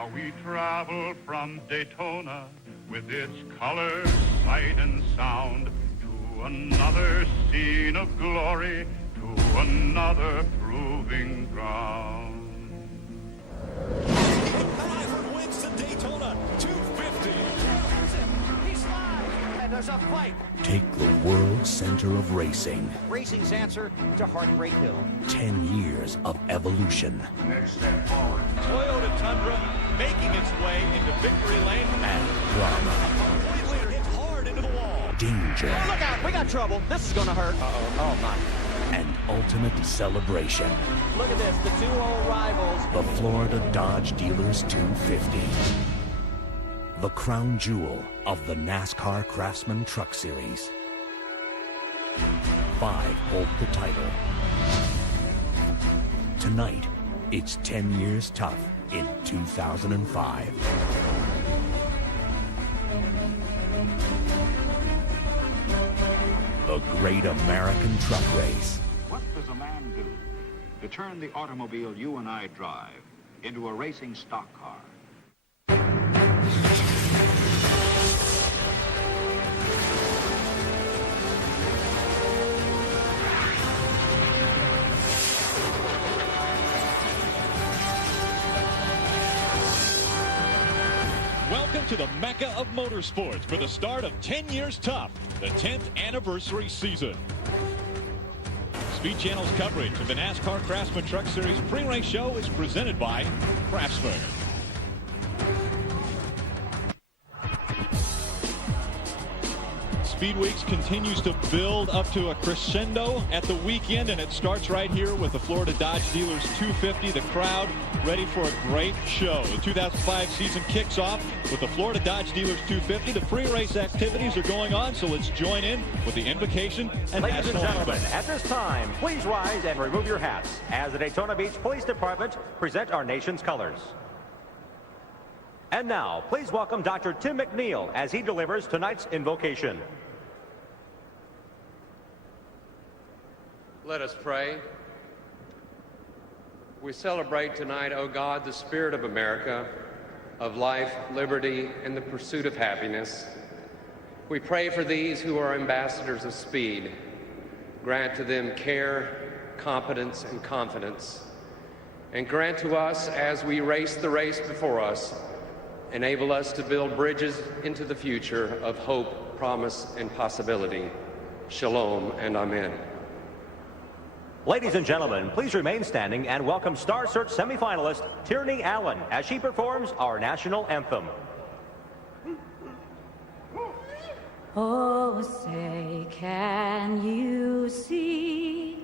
Now we travel from Daytona with its color, sight, and sound to another scene of glory, to another proving ground. Maverick wins the Daytona 250. He's live, and there's a fight. Take the world center of racing. Racing's answer to Heartbreak Hill. 10 years of evolution. Next step forward. Toyota Tundra making its way into victory lane. And drama. Point leader hits hard into the wall. Danger. Oh, look out, we got trouble. This is gonna hurt. Uh-oh, oh my. And ultimate celebration. Look at this, the two old rivals. The Florida Dodge Dealers 250. The crown jewel of the NASCAR Craftsman Truck Series. 5 hold the title. Tonight, it's 10 years tough in 2005. The Great American Truck Race. What does a man do to turn the automobile you and I drive into a racing stock car? Welcome to the Mecca of Motorsports for the start of 10 Years Tough, the 10th anniversary season. Speed Channel's coverage of the NASCAR Craftsman Truck Series pre-race show is presented by Craftsman. Speed Weeks continues to build up to a crescendo at the weekend, and it starts right here with the Florida Dodge Dealers 250. The crowd ready for a great show. The 2005 season kicks off with the Florida Dodge Dealers 250. The pre-race activities are going on, so let's join in with the invocation and Ladies and national gentlemen, anthem. at this time, please rise and remove your hats as the Daytona Beach Police Department present our nation's colors. And now, please welcome Dr. Tim McNeil as he delivers tonight's invocation. Let us pray. We celebrate tonight, O God, the spirit of America, of life, liberty, and the pursuit of happiness. We pray for these who are ambassadors of speed. Grant to them care, competence, and confidence. And grant to us, as we race the race before us, enable us to build bridges into the future of hope, promise, and possibility. Shalom and amen. Ladies and gentlemen, please remain standing and welcome Star Search semifinalist Tierney Allen as she performs our national anthem. Oh, say, can you see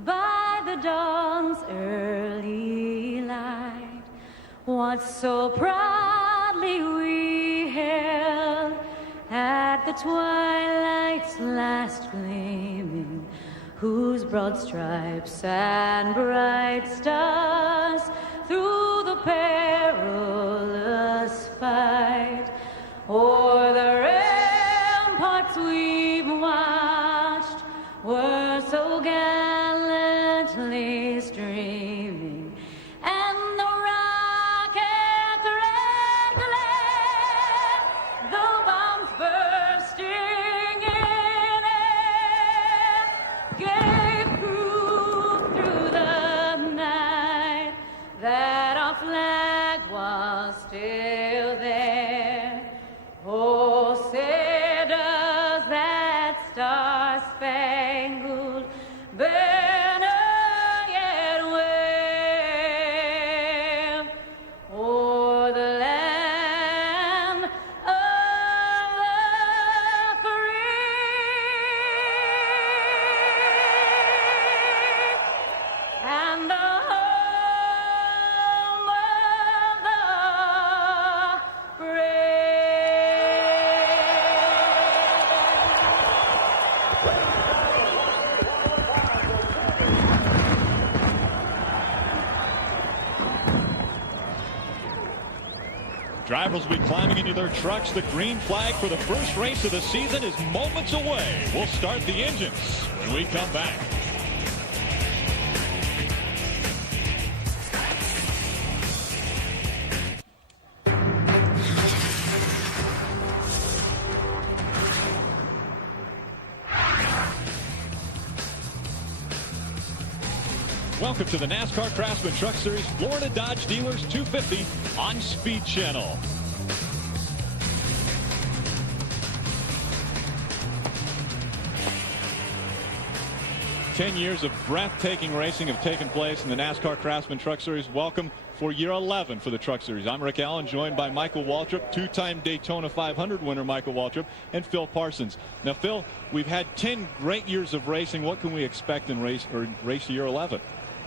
by the dawn's early light what so proudly we hailed at the twilight's last gleaming, whose broad stripes and bright stars through the perilous fight o'er the ramparts we've watched were so gallantly streaming, and the rocket red glare, the bombs bursting in air, gave proof through the night that our flag was still there. Oh, say does that star-spangled banner yet wave o'er the land of the free and the home of the brave. Drivers will be climbing into their trucks. The green flag for the first race of the season is moments away. We'll start the engines when we come back. Welcome to the NASCAR Craftsman Truck Series Florida Dodge Dealers 250 on Speed Channel. Ten years of breathtaking racing have taken place in the NASCAR Craftsman Truck Series. Welcome for year 11 for the Truck Series. I'm Rick Allen, joined by Michael Waltrip, two-time Daytona 500 winner Michael Waltrip, and Phil Parsons. Now, Phil, we've had 10 great years of racing. What can we expect in race year 11?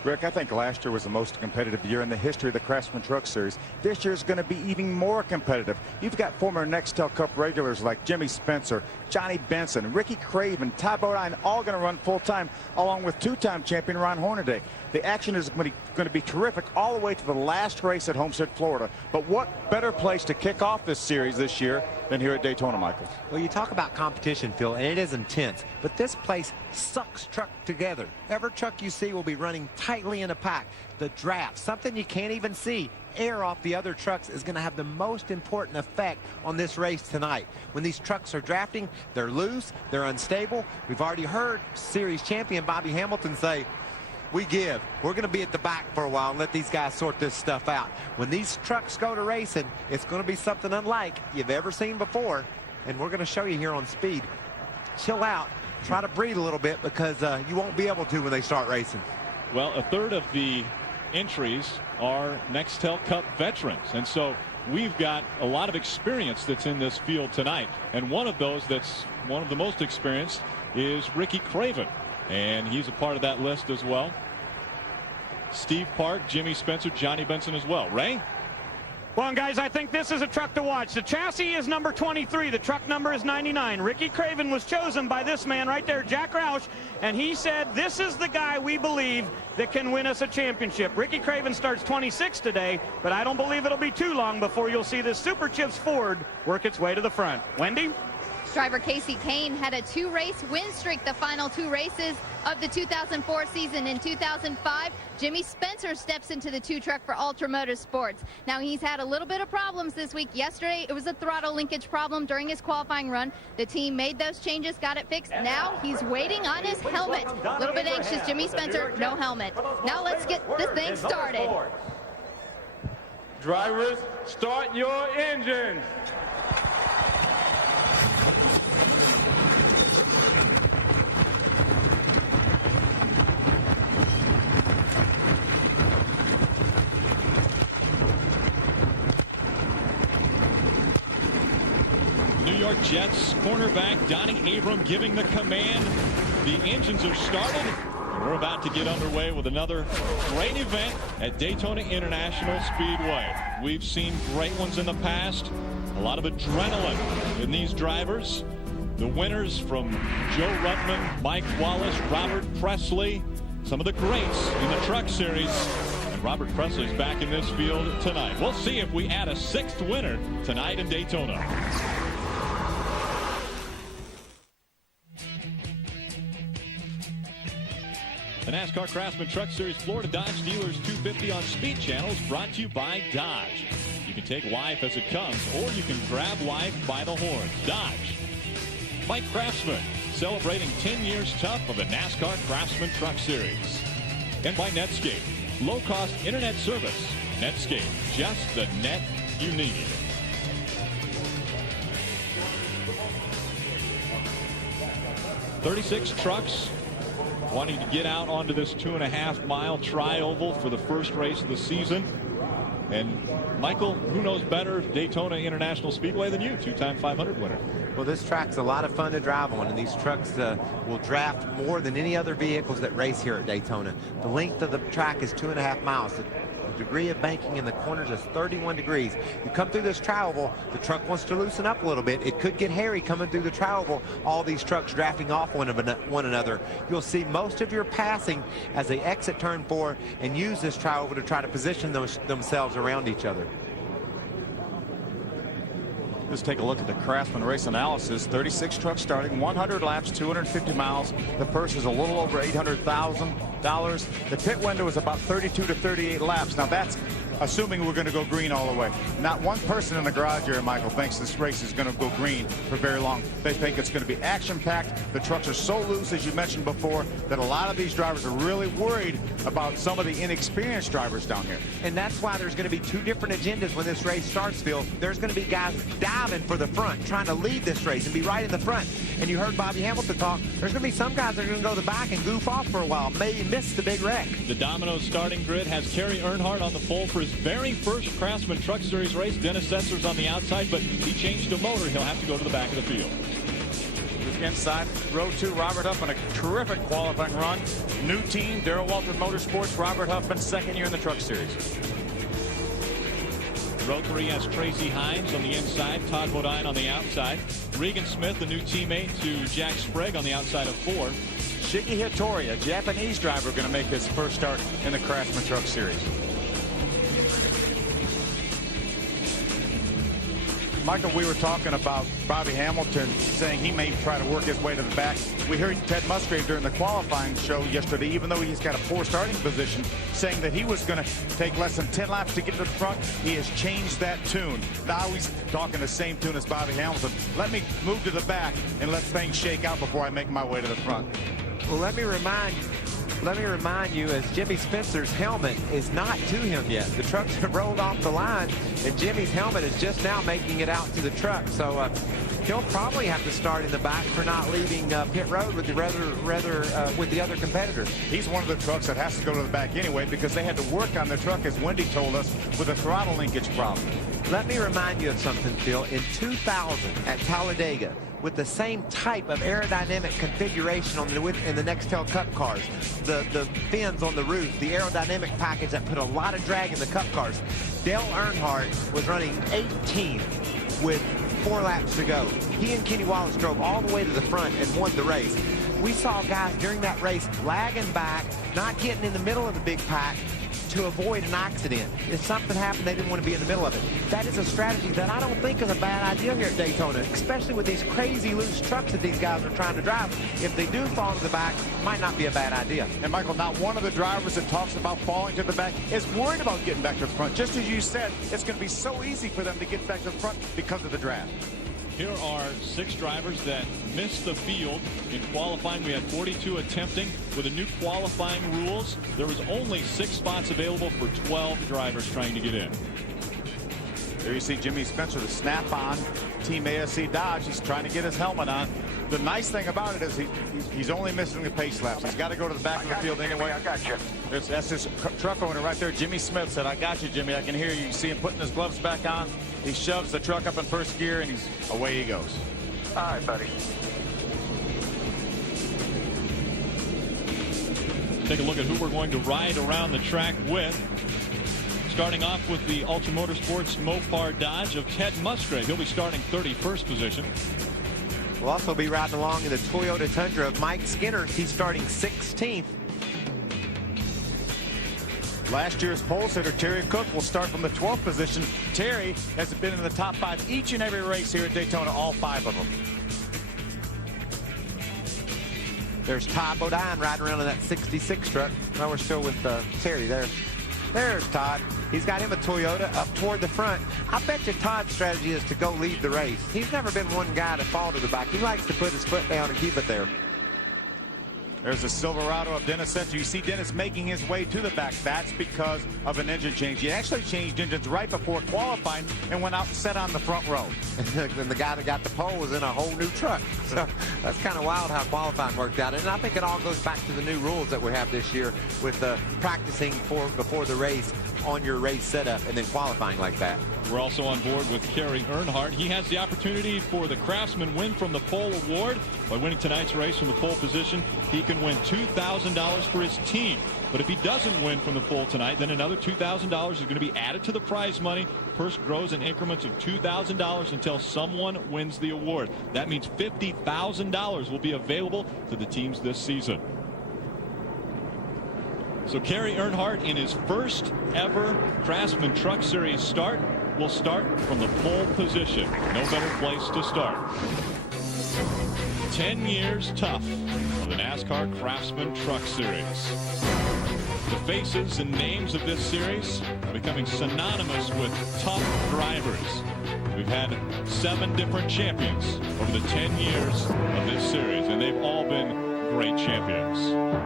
Rick, I think last year was the most competitive year in the history of the Craftsman Truck Series. This year is going to be even more competitive. You've got former Nextel Cup regulars like Jimmy Spencer, Johnny Benson, Ricky Craven, Ty Bodine, all going to run full-time, along with two-time champion Ron Hornaday. The action is going to be terrific all the way to the last race at Homestead, Florida. But what better place to kick off this series this year than here at Daytona, Michael? Well, you talk about competition, Phil, and it is intense, but this place sucks truck together. Every truck you see will be running tightly in a pack. The draft, something you can't even see, air off the other trucks, is going to have the most important effect on this race tonight. When these trucks are drafting, they're loose, they're unstable. We've already heard series champion Bobby Hamilton say, "We give. We're going to be at the back for a while and let these guys sort this stuff out." When these trucks go to racing, it's going to be something unlike you've ever seen before, and we're going to show you here on Speed. Chill out. Try to breathe a little bit, because you won't be able to when they start racing. Well, a third of the entries are Nextel Cup veterans, and so we've got a lot of experience that's in this field tonight, and one of those that's one of the most experienced is Ricky Craven, and he's a part of that list as well. Steve Park, Jimmy Spencer, Johnny Benson as well. Ray? Well, guys, I think this is a truck to watch. The chassis is number 23. The truck number is 99. Ricky Craven was chosen by this man right there, Jack Roush, and he said, "This is the guy we believe that can win us a championship." Ricky Craven starts 26 today, but I don't believe it'll be too long before you'll see this Super Chips Ford work its way to the front. Wendy? Driver Casey Kane had a 2-race win streak the final 2 races of the 2004 season. In 2005, Jimmy Spencer steps into the 2 truck for Ultra Motorsports. Now, he's had a little bit of problems this week. Yesterday, it was a throttle linkage problem during his qualifying run. The team made those changes, got it fixed. Now he's waiting on his helmet. A little bit anxious, Jimmy Spencer, no helmet. Now let's get this thing started. Drivers, start your engines. New York Jets cornerback Donnie Abram giving the command. The engines are started, and we're about to get underway with another great event at Daytona International Speedway. We've seen great ones in the past. A lot of adrenaline in these drivers. The winners from Joe Ruttman, Mike Wallace, Robert Presley, some of the greats in the Truck Series. And Robert Presley's back in this field tonight. We'll see if we add a 6th winner tonight in Daytona. The NASCAR Craftsman Truck Series Florida Dodge Dealers 250 on Speed Channel is brought to you by Dodge. You can take life as it comes, or you can grab life by the horns. Dodge. Mike Craftsman, celebrating 10 years tough of the NASCAR Craftsman Truck Series. And by Netscape, low-cost internet service. Netscape, just the net you need. "36 trucks wanting to get out onto this 2.5-mile tri-oval for the first race of the season. And Michael, who knows better Daytona International Speedway than you, 2-time 500 winner? Well, this track's a lot of fun to drive on, and these trucks will draft more than any other vehicles that race here at Daytona. The length of the track is 2.5 miles. The degree of banking in the corners is 31 degrees. You come through this tri-oval, the truck wants to loosen up a little bit. It could get hairy coming through the tri-oval, all these trucks drafting off one another. You'll see most of your passing as they exit turn 4 and use this tri-oval to try to position themselves around each other. Let's take a look at the Craftsman race analysis. 36 trucks starting, 100 laps, 250 miles. The purse is a little over $800,000. The pit window is about 32 to 38 laps. Now that's assuming we're going to go green all the way. Not one person in the garage here, Michael, thinks this race is going to go green for very long. They think it's going to be action-packed. The trucks are so loose, as you mentioned before, that a lot of these drivers are really worried about some of the inexperienced drivers down here. And that's why there's going to be two different agendas when this race starts, Phil. There's going to be guys diving for the front, trying to lead this race and be right in the front. And you heard Bobby Hamilton talk. There's going to be some guys that are going to go to the back and goof off for a while, maybe miss the big wreck. The Domino's starting grid has Kerry Earnhardt on the pole for his very first Craftsman Truck Series race. Dennis Setzer's on the outside, but he changed a motor. He'll have to go to the back of the field. Inside row 2, Robert Huff on a terrific qualifying run. New team, Darrell Waltrip Motorsports. Robert Huffman, second year in the Truck Series. Row 3 has Tracy Hines on the inside, Todd Bodine on the outside. Regan Smith, the new teammate to Jack Sprague on the outside of 4. Shiggy Hattori, a Japanese driver, going to make his first start in the Craftsman Truck Series. Michael, we were talking about Bobby Hamilton saying he may try to work his way to the back. We heard Ted Musgrave during the qualifying show yesterday, even though he's got a poor starting position, saying that he was going to take less than 10 laps to get to the front. He has changed that tune. Now he's talking the same tune as Bobby Hamilton. Let me move to the back and let things shake out before I make my way to the front. Well, let me remind you, as Jimmy Spencer's helmet is not to him yet. The trucks have rolled off the line, and Jimmy's helmet is just now making it out to the truck. So he'll probably have to start in the back for not leaving pit road with the other competitors. He's one of the trucks that has to go to the back anyway because they had to work on the truck, as Wendy told us, with a throttle linkage problem. Let me remind you of something, Phil. In 2000 at Talladega, with the same type of aerodynamic configuration in the Nextel Cup cars, the fins on the roof, the aerodynamic package that put a lot of drag in the Cup cars, Dale Earnhardt was running 18th with 4 laps to go. He and Kenny Wallace drove all the way to the front and won the race. We saw guys during that race lagging back, not getting in the middle of the big pack to avoid an accident. If something happened, they didn't want to be in the middle of it. That is a strategy that I don't think is a bad idea here at Daytona, especially with these crazy loose trucks that these guys are trying to drive. If they do fall to the back, might not be a bad idea. And Michael, not one of the drivers that talks about falling to the back is worried about getting back to the front. Just as you said, it's going to be so easy for them to get back to the front because of the draft. Here are 6 drivers that missed the field in qualifying. We had 42 attempting. With the new qualifying rules, there was only 6 spots available for 12 drivers trying to get in. There you see Jimmy Spencer, the snap-on Team ASC Dodge. He's trying to get his helmet on. The nice thing about it is he's only missing the pace laps. He's got to go to the back of the field anyway. I got you. That's his truck owner right there. Jimmy Smith said, "I got you, Jimmy. I can hear you." You see him putting his gloves back on. He shoves the truck up in first gear, and away he goes. All right, buddy. Take a look at who we're going to ride around the track with. Starting off with the Ultra Motorsports Mopar Dodge of Ted Musgrave. He'll be starting 31st position. We'll also be riding along in the Toyota Tundra of Mike Skinner. He's starting 16th. Last year's pole sitter Terry Cook will start from the 12th position. Terry has been in the top 5 each and every race here at Daytona, all 5 of them. There's Todd Bodine riding around in that 66 truck. Now we're still with Terry there. There's Todd. He's got him a Toyota up toward the front. I bet you Todd's strategy is to go lead the race. He's never been one guy to fall to the back. He likes to put his foot down and keep it there. There's the Silverado of Dennis Setzer. You see Dennis making his way to the back. That's because of an engine change. He actually changed engines right before qualifying and went out and sat on the front row. And the guy that got the pole was in a whole new truck. So that's kind of wild how qualifying worked out. And I think it all goes back to the new rules that we have this year with practicing before the race on your race setup and then qualifying like that. We're also on board with Kerry Earnhardt. He has the opportunity for the Craftsman Win from the Pole Award. By winning tonight's race from the pole position, he can win $2,000 for his team. But if he doesn't win from the pole tonight, then another $2,000 is going to be added to the prize money. Purse grows in increments of $2,000 until someone wins the award. That means $50,000 will be available to the teams this season. So Kerry Earnhardt, in his first ever Craftsman Truck Series start, will start from the pole position. No better place to start. 10 years tough of the NASCAR Craftsman Truck Series. The faces and names of this series are becoming synonymous with tough drivers. We've had 7 different champions over the 10 years of this series, and they've all been great champions.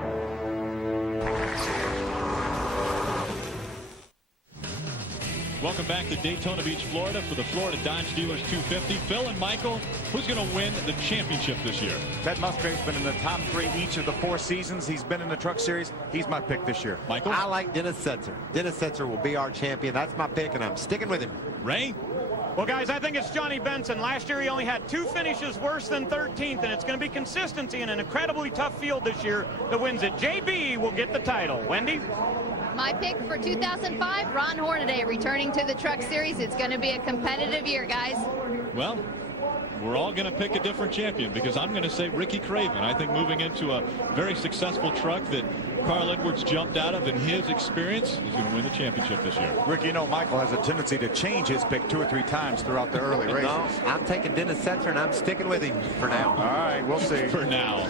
Welcome back to Daytona Beach, Florida for the Florida Dodge Dealers 250. Phil and Michael, who's going to win the championship this year? Ted Musgrave's been in the top 3 each of the 4 seasons he's been in the Truck Series. He's my pick this year. Michael? I like Dennis Setzer. Dennis Setzer will be our champion. That's my pick, and I'm sticking with him. Ray? Well, guys, I think it's Johnny Benson. Last year, he only had 2 finishes worse than 13th, and it's going to be consistency in an incredibly tough field this year that wins it. JB will get the title. Wendy? My pick for 2005, Ron Hornaday returning to the Truck Series. It's going to be a competitive year, guys. Well, we're all going to pick a different champion because I'm going to say Ricky Craven. I think moving into a very successful truck that Carl Edwards jumped out of in his experience is going to win the championship this year. Ricky, you know, Michael has a tendency to change his pick 2 or 3 times throughout the early races. No, I'm taking Dennis Setzer, and I'm sticking with him for now. All right, we'll see. For now.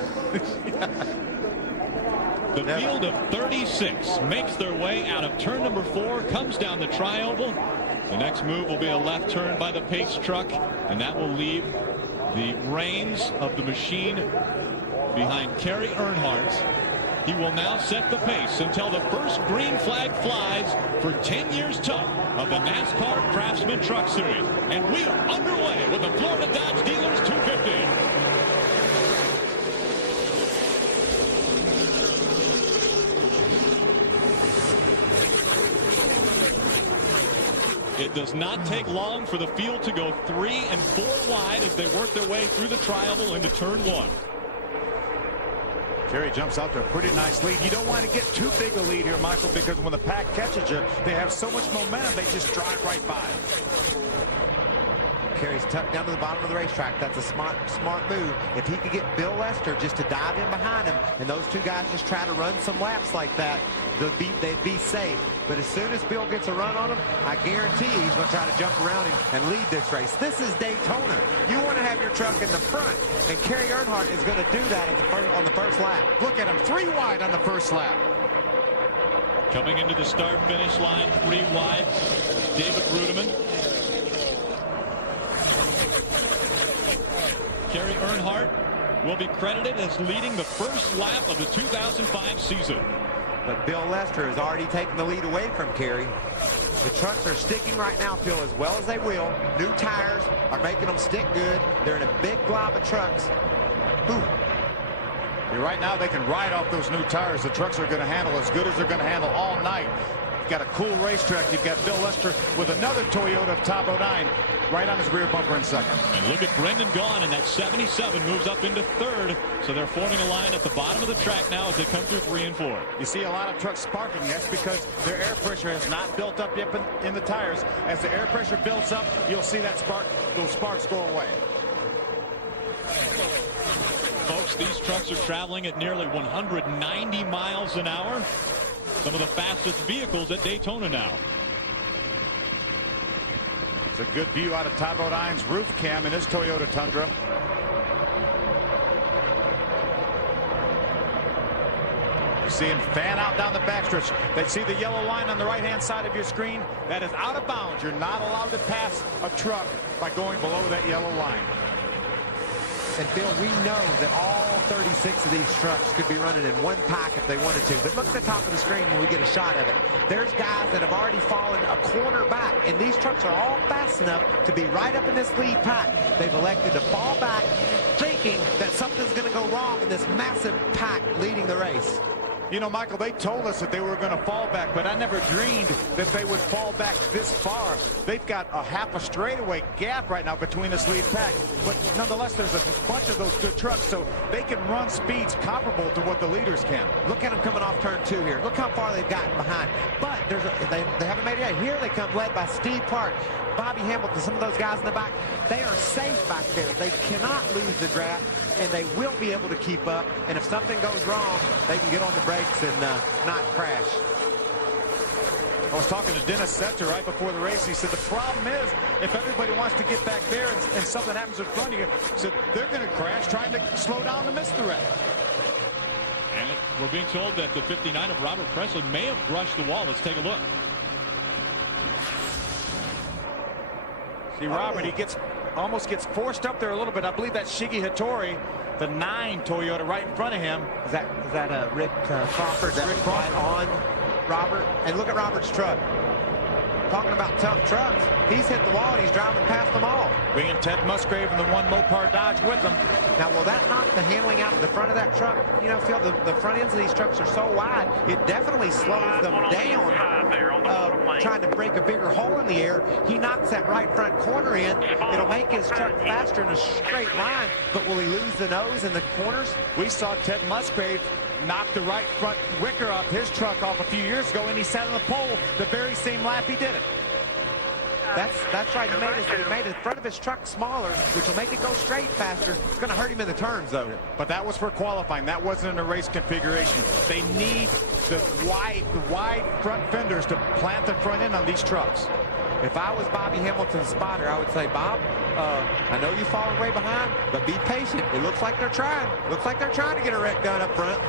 The field of 36 makes their way out of turn number 4, comes down the tri-oval. The next move will be a left turn by the pace truck, and that will leave the reins of the machine behind Kerry Earnhardt. He will now set the pace until the first green flag flies for 10 years tough of the NASCAR Craftsman Truck Series. And we are underway with the Florida Dodge Dealers 250. It does not take long for the field to go 3 and 4 wide as they work their way through the tri-oval into turn 1. Kerry jumps out to a pretty nice lead. You don't want to get too big a lead here, Michael, because when the pack catches you, they have so much momentum, they just drive right by. Kerry's tucked down to the bottom of the racetrack. That's a smart move. If he could get Bill Lester just to dive in behind him, and those 2 guys just try to run some laps like that, they'd be safe. But as soon as Bill gets a run on him, I guarantee he's going to try to jump around him and lead this race. This is Daytona. You want to have your truck in the front, and Kerry Earnhardt is going to do that on the first lap. Look at him, 3 wide on the first lap. Coming into the start-finish line, 3 wide, David Rudiman. Kerry Earnhardt will be credited as leading the first lap of the 2005 season. But Bill Lester has already taken the lead away from Kerry. The trucks are sticking right now, Phil, as well as they will. New tires are making them stick good. They're in a big glob of trucks. Ooh. Right now, they can ride off those new tires. The trucks are going to handle as good as they're going to handle all night. You've got a cool racetrack. You've got Bill Lester with another Toyota Tabo 9 right on his rear bumper in second. And look at Brendan Gaughan, and that 77 moves up into 3rd. So they're forming a line at the bottom of the track now as they come through 3 and 4. You see a lot of trucks sparking. That's because their air pressure has not built up yet in the tires. As the air pressure builds up, you'll see that those sparks go away. Folks, these trucks are traveling at nearly 190 miles an hour. Some of the fastest vehicles at Daytona now. It's a good view out of Ty Bodine's roof cam in his Toyota Tundra. You see him fan out down the backstretch. They see the yellow line on the right-hand side of your screen. That is out of bounds. You're not allowed to pass a truck by going below that yellow line. And Phil, we know that all 36 of these trucks could be running in one pack if they wanted to. But look at the top of the screen when we get a shot of it. There's guys that have already fallen a corner back, and these trucks are all fast enough to be right up in this lead pack. They've elected to fall back, thinking that something's going to go wrong in this massive pack leading the race. You know, Michael, they told us that they were going to fall back, but I never dreamed that they would fall back this far. They've got a half a straightaway gap right now between this lead pack. But nonetheless, there's a bunch of those good trucks, so they can run speeds comparable to what the leaders can. Look at them coming off turn 2 here. Look how far they've gotten behind. But they haven't made it yet. Here they come, led by Steve Park, Bobby Hamilton, some of those guys in the back. They are safe back there. They cannot lose the draft, and they will be able to keep up. And if something goes wrong, they can get on the brakes and not crash. I was talking to Dennis Setzer right before the race. He said the problem is if everybody wants to get back there and something happens in front of you, so they're going to crash trying to slow down the misdirect. And We're being told that the 59 of Robert Pressley may have brushed the wall. Let's take a look. See, Robert, he almost gets forced up there a little bit. I believe that's Shiggy Hattori, the 9 Toyota, right in front of him. Is that Rick Crawford? Rick Crawford on Robert. And look at Robert's truck. Talking about tough trucks. He's hit the wall and he's driving past them all. Bringing Ted Musgrave and the 1 Mopar Dodge with him. Now, will that knock the handling out of the front of that truck? You know, Phil, the front ends of these trucks are so wide, it definitely slows them down. Trying to break a bigger hole in the air. He knocks that right front corner in. It'll make his truck faster in a straight line, but will he lose the nose in the corners? We saw Ted Musgrave knock the right front wicker of his truck off a few years ago, and he sat on the pole the very same lap he did it. That's right. He made the front of his truck smaller, which will make it go straight faster. It's going to hurt him in the turns, though. But that was for qualifying. That wasn't in a race configuration. They need the wide front fenders to plant the front end on these trucks. If I was Bobby Hamilton's spotter, I would say, Bob, I know you've fallen way behind, but be patient. It looks like they're trying. Looks like they're trying to get a wreck done up front.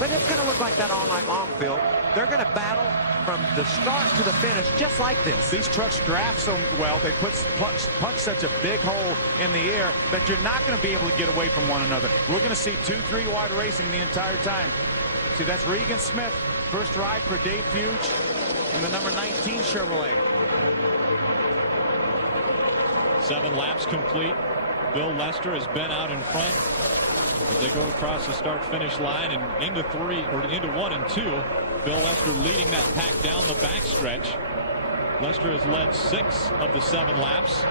But it's going to look like that all night long, Phil. They're going to battle from the start to the finish just like this. These trucks draft so well, they punch such a big hole in the air that you're not going to be able to get away from one another. We're going to see 2-3 wide racing the entire time. See, that's Regan Smith, first ride for Dave Fuge in the number 19 Chevrolet. 7 laps complete. Bill Lester has been out in front as they go across the start-finish line and into 1 and 2. Bill Lester leading that pack down the backstretch. Lester has led 6 of the 7 laps.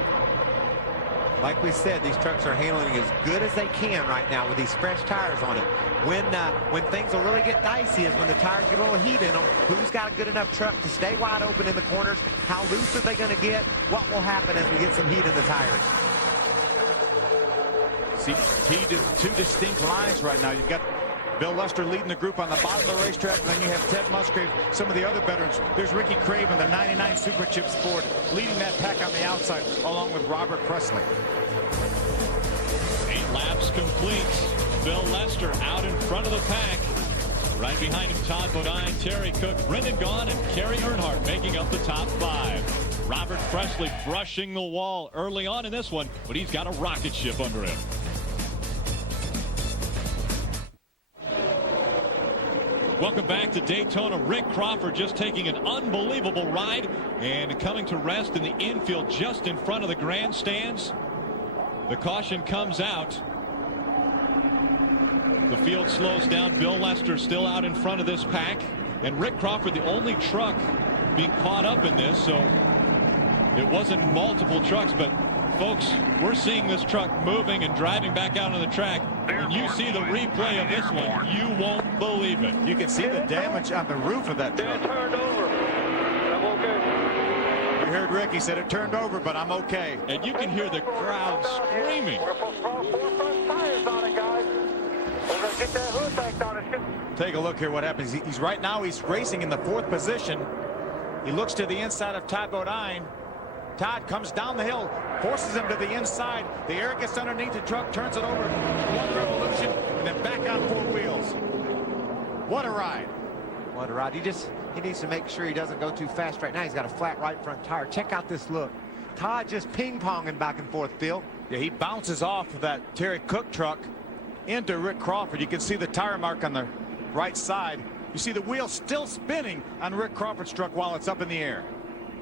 Like we said, these trucks are handling as good as they can right now with these fresh tires on it. When things will really get dicey is when the tires get a little heat in them. Who's got a good enough truck to stay wide open in the corners? How loose are they going to get? What will happen as we get some heat in the tires? See, 2 distinct lines right now. You've got Bill Lester leading the group on the bottom of the racetrack, and then you have Ted Musgrave, some of the other veterans. There's Ricky Craven, the 99 Super Chips Ford, leading that pack on the outside, along with Robert Pressley. 8 laps complete. Bill Lester out in front of the pack. Right behind him, Todd Bodine, Terry Cook, Brendan Gaughan, and Kerry Earnhardt making up the top 5. Robert Pressley brushing the wall early on in this one, but he's got a rocket ship under him. Welcome back to Daytona. Rick Crawford just taking an unbelievable ride and coming to rest in the infield just in front of the grandstands. The caution comes out. The field slows down. Bill Lester still out in front of this pack. And Rick Crawford, the only truck being caught up in this. So it wasn't multiple trucks, but folks, we're seeing this truck moving and driving back out on the track. And you see the replay of this one, you won't believe it. You can see the damage on the roof of that truck. It turned over. I'm okay. You heard Rick, he said it turned over, but I'm okay. And you can hear the crowd screaming. We're supposed to throw 4 front tires on it, guys. We're going to get that hood back on it. Take a look here what happens. He's right now, he's racing in the 4th position. He looks to the inside of Todd Bodine. Todd comes down the hill, forces him to the inside. The air gets underneath the truck, turns it over 1 revolution, and then back on 4 wheels. What a ride. What a ride. He needs to make sure he doesn't go too fast right now. He's got a flat right front tire. Check out this look. Todd just ping-ponging back and forth, Bill. Yeah, he bounces off of that Terry Cook truck into Rick Crawford. You can see the tire mark on the right side. You see the wheel still spinning on Rick Crawford's truck while it's up in the air.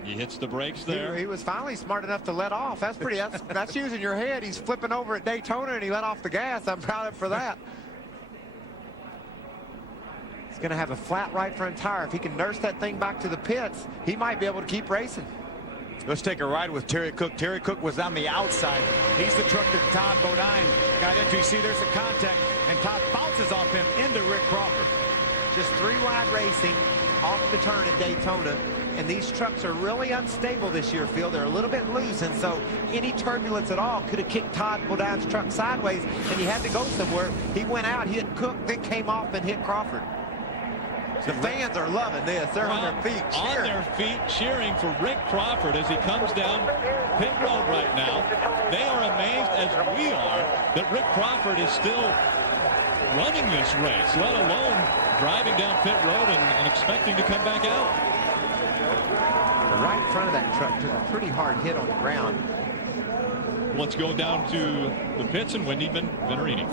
He hits the brakes there. He was finally smart enough to let off. That's using your head. He's flipping over at Daytona and he let off the gas. I'm proud of him for that. He's going to have a flat right front tire. If he can nurse that thing back to the pits, he might be able to keep racing. Let's take a ride with Terry Cook. Terry Cook was on the outside. He's the truck that Todd Bodine got into. You see, there's a contact, and Todd bounces off him into Rick Crawford. Just 3 wide racing off the turn at Daytona. And these trucks are really unstable this year, Phil. They're a little bit loose, and so any turbulence at all could have kicked Todd Bodine's truck sideways, and he had to go somewhere. He went out, hit Cook, then came off and hit Crawford. The fans are loving this. They're on their feet cheering. On their feet cheering for Rick Crawford as he comes down pit road right now. They are amazed, as we are, that Rick Crawford is still running this race, let alone driving down pit road and expecting to come back out. The right front of that truck took a pretty hard hit on the ground. Let's go down to the pits and Wendy Venerini.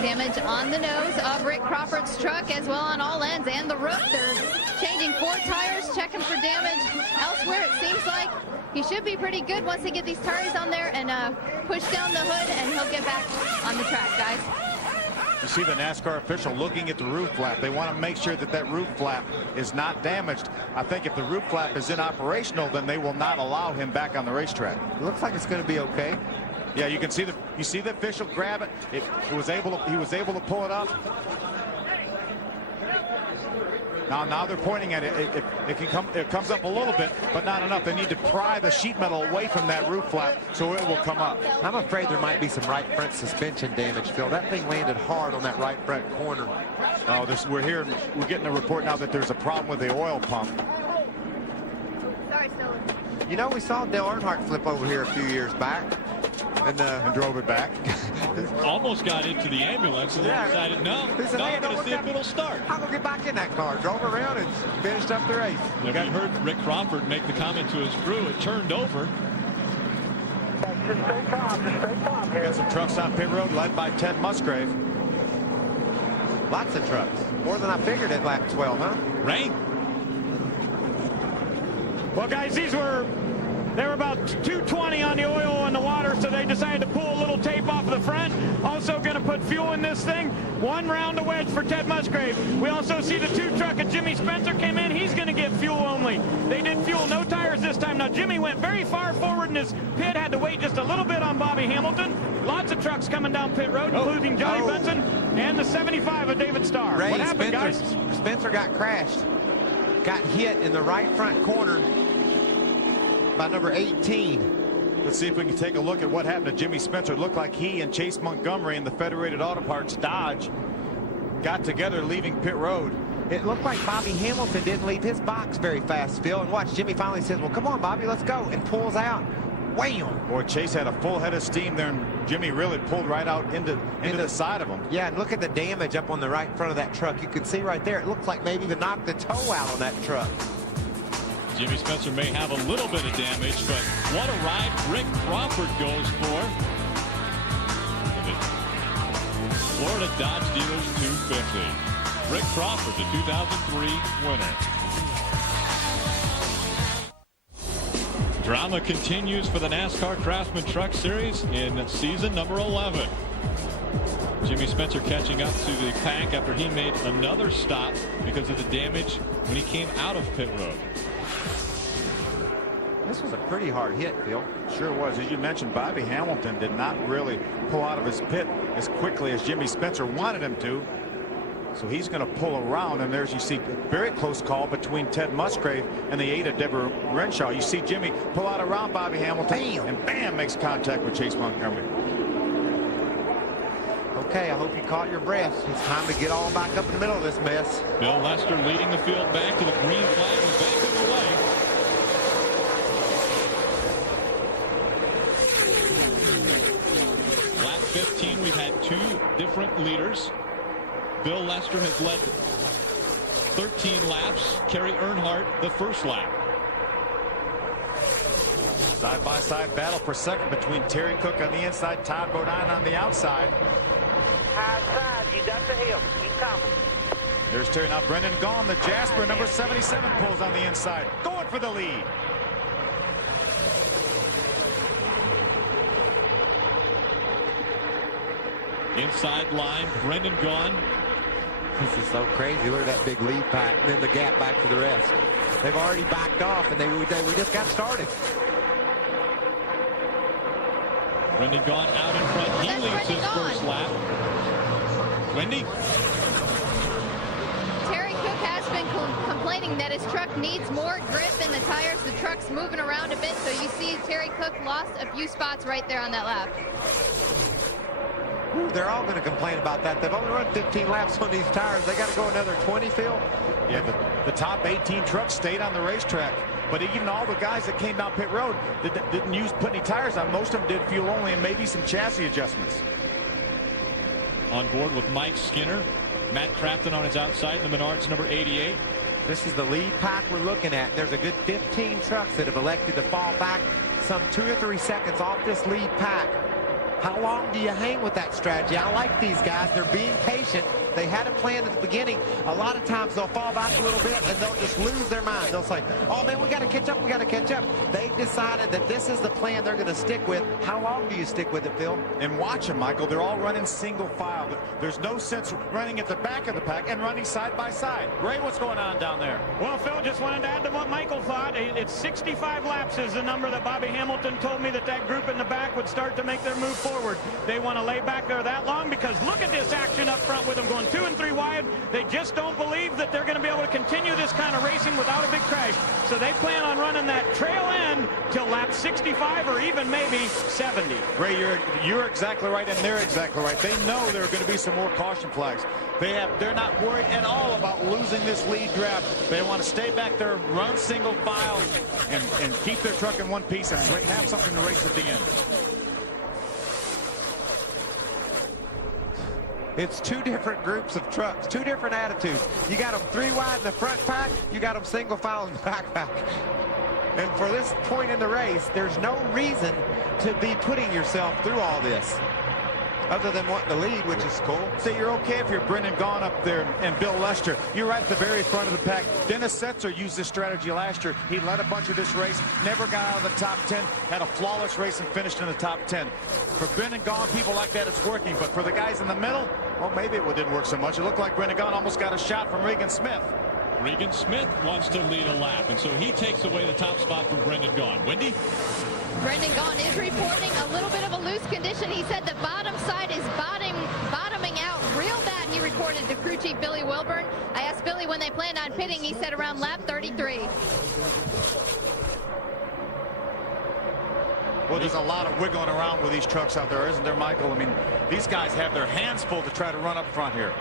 Damage on the nose of Rick Crawford's truck as well on all ends and the roof. They're changing 4 tires, checking for damage. Elsewhere, it seems like he should be pretty good once they get these tires on there and push down the hood, and he'll get back on the track, guys. You see the NASCAR official looking at the roof flap. They want to make sure that that roof flap is not damaged. I think if the roof flap is inoperational, then they will not allow him back on the racetrack. It looks like it's going to be okay. Yeah, you can see the official grab it. He was able to pull it up. Now they're pointing at it. It comes up a little bit, but not enough. They need to pry the sheet metal away from that roof flap so it will come up. I'm afraid there might be some right front suspension damage, Phil. That thing landed hard on that right front corner. Oh, we're getting a report now that there's a problem with the oil pump. Sorry, Stolen. You know, we saw Dale Earnhardt flip over here a few years back. And drove it back. Almost got into the ambulance and then decided, no, I'm going to see if it'll start. I'm going to get back in that car. Drove around and finished up the race. If you heard Rick Crawford make the comment to his crew, it turned over. Just stay calm. Just stay calm We here. got some trucks on pit road led by Ted Musgrave. Lots of trucks. More than I figured at lap 12, huh? Rain. Well, guys, they were about 220 on the oil and the water, so they decided to pull a little tape off of the front. Also going to put fuel in this thing. 1 round of wedge for Ted Musgrave. We also see the 2 truck of Jimmy Spencer came in. He's going to get fuel only. They did fuel, no tires this time. Now, Jimmy went very far forward in his pit, had to wait just a little bit on Bobby Hamilton. Lots of trucks coming down pit road, including Johnny Benson and the 75 of David Starr. Ray, What happened, guys? Spencer got crashed. Got hit in the right front corner by number 18. Let's see if we can take a look at what happened to Jimmy Spencer. It looked like he and Chase Montgomery in the Federated Auto Parts Dodge got together leaving pit road. It looked like Bobby Hamilton didn't leave his box very fast, Phil. And watch, Jimmy finally says, well, come on, Bobby, let's go. And pulls out. Wham! Boy, Chase had a full head of steam there, and Jimmy really pulled right out into the side of him. Yeah, and look at the damage up on the right front of that truck. You can see right there, it looks like maybe even knocked the toe out on that truck. Jimmy Spencer may have a little bit of damage, but what a ride Rick Crawford goes for. The Florida Dodge Dealers 250. Rick Crawford, the 2003 winner. Drama continues for the NASCAR Craftsman Truck Series in season number 11. Jimmy Spencer catching up to the pack after he made another stop because of the damage when he came out of pit road. This was a pretty hard hit, Phil. Sure was. As you mentioned, Bobby Hamilton did not really pull out of his pit as quickly as Jimmy Spencer wanted him to. So he's going to pull around, and there's, you see, a very close call between Ted Musgrave and the 8 of Deborah Renshaw. You see Jimmy pull out around Bobby Hamilton, and bam, makes contact with Chase Montgomery. Okay, I hope you caught your breath. It's time to get all back up in the middle of this mess. Bill Lester leading the field back to the green flag and back underway. Lap 15, we've had 2 different leaders. Bill Lester has led 13 laps. Kerry Earnhardt the first lap. Side-by-side battle for second between Terry Cook on the inside, Todd Bodine on the outside. High side, you got the help. Keep coming. There's Terry. Now Brendan Gaughan, the Jasper, number 77, pulls on the inside, going for the lead. Inside line, Brendan Gaughan. This is so crazy. Look at that big lead pack, and then the gap back to the rest. They've already backed off, and we just got started. Brendan Gaughan out in front. He leads his first lap. Wendy? Terry Cook has been complaining that his truck needs more grip in the tires. The truck's moving around a bit, so you see Terry Cook lost a few spots right there on that lap. Ooh, they're all going to complain about that. They've only run 15 laps on these tires. They got to go another 20, Phil. Yeah, the top 18 trucks stayed on the racetrack. But even all the guys that came down pit road didn't put any tires on. Most of them did fuel only and maybe some chassis adjustments. On board with Mike Skinner. Matt Crafton on his outside in the Menards number 88. This is the lead pack we're looking at. There's a good 15 trucks that have elected to fall back some 2 or 3 seconds off this lead pack. How long do you hang with that strategy? I like these guys. They're being patient. They had a plan at the beginning. A lot of times they'll fall back a little bit and they'll just lose their mind. They'll say, oh man, we got to catch up. We got to catch up. They've decided that this is the plan they're going to stick with. How long do you stick with it, Phil? And watch them, Michael. They're all running single file. There's no sense running at the back of the pack and running side by side. Ray, what's going on down there? Well, Phil, just wanted to add to what Michael thought. It's 65 laps is the number that Bobby Hamilton told me that group in the back would start to make their move forward. They want to lay back there that long because look at this action up front with them going 2 and 3 wide. They just don't believe that they're going to be able to continue this kind of racing without a big crash. So they plan on running that trail end till lap 65 or even maybe 70. Ray, you're exactly right, and they're exactly right. They know there are going to be some more caution flags. They're not worried at all about losing this lead draft. They want to stay back there, run single file, and keep their truck in one piece and have something to race at the end. It's 2 different groups of trucks, 2 different attitudes. You got them 3 wide in the front pack, you got them single file in the back pack. And for this point in the race, there's no reason to be putting yourself through all this other than wanting to lead, which is cool. So you're okay if you're Brendan Gaughan up there and Bill Lester. You're right at the very front of the pack. Dennis Setzer used this strategy last year. He led a bunch of this race, never got out of the top 10, had a flawless race and finished in the top 10. For Brendan Gaughan, people like that, it's working. But for the guys in the middle, well, maybe it didn't work so much. It looked like Brendan Gaughan almost got a shot from Regan Smith. Regan Smith wants to lead a lap, and so he takes away the top spot from Brendan Gaughan. Wendy? Brendan Gaughan is reporting a little bit of a loose condition. He said the bottom side is bottoming out real bad. He reported to crew chief Billy Wilburn. I asked Billy when they planned on pitting. He said around lap 33. Well, there's a lot of wiggling around with these trucks out there, isn't there, Michael? I mean, these guys have their hands full to try to run up front here.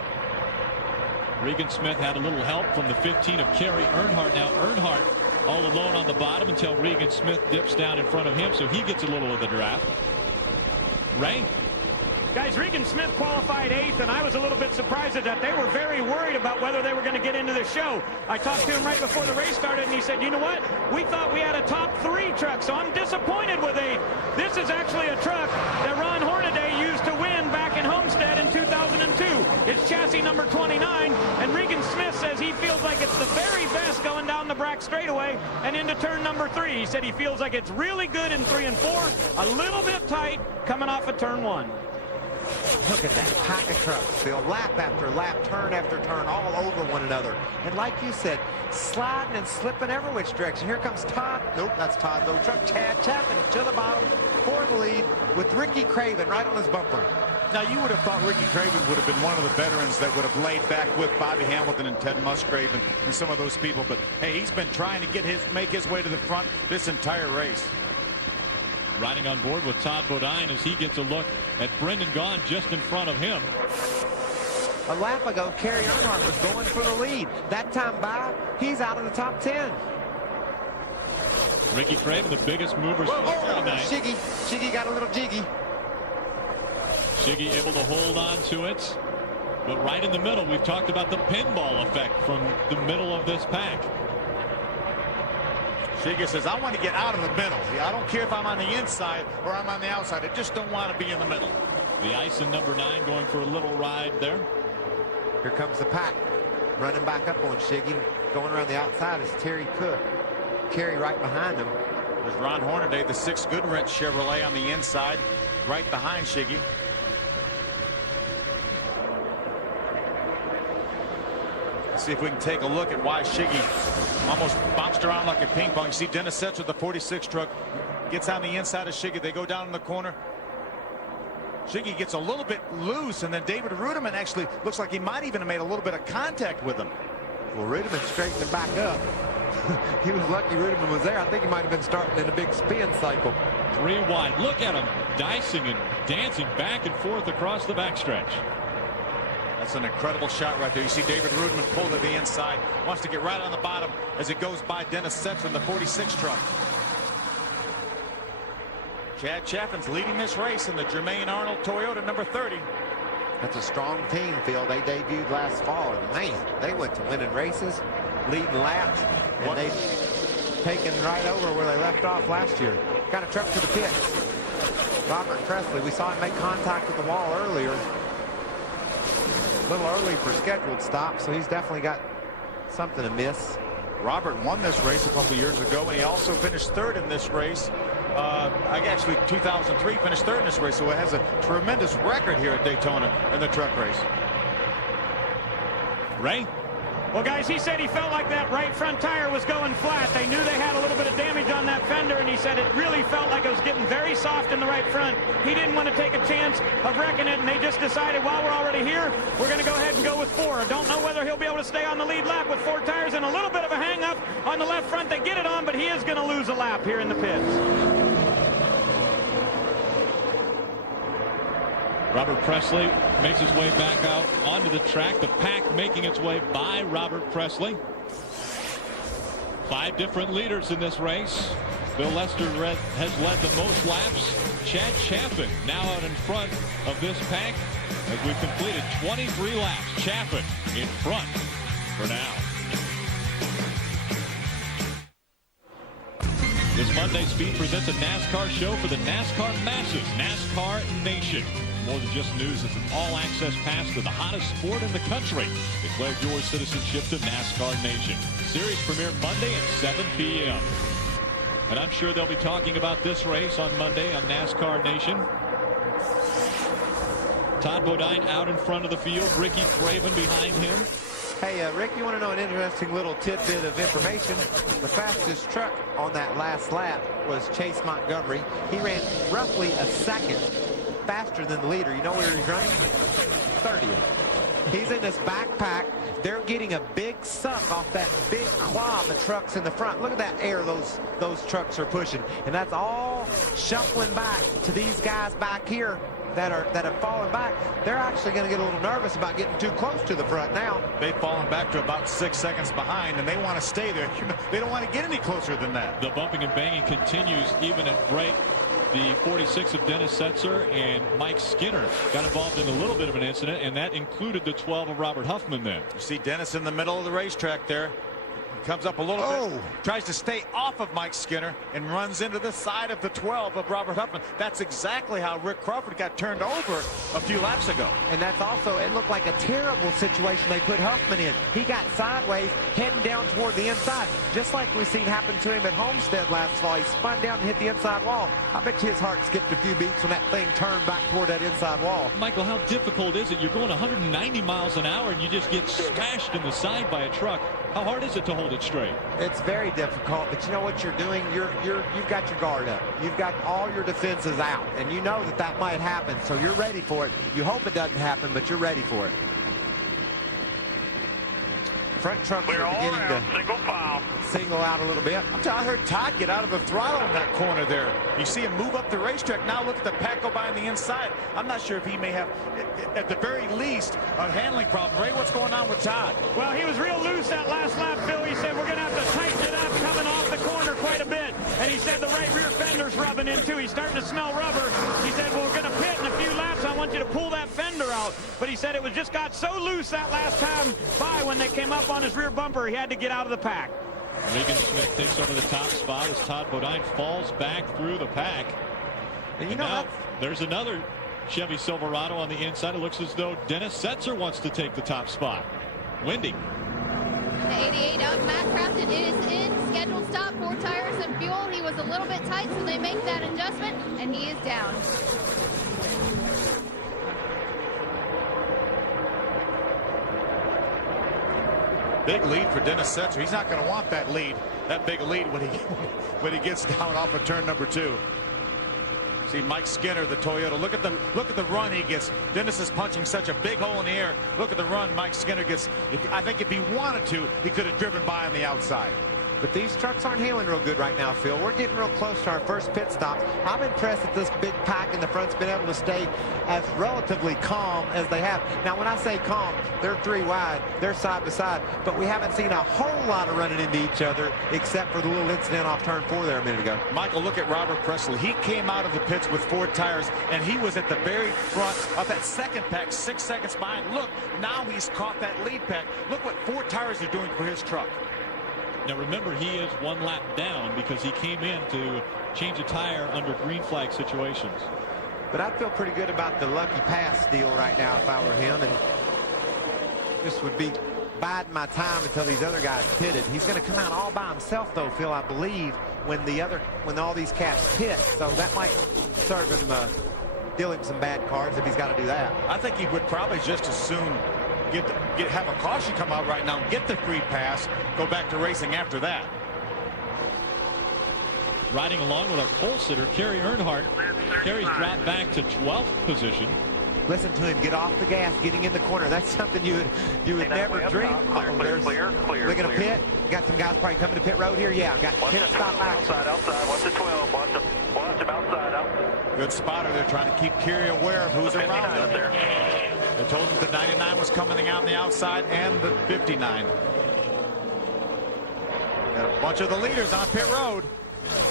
Regan Smith had a little help from the 15 of Kerry Earnhardt. Now Earnhardt all alone on the bottom until Regan Smith dips down in front of him, so he gets a little of the draft. Ray? Guys, Regan Smith qualified 8th, and I was a little bit surprised at that. They were very worried about whether they were going to get into the show. I talked to him right before the race started, and he said, you know what? We thought we had a top 3 truck, so I'm disappointed with 8th. This is actually a truck that Ron Hornaday used to win back in Homestead in 2002. It's chassis number 29, and Regan Smith says he feels like it's the very best going down the Brack straightaway and into turn number 3. He said he feels like it's really good in 3 and 4, a little bit tight coming off of turn 1. Look at that pack of trucks, Phil. Lap after lap, turn after turn, all over one another. And like you said, sliding and slipping every which direction. Here comes Todd. Nope, that's Todd's old truck. Chad Chapman to the bottom for the lead with Ricky Craven right on his bumper. Now, you would have thought Ricky Craven would have been one of the veterans that would have laid back with Bobby Hamilton and Ted Musgrave and some of those people. But, hey, he's been trying to make his way to the front this entire race. Riding on board with Todd Bodine as he gets a look at Brendan Gaughan just in front of him. A lap ago, Kerry Earnhardt was going for the lead. That time by, he's out of the top 10. Ricky Craven, the biggest movers tonight. Shiggy got a little jiggy. Shiggy able to hold on to it. But right in the middle, we've talked about the pinball effect from the middle of this pack. Shiggy says, I want to get out of the middle. I don't care if I'm on the inside or I'm on the outside. I just don't want to be in the middle. The Ison number 9 going for a little ride there. Here comes the pack. Running back up on Shiggy. Going around the outside is Terry Cook. Kerry right behind him. There's Ron Hornaday, the 6 Goodwrench Chevrolet on the inside, right behind Shiggy. Let's see if we can take a look at why Shiggy almost bounced around like a ping pong. You see Dennis Setzer, the 46 truck, gets on the inside of Shiggy. They go down in the corner. Shiggy gets a little bit loose, and then David Rudiman actually looks like he might even have made a little bit of contact with him. Well, Rudiman straightened it back up. He was lucky Rudiman was there. I think he might have been starting in a big spin cycle. 3 wide. Look at him dicing and dancing back and forth across the backstretch. That's an incredible shot right there. You see David Rudiman pull to the inside. Wants to get right on the bottom as it goes by Dennis Setzer in the 46 truck. Chad Chapman's leading this race in the Jermaine Arnold Toyota number 30. That's a strong team, Phil. They debuted last fall, and man, they went to winning races, leading laps, and they've taken right over where they left off last year. Got a truck to the pit. Robert Presley, we saw him make contact with the wall earlier. A little early for scheduled stop, so he's definitely got something to miss. Robert won this race a couple years ago, and he also finished third in this race. Actually, 2003 finished third in this race, so it has a tremendous record here at Daytona in the truck race. Ray? Well, guys, he said he felt like that right front tire was going flat. They knew they had a little bit of damage on that fender, and he said it really felt like it was getting very soft in the right front. He didn't want to take a chance of wrecking it, and they just decided, while we're already here, we're going to go ahead and go with 4. Don't know whether he'll be able to stay on the lead lap with 4 tires and a little bit of a hang-up on the left front. They get it on, but he is going to lose a lap here in the pits. Robert Presley makes his way back out onto the track. The pack making its way by Robert Presley. 5 different leaders in this race. Bill Lester has led the most laps. Chad Chaffin now out in front of this pack as we've completed 23 laps. Chaffin in front for now. This Monday, Speed presents a NASCAR show for the NASCAR masses. NASCAR Nation. More than just news, it's an all-access pass to the hottest sport in the country. Declare your citizenship to NASCAR Nation. Series premiere Monday at 7 p.m. And I'm sure they'll be talking about this race on Monday on NASCAR Nation. Todd Bodine out in front of the field. Ricky Craven behind him. Hey, Rick, you want to know an interesting little tidbit of information? The fastest truck on that last lap was Chase Montgomery. He ran roughly a second faster than the leader. You know where he's running? 30th. He's in this backpack. They're getting a big suck off that big cloud of trucks in the front. Look at that air those trucks are pushing. And that's all shuffling back to these guys back here that have fallen back. They're actually going to get a little nervous about getting too close to the front now. They've fallen back to about 6 seconds behind, and they want to stay there. They don't want to get any closer than that. The bumping and banging continues even at break. The 46 of Dennis Setzer and Mike Skinner got involved in a little bit of an incident, and that included the 12 of Robert Huffman then. You see Dennis in the middle of the racetrack there. Comes up a little bit, tries to stay off of Mike Skinner and runs into the side of the 12 of Robert Huffman. That's exactly how Rick Crawford got turned over a few laps ago. And that's also, it looked like a terrible situation they put Huffman in. He got sideways, heading down toward the inside, just like we've seen happen to him at Homestead last fall. He spun down and hit the inside wall. I bet you his heart skipped a few beats when that thing turned back toward that inside wall. Michael, how difficult is it? You're going 190 miles an hour and you just get smashed in the side by a truck. How hard is it to hold it straight? It's very difficult, but you know what you're doing? You've got your guard up. You've got all your defenses out, and you know that might happen, so you're ready for it. You hope it doesn't happen, but you're ready for it. Front trucks are beginning to single out a little bit. I heard Todd get out of the throttle in that corner there. You see him move up the racetrack. Now look at the pack go by on the inside. I'm not sure if he may have, at the very least, a handling problem. Ray, what's going on with Todd? Well, he was real loose that last lap, Bill. He said we're going to have to tighten it up coming off the corner quite a bit. And he said the right rear fender's rubbing in too. He's starting to smell rubber. He said, well, we're going to pit in a few laps. I want you to pull that fender out. But he said it was just got so loose that last time by when they came up on his rear bumper, he had to get out of the pack. Regan Smith takes over the top spot as Todd Bodine falls back through the pack. And now there's another Chevy Silverado on the inside. It looks as though Dennis Setzer wants to take the top spot. Wendy. The 88 of Matt Crafton is in. Scheduled stop, 4 tires and fuel. He was a little bit tight, so they make that adjustment, and he is down. Big lead for Dennis Setzer. He's not going to want that lead, that big lead when he gets down off of turn number 2. See Mike Skinner, the Toyota. Look at the run he gets. Dennis is punching such a big hole in the air. Look at the run Mike Skinner gets. I think if he wanted to, he could have driven by on the outside. But these trucks aren't handling real good right now, Phil. We're getting real close to our first pit stop. I'm impressed that this big pack in the front's been able to stay as relatively calm as they have. Now, when I say calm, they're 3 wide, they're side by side, but we haven't seen a whole lot of running into each other except for the little incident off turn 4 there a minute ago. Michael, look at Robert Pressley. He came out of the pits with Ford tires, and he was at the very front of that second pack, 6 seconds behind. Look, now he's caught that lead pack. Look what Ford tires are doing for his truck. Now remember, he is 1 lap down because he came in to change a tire under green flag situations. But I feel pretty good about the lucky pass deal right now if I were him, and this would be biding my time until these other guys pitted. He's going to come out all by himself, though, Phil, I believe, when all these cats pit. So that might serve him, deal him some bad cards if he's got to do that. I think he would probably just as soon have a caution come out right now, get the free pass, go back to racing after that. Riding along with our pole sitter, Kerry Earnhardt. Kerry's dropped back to 12th position. Listen to him get off the gas, getting in the corner. That's something you would never dream. Clear. They're going to pit. Got some guys probably coming to pit road here. Yeah, got pit stop outside. Watch the 12. Watch him outside. Good spotter. They're trying to keep Kerry aware of who's around him. There. They told him the 99 was coming out on the outside and the 59. Got a bunch of the leaders on pit road.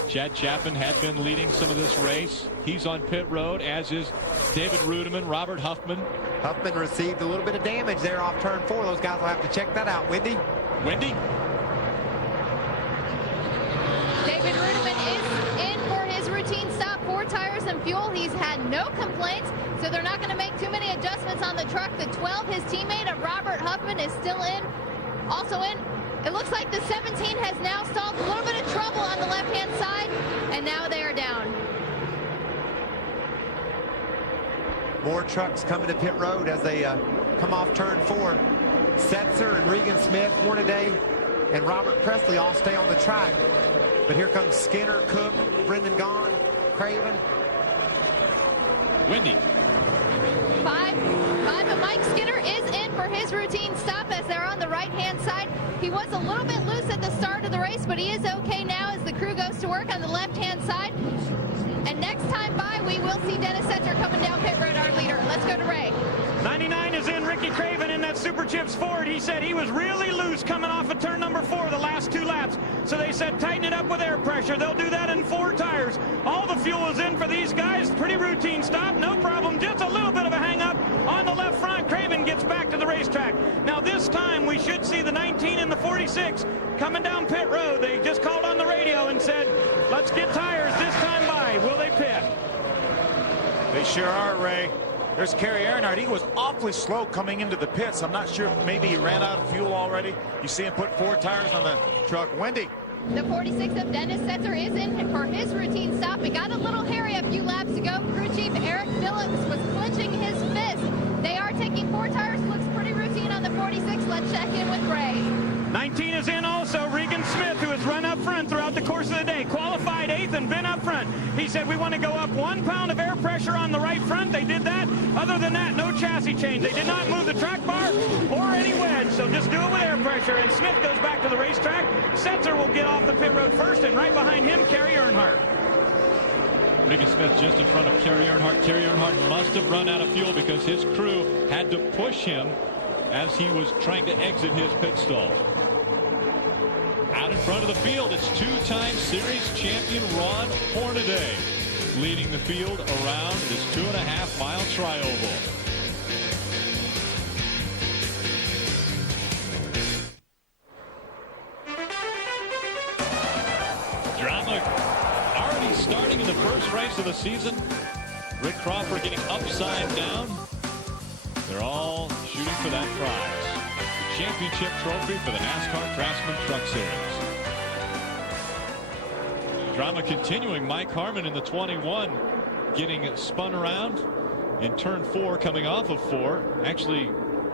Chad Chapman had been leading some of this race. He's on pit road, as is David Rudiman, Robert Huffman. Huffman received a little bit of damage there off turn 4. Those guys will have to check that out. Wendy? David Rudiman is in for his routine stop. 4 tires and fuel. He's had no complaints, so they're not going to make too many adjustments on the truck. The 12, his teammate of Robert Huffman, is still in. Also in. It looks like the 17 has now stalled. A little bit of trouble on the left-hand side, and now they are down. More trucks coming to pit road as they come off turn 4. Setzer and Regan Smith, Hornaday, and Robert Pressley all stay on the track. But here comes Skinner, Cook, Brendan Gaughan, Craven. Wendy. 5, and Mike Skinner is in for his routine stop as they're on the right-hand side. He was a little bit loose at the start of the race, but he is okay now as the crew goes to work on the left-hand side. And next time by, we will see Dennis Setzer coming down pit road, our leader. Let's go to Ray. 99 is in. Ricky Craven in that Super Chips Ford. He said he was really loose coming off of turn number 4 the last 2 laps. So they said tighten it up with air pressure. They'll do that in 4 tires. All the fuel is in for these guys. Pretty routine stop, no problem. Just a little bit of a hang-up on the left front. Craven gets back to the racetrack. Now this time we should see the 19 and the 46 coming down pit road. They just called on the radio and said, let's get tires this time by. Will they pit? They sure are, Ray. There's Kerry Earnhardt. He was awfully slow coming into the pits. I'm not sure if maybe he ran out of fuel already. You see him put 4 tires on the truck. Wendy. The 46 of Dennis Setzer is in for his routine stop. It got a little hairy a few laps ago. Crew chief Eric Phillips was clenching his fist. They are taking 4 tires. Looks pretty routine on the 46. Let's check in with Ray. 19 is in also. Regan Smith, who has run up front throughout the course of the day. Qualified 8th and been up front. He said we want to go up 1 pound of air pressure on the right front. They did that. Other than that, no chassis change. They did not move the track bar or any wedge. So just do it with air pressure. And Smith goes back to the racetrack. Setzer will get off the pit road first, and right behind him, Kerry Earnhardt. Regan Smith just in front of Kerry Earnhardt. Kerry Earnhardt must have run out of fuel because his crew had to push him as he was trying to exit his pit stall. Out in front of the field, it's 2-time series champion Ron Hornaday leading the field around this 2.5-mile trioval. Drama already starting in the first race of the season. Rick Crawford getting upside down. They're all shooting for that prize. The championship trophy for the NASCAR Craftsman Truck Series. Drama continuing. Mike Harmon in the 21 getting spun around in turn 4, coming off of 4. Actually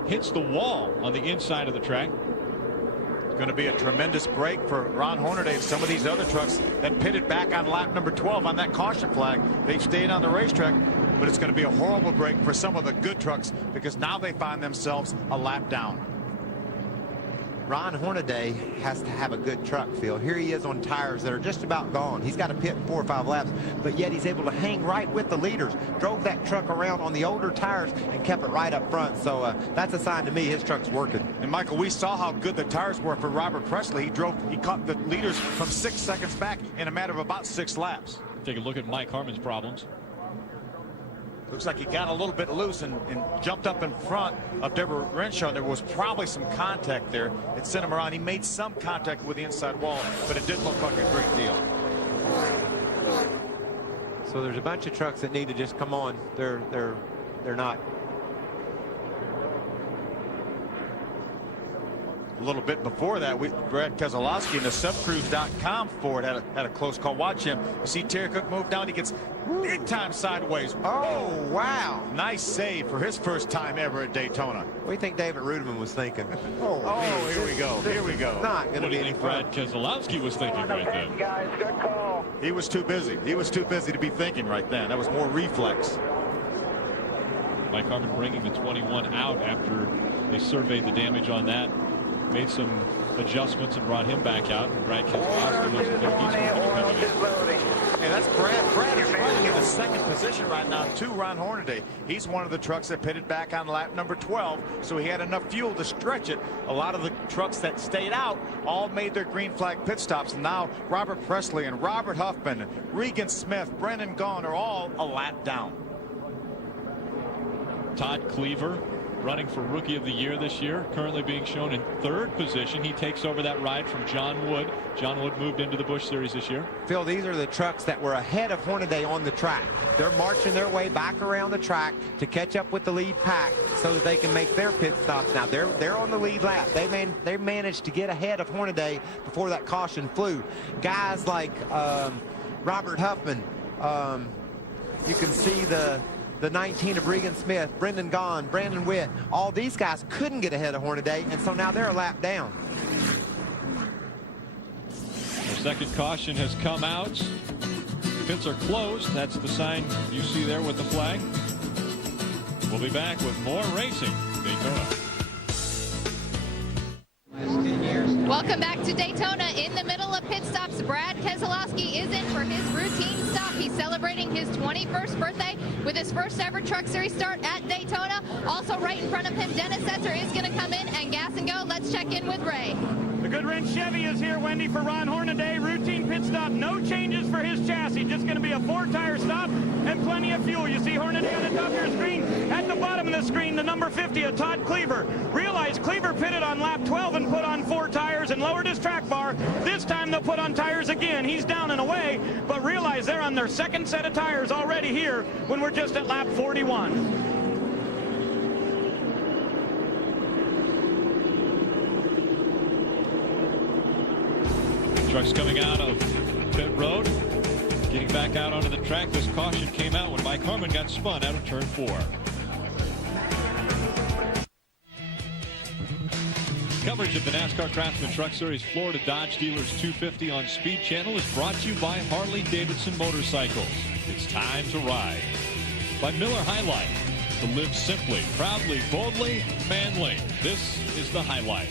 hits the wall on the inside of the track. It's going to be a tremendous break for Ron Hornaday and some of these other trucks that pitted back on lap number 12 on that caution flag. They stayed on the racetrack, but it's going to be a horrible break for some of the good trucks because now they find themselves a lap down. Ron Hornaday has to have a good truck, Phil. Here he is on tires that are just about gone. He's got to pit in 4 or 5 laps, but yet he's able to hang right with the leaders. Drove that truck around on the older tires and kept it right up front. So that's a sign to me his truck's working. And Michael, we saw how good the tires were for Robert Presley. He caught the leaders from 6 seconds back in a matter of about 6 laps. Take a look at Mike Harmon's problems. Looks like he got a little bit loose and jumped up in front of Deborah Renshaw. There was probably some contact there. It sent him around. He made some contact with the inside wall, but it didn't look like a great deal. So there's a bunch of trucks that need to just come on. They're not. A little bit before that, Brad Keselowski in the subcruise.com Ford had a close call. Watch him. You see Terry Cook move down. He gets big time sideways. Oh, wow. Nice save for his first time ever at Daytona. What do you think David Ruderman was thinking? Oh, here we go. Here we go. Not going to be any fun. Brad Keselowski was thinking right then? Guys, good call. He was too busy. He was too busy to be thinking right then. That was more reflex. Mike Harmon bringing the 21 out after they surveyed the damage on that. Made some adjustments and brought him back out. And Brad Keselowski looks as though he's going to be coming in. And that's Brad. Brad is running in the second position right now to Ron Hornaday. He's one of the trucks that pitted back on lap number 12, so he had enough fuel to stretch it. A lot of the trucks that stayed out all made their green flag pit stops. And now Robert Presley and Robert Huffman, Regan Smith, Brendan Gaughan are all a lap down. Todd Cleaver running for Rookie of the Year this year, currently being shown in 3rd position. He takes over that ride from John Wood. John Wood moved into the Busch Series this year. Phil, these are the trucks that were ahead of Hornaday on the track. They're marching their way back around the track to catch up with the lead pack so that they can make their pit stops. Now they're on the lead lap. They managed to get ahead of Hornaday before that caution flew. Guys like Robert Huffman, you can see the 19 of Regan Smith, Brendan Gaughan, Brandon Witt, all these guys couldn't get ahead of Hornaday, and so now they're a lap down. The second caution has come out. Pits are closed. That's the sign you see there with the flag. We'll be back with more racing. Daytona. Welcome back to Daytona. In the middle of pit stops, Brad Keselowski is in for his routine stop. He's celebrating his 21st birthday with his first ever Truck Series start at Daytona. Also right in front of him, Dennis Setzer is going to come in and gas and go. Let's check in with Ray. The Goodwrench Chevy is here, Wendy, for Ron Hornaday. Routine pit stop, no changes for his chassis. Just going to be a 4-tire stop and plenty of fuel. You see Hornaday on the top of your screen. At the bottom of the screen, the number 50 of Todd Cleaver. Realize Cleaver pitted on lap 12 and put on 4 tires and lowered his track bar. This time they'll put on tires again. He's down and away, but realize they're on their second set of tires already here when we're just at lap 41. Trucks coming out of pit road, getting back out onto the track. This caution came out when Mike Harmon got spun out of turn 4. Coverage of the NASCAR Craftsman Truck Series Florida Dodge Dealers 250 on Speed Channel is brought to you by Harley-Davidson Motorcycles. It's time to ride. By Miller High Life. To live simply, proudly, boldly, manly. This is the highlight.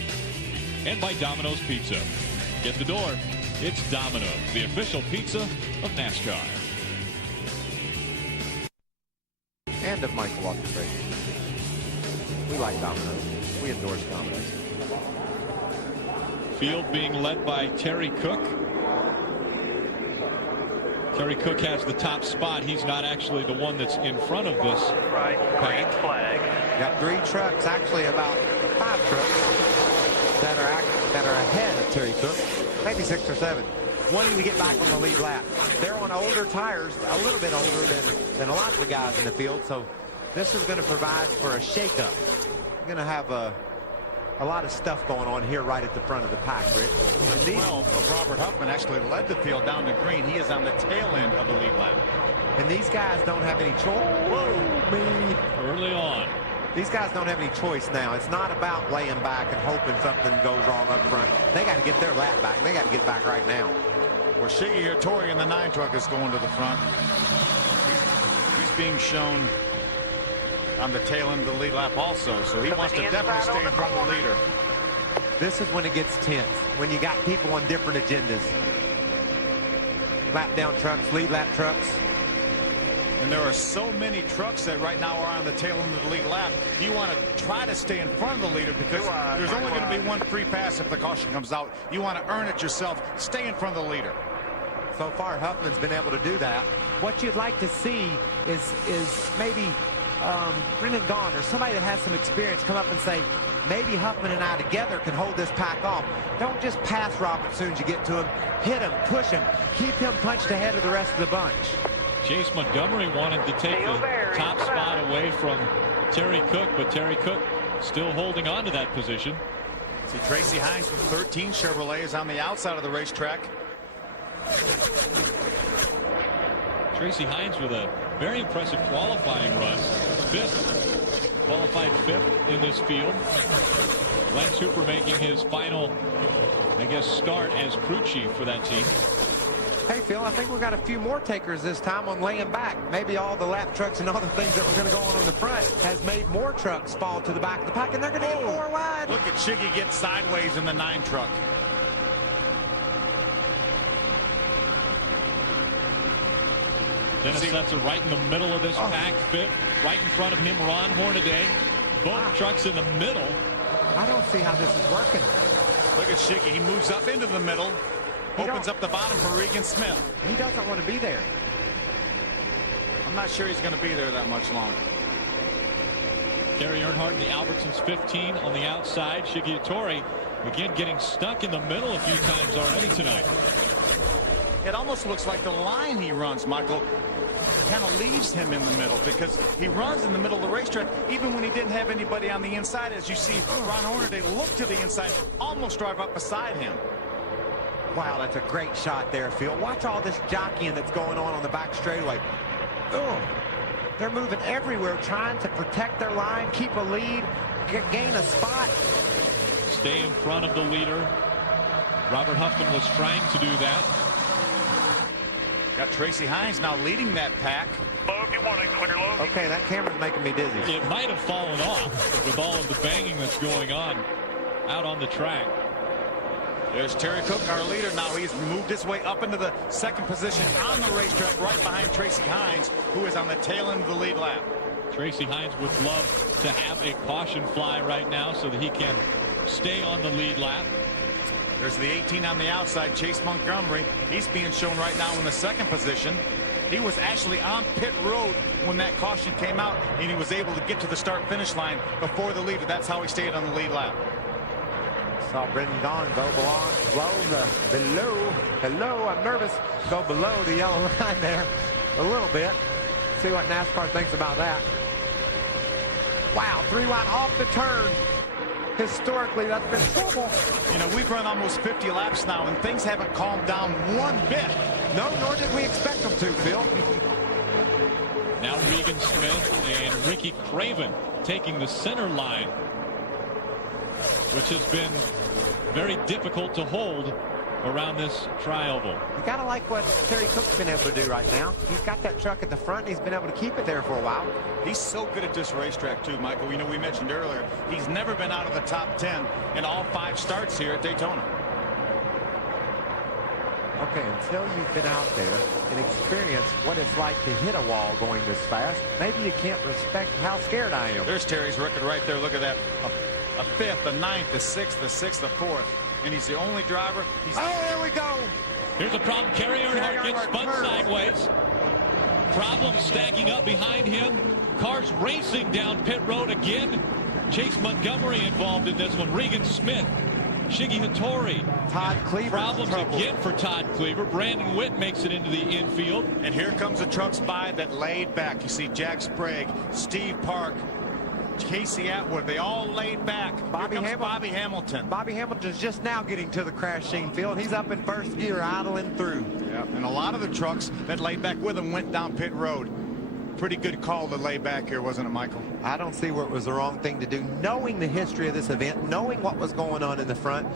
And by Domino's Pizza. Get the door. It's Domino's, the official pizza of NASCAR. And of Michael Walker Racing. We like Domino's. We endorse Domino's. Field being led by Terry Cook. Terry Cook has the top spot. He's not actually the one that's in front of this. Right, green flag. Got 3 trucks, actually about 5 trucks that are ahead of Terry Cook. Maybe 6 or 7. Wanting to get back on the lead lap. They're on older tires, a little bit older than a lot of the guys in the field, so this is going to provide for a shakeup. You're going to have a lot of stuff going on here right at the front of the pack, Rick. The 12 of Robert Huffman actually led the field down to green. He is on the tail end of the lead lap. And these guys don't have any choice. Whoa, me. Early on. These guys don't have any choice now. It's not about laying back and hoping something goes wrong up front. They got to get their lap back. They got to get back right now. Well, Shiggy Hirtori in the 9 truck is going to the front. He's being shown on the tail end of the lead lap also, so he wants to definitely stay in front of the leader. This is when it gets tense, when you got people on different agendas. Lap down trucks, lead lap trucks. And there are so many trucks that right now are on the tail end of the lead lap. You want to try to stay in front of the leader because there's only going to be one free pass if the caution comes out. You want to earn it yourself. Stay in front of the leader. So far, Huffman's been able to do that. What you'd like to see is maybe Brendan Gaughan or somebody that has some experience come up and say, maybe Huffman and I together can hold this pack off. Don't just pass Robert as soon as you get to him. Hit him, push him, keep him punched ahead of the rest of the bunch. Chase Montgomery wanted to take the top spot away from Terry Cook, but Terry Cook still holding on to that position. See, Tracy Hines with 13 Chevrolet is on the outside of the racetrack. Tracy Hines with a very impressive qualifying run. Fifth, qualified fifth in this field. Lance Hooper making his final, I guess, start as crew chief for that team. Hey, Phil, I think we got a few more takers this time on laying back. Maybe all the lap trucks and all the things that were going to go on the front has made more trucks fall to the back of the pack, and they're going to get more wide. Look at Shiggy get sideways in the 9 truck. Dennis Setzer right in the middle of this pack, fifth. Right in front of him, Ron Hornaday. Both trucks in the middle. I don't see how this is working. Look at Shiggy. He moves up into the middle. Opens up the bottom for Regan Smith. He doesn't want to be there. I'm not sure he's going to be there that much longer. Gary Earnhardt in the Albertsons 15 on the outside. Shiggy Hattori again getting stuck in the middle a few times already tonight. It almost looks like the line he runs, Michael, kind of leaves him in the middle because he runs in the middle of the racetrack even when he didn't have anybody on the inside. As you see Ron Hornaday look to the inside, almost drive up beside him. Wow, that's a great shot there, Phil. Watch all this jockeying that's going on the back straightaway. Oh, they're moving everywhere, trying to protect their line, keep a lead, gain a spot. Stay in front of the leader. Robert Huffman was trying to do that. Got Tracy Hines now leading that pack. Low, good morning, clear low. Okay, that camera's making me dizzy. It might have fallen off with all of the banging that's going on out on the track. There's Terry Cook, our leader. Now he's moved his way up into the second position on the racetrack right behind Tracy Hines, who is on the tail end of the lead lap. Tracy Hines would love to have a caution fly right now so that he can stay on the lead lap. There's the 18 on the outside, Chase Montgomery. He's being shown right now in the second position. He was actually on pit road when that caution came out, and he was able to get to the start-finish line before the leader. That's how he stayed on the lead lap. Saw Brendan Gaughan go below, I'm nervous, go below the yellow line there a little bit. See what NASCAR thinks about that. Wow, 3 wide off the turn. Historically, that's been trouble. You know, we've run almost 50 laps now, and things haven't calmed down one bit. No, nor did we expect them to, Phil. Now Regan Smith and Ricky Craven taking the center line, which has been very difficult to hold around this tri-oval. You gotta like what Terry Cook's been able to do right now. He's got that truck at the front, and he's been able to keep it there for a while. He's so good at this racetrack too, Michael. You know, we mentioned earlier, he's never been out of the top 10 in all 5 starts here at Daytona. Okay, until you've been out there and experienced what it's like to hit a wall going this fast, maybe you can't respect how scared I am. There's Terry's record right there. Look at that. A 5th, a 9th, a 6th, a 6th, a 4th. And he's the only driver. Oh, there we go. Here's a problem. Gary Earnhardt gets spun sideways. Problems stacking up behind him. Cars racing down pit road again. Chase Montgomery involved in this one. Regan Smith. Shiggy Hattori. Todd Cleaver. Problems again for Todd Cleaver. Brandon Witt makes it into the infield. And here comes the trucks by that laid back. You see Jack Sprague, Steve Park, Casey Atwood, they all laid back. Bobby Hamilton. Bobby Hamilton's just now getting to the crash scene, Phil, and he's up in first gear, idling through. Yeah, and a lot of the trucks that laid back with him went down pit road. Pretty good call to lay back here, wasn't it, Michael? I don't see where it was the wrong thing to do. Knowing the history of this event, knowing what was going on in the front,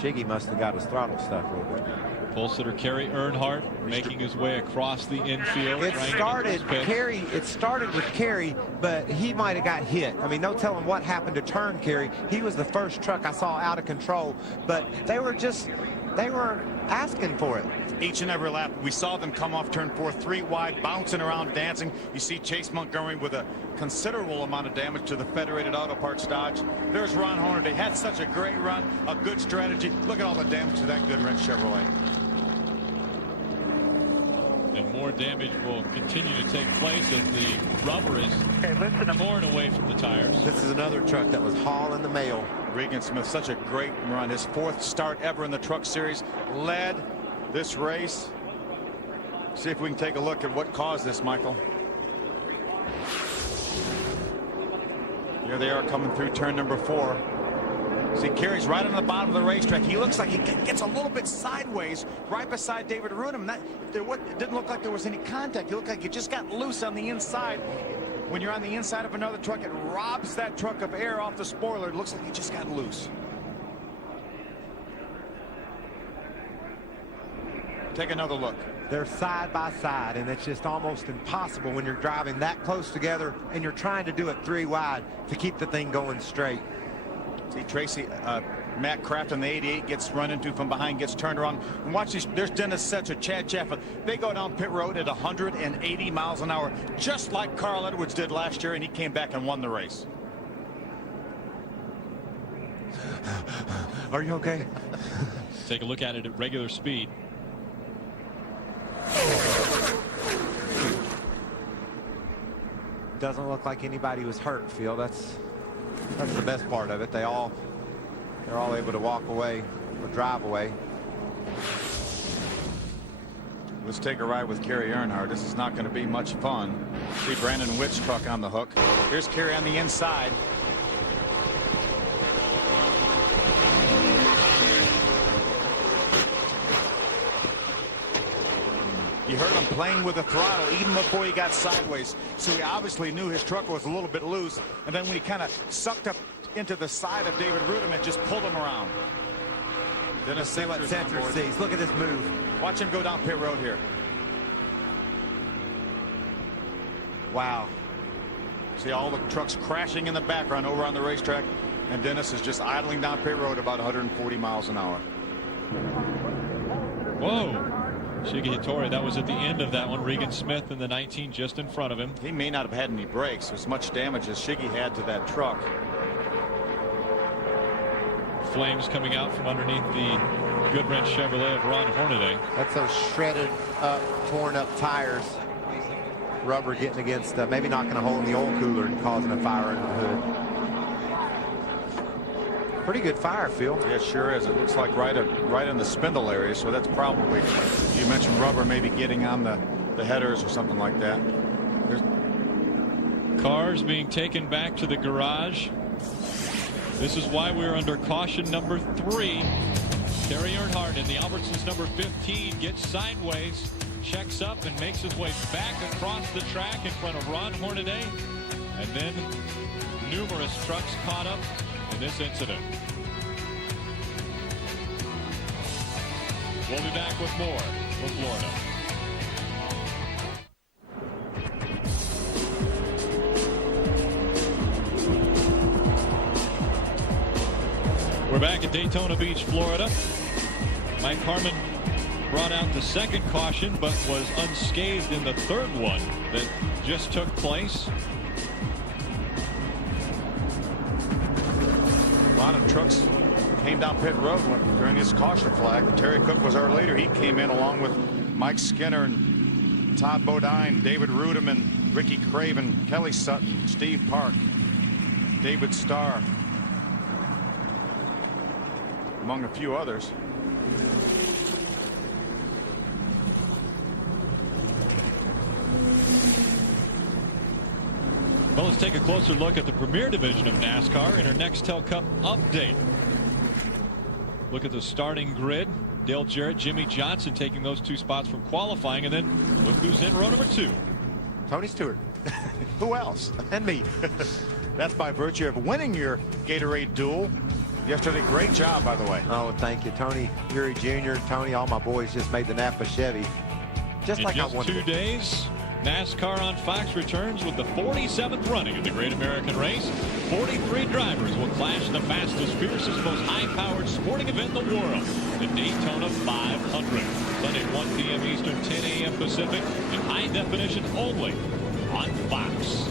Shiggy must have got his throttle stuck a little bit. Pole sitter Kerry Earnhardt making his way across the infield. It started with Kerry, but he might have got hit. I mean, no telling what happened to turn Kerry. He was the first truck I saw out of control, but they were asking for it. Each and every lap, we saw them come off turn 4, 3 wide, bouncing around, dancing. You see Chase Montgomery with a considerable amount of damage to the Federated Auto Parts Dodge. There's Ron Hornaday. Had such a great run, a good strategy. Look at all the damage to that Goodwrench Chevrolet. And more damage will continue to take place as the rubber is torn away from the tires. This is another truck that was hauling the mail. Regan Smith, such a great run. His 4th start ever in the Truck Series. Led this race. See if we can take a look at what caused this, Michael. Here they are coming through turn number 4. See, Kerry's right on the bottom of the racetrack. He looks like he gets a little bit sideways right beside David Rudem. It didn't look like there was any contact. It looked like he just got loose on the inside. When you're on the inside of another truck, it robs that truck of air off the spoiler. It looks like he just got loose. Take another look. They're side by side, and it's just almost impossible when you're driving that close together and you're trying to do it 3 wide to keep the thing going straight. See Tracy, Matt Kraft on the 88 gets run into from behind, gets turned around. And watch these. There's Dennis Setzer, Chad Jaffa. They go down pit road at 180 miles an hour, just like Carl Edwards did last year, and he came back and won the race. Are you okay? Take a look at it at regular speed. Doesn't look like anybody was hurt, Phil. That's the best part of it. They're all able to walk away or drive away. Let's take a ride with Kerry Earnhardt. This is not going to be much fun. See Brandon Witt's truck on the hook. Here's Kerry on the inside. You heard him playing with the throttle even before he got sideways. So he obviously knew his truck was a little bit loose. And then when he kind of sucked up into the side of David Rudem and just pulled him around. Then let's see what Setzer sees. Look at this move. Watch him go down pit road here. Wow. See all the trucks crashing in the background over on the racetrack. And Dennis is just idling down pit road about 140 miles an hour. Whoa. Shiggy Hattori, that was at the end of that one. Regan Smith in the 19 just in front of him. He may not have had any brakes. As much damage as Shiggy had to that truck. Flames coming out from underneath the Goodwrench Chevrolet of Ron Hornaday. That's those shredded up, torn up tires. Rubber getting against, maybe knocking a hole in the oil cooler and causing a fire in the hood. Pretty good fire, Phil. Yeah, it sure is. It looks like right in the spindle area, so that's probably, you mentioned rubber maybe getting on the headers or something like that. Cars being taken back to the garage. This is why we're under caution number 3. Kerry Earnhardt in the Albertsons number 15 gets sideways, checks up and makes his way back across the track in front of Ron Hornaday. And then numerous trucks caught up in this incident. We'll be back with more from Florida. We're back at Daytona Beach, Florida. Mike Harmon brought out the second caution, but was unscathed in the third one that just took place. A lot of trucks came down pit road during this caution flag. Terry Cook was our leader. He came in along with Mike Skinner and Todd Bodine, David Rudem, Ricky Craven, Kelly Sutton, Steve Park, David Starr, among a few others. Well, let's take a closer look at the Premier Division of NASCAR in our Nextel Cup update. Look at the starting grid. Dale Jarrett, Jimmy Johnson taking those 2 spots from qualifying, and then look who's in row number 2. Tony Stewart. Who else? And me. That's by virtue of winning your Gatorade Duel yesterday. Great job, by the way. Oh, thank you, Tony Eury Jr., Tony, all my boys just made the Napa Chevy. Just like I wanted. In just 2 days, NASCAR on Fox returns with the 47th running of the Great American Race. 43 drivers will clash in the fastest, fiercest, most high-powered sporting event in the world, the Daytona 500. Sunday, 1 p.m. Eastern, 10 a.m. Pacific, in high definition only on Fox.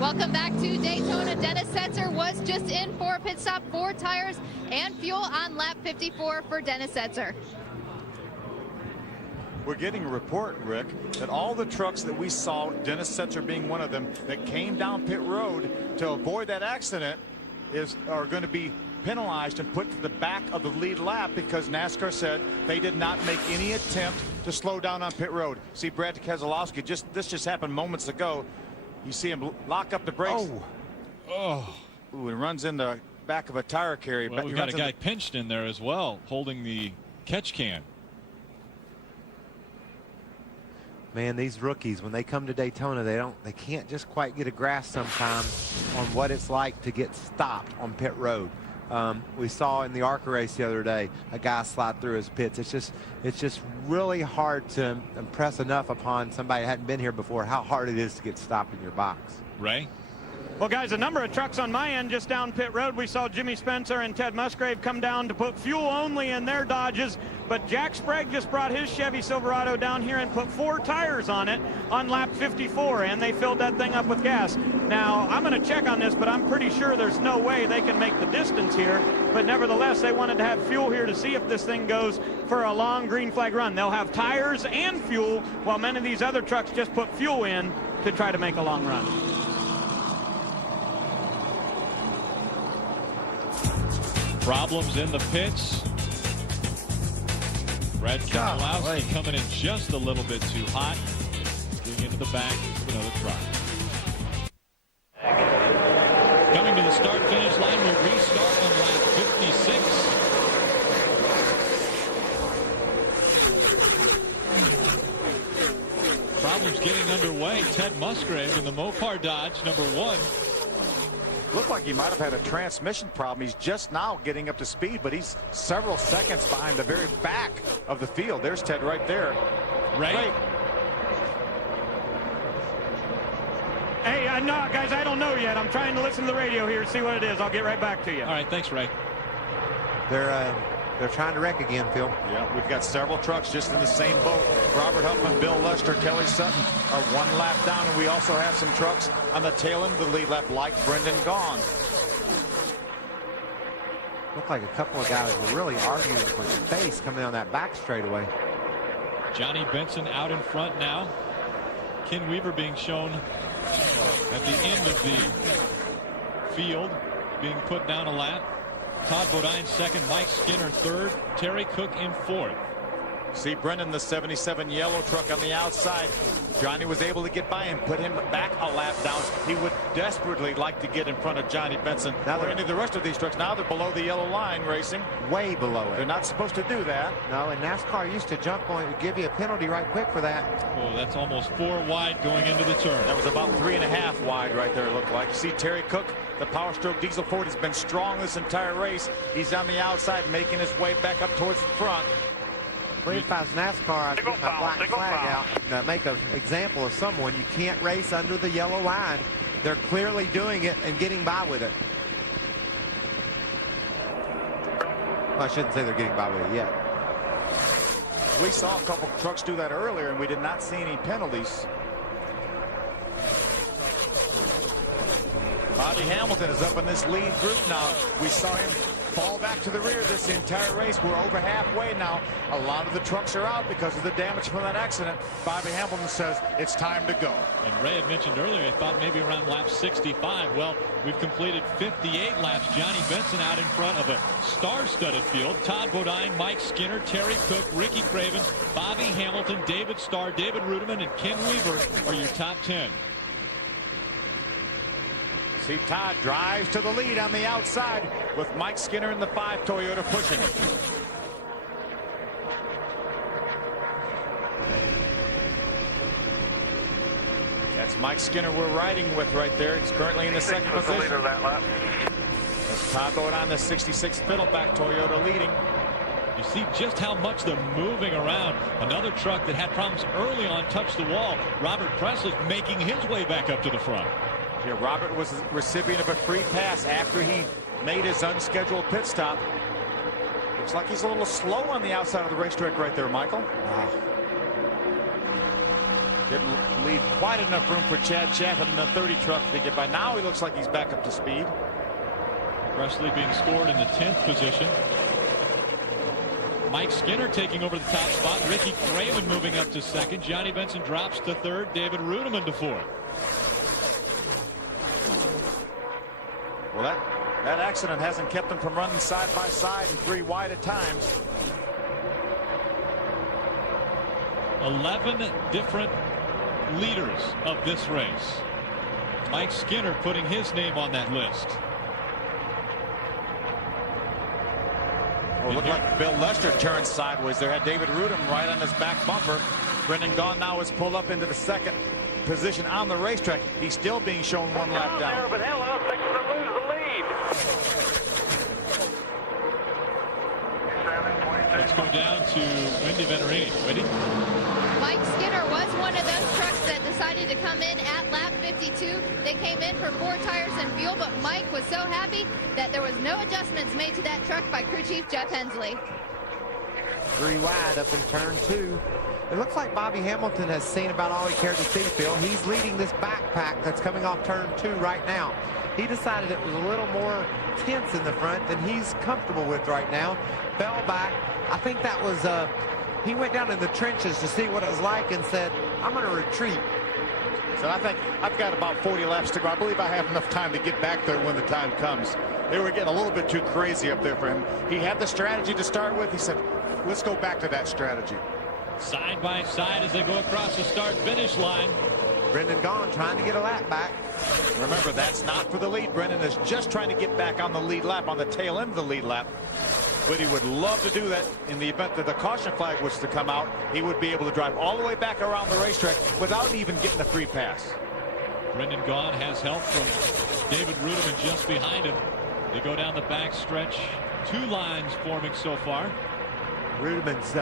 Welcome back to Daytona. Dennis Setzer was just in for a pit stop, 4 tires and fuel on lap 54 for Dennis Setzer. We're getting a report, Rick, that all the trucks that we saw, Dennis Setzer being one of them, that came down pit road to avoid that accident are going to be penalized and put to the back of the lead lap because NASCAR said they did not make any attempt to slow down on pit road. See, Brad Keselowski, this just happened moments ago. You see him lock up the brakes. Oh. Ooh, and runs in the back of a tire carrier. Well, we've got a guy pinched in there as well, holding the catch can. Man, these rookies, when they come to Daytona, they can't just quite get a grasp sometimes on what it's like to get stopped on pit road. We saw in the ARCA race the other day a guy slide through his pits. It's just really hard to impress enough upon somebody who hadn't been here before how hard it is to get stopped in your box. Ray? Well, guys, a number of trucks on my end just down pit road. We saw Jimmy Spencer and Ted Musgrave come down to put fuel only in their Dodges, but Jack Sprague just brought his Chevy Silverado down here and put 4 tires on it on lap 54, and they filled that thing up with gas. Now, I'm going to check on this, but I'm pretty sure there's no way they can make the distance here, but nevertheless, they wanted to have fuel here to see if this thing goes for a long green flag run. They'll have tires and fuel, while many of these other trucks just put fuel in to try to make a long run. Problems in the pits. Brad Keselowski coming in just a little bit too hot. Getting into the back for another try. Coming to the start-finish line, we'll restart on lap 56. Problems getting underway. Ted Musgrave in the Mopar Dodge, number 1. Looked like he might have had a transmission problem. He's just now getting up to speed, but he's several seconds behind the very back of the field. There's Ted right there. Ray? Hey, no, guys, I don't know yet. I'm trying to listen to the radio here, see what it is. I'll get right back to you. All right, thanks, Ray. They're trying to wreck again, Phil. Yeah, we've got several trucks just in the same boat. Robert Huffman, Bill Lester, Kelly Sutton are 1 lap down, and we also have some trucks on the tail end of the lead lap like Brendan Gaughan. Looked like a couple of guys were really arguing for space coming down that back straightaway. Johnny Benson out in front now. Ken Weaver being shown at the end of the field, being put down a lap. Todd Bodine second, Mike Skinner third, Terry Cook in fourth. See Brendan, the 77 yellow truck on the outside. Johnny was able to get by him, put him back a lap down. He would desperately like to get in front of Johnny Benson. Now or any of the rest of these trucks. Now they're below the yellow line racing. Way below it. They're not supposed to do that. No, and NASCAR used to jump on it, give you a penalty right quick for that. Oh, that's almost 4 wide going into the turn. That was about 3.5 wide right there, it looked like. You see Terry Cook, the Power Stroke Diesel Ford, has been strong this entire race. He's on the outside, making his way back up towards the front. Well, if I was NASCAR, I'd put my black flag out and make an example of someone. You can't race under the yellow line. They're clearly doing it and getting by with it. Well, I shouldn't say they're getting by with it yet. We saw a couple trucks do that earlier, and we did not see any penalties. Bobby Hamilton is up in this lead group now. We saw him fall back to the rear this entire race. We're over halfway now. A lot of the trucks are out because of the damage from that accident. Bobby Hamilton says it's time to go. And Ray had mentioned earlier, I thought maybe around lap 65. Well, we've completed 58 laps. Johnny Benson out in front of a star-studded field. Todd Bodine, Mike Skinner, Terry Cook, Ricky Craven, Bobby Hamilton, David Starr, David Ruderman, and Ken Weaver are your top 10. See, Todd drives to the lead on the outside with Mike Skinner in the 5 Toyota pushing it. That's It's Mike Skinner we're riding with right there. He's currently in the second position. The leader of that lap. As Todd Bodine, the 66 Fiddleback Toyota, leading. You see just how much they're moving around. Another truck that had problems early on touched the wall. Robert Presley's making his way back up to the front. Yeah, Robert was the recipient of a free pass after he made his unscheduled pit stop. Looks like he's a little slow on the outside of the racetrack right there, Michael. Wow. Didn't leave quite enough room for Chad Chaffin in the 30 truck to get by. Now he looks like he's back up to speed. Presley being scored in the 10th position. Mike Skinner taking over the top spot. Ricky Craven moving up to second. Johnny Benson drops to third. David Rudiman to fourth. Well, that accident hasn't kept them from running side by side and 3 wide at times. 11 different leaders of this race. Mike Skinner putting his name on that list. Well, it looked like Bill Lester turned sideways there. Had David Rudiman right on his back bumper. Brendan Gaughan now is pulled up into the second position on the racetrack. He's still being shown 1 lap down. There, but Hello fixing to lose the lead. Let's go down to Wendy Venerini. Wendy? Mike Skinner was one of those trucks that decided to come in at lap 52. They came in for 4 tires and fuel, but Mike was so happy that there was no adjustments made to that truck by crew chief Jeff Hensley. 3 wide up in turn 2. It looks like Bobby Hamilton has seen about all he cared to see, Phil. He's leading this backpack that's coming off turn 2 right now. He decided it was a little more tense in the front than he's comfortable with right now. Fell back. I think that was, he went down in the trenches to see what it was like and said, I'm going to retreat. So I think I've got about 40 laps to go. I believe I have enough time to get back there when the time comes. They were getting a little bit too crazy up there for him. He had the strategy to start with. He said, let's go back to that strategy. Side by side as they go across the start-finish line. Brendan Gaughan trying to get a lap back. Remember, that's not for the lead. Brendan is just trying to get back on the lead lap, on the tail end of the lead lap. But he would love to do that in the event that the caution flag was to come out. He would be able to drive all the way back around the racetrack without even getting a free pass. Brendan Gaughan has help from David Rudiman just behind him. They go down the back stretch. 2 lines forming so far. Rudiman's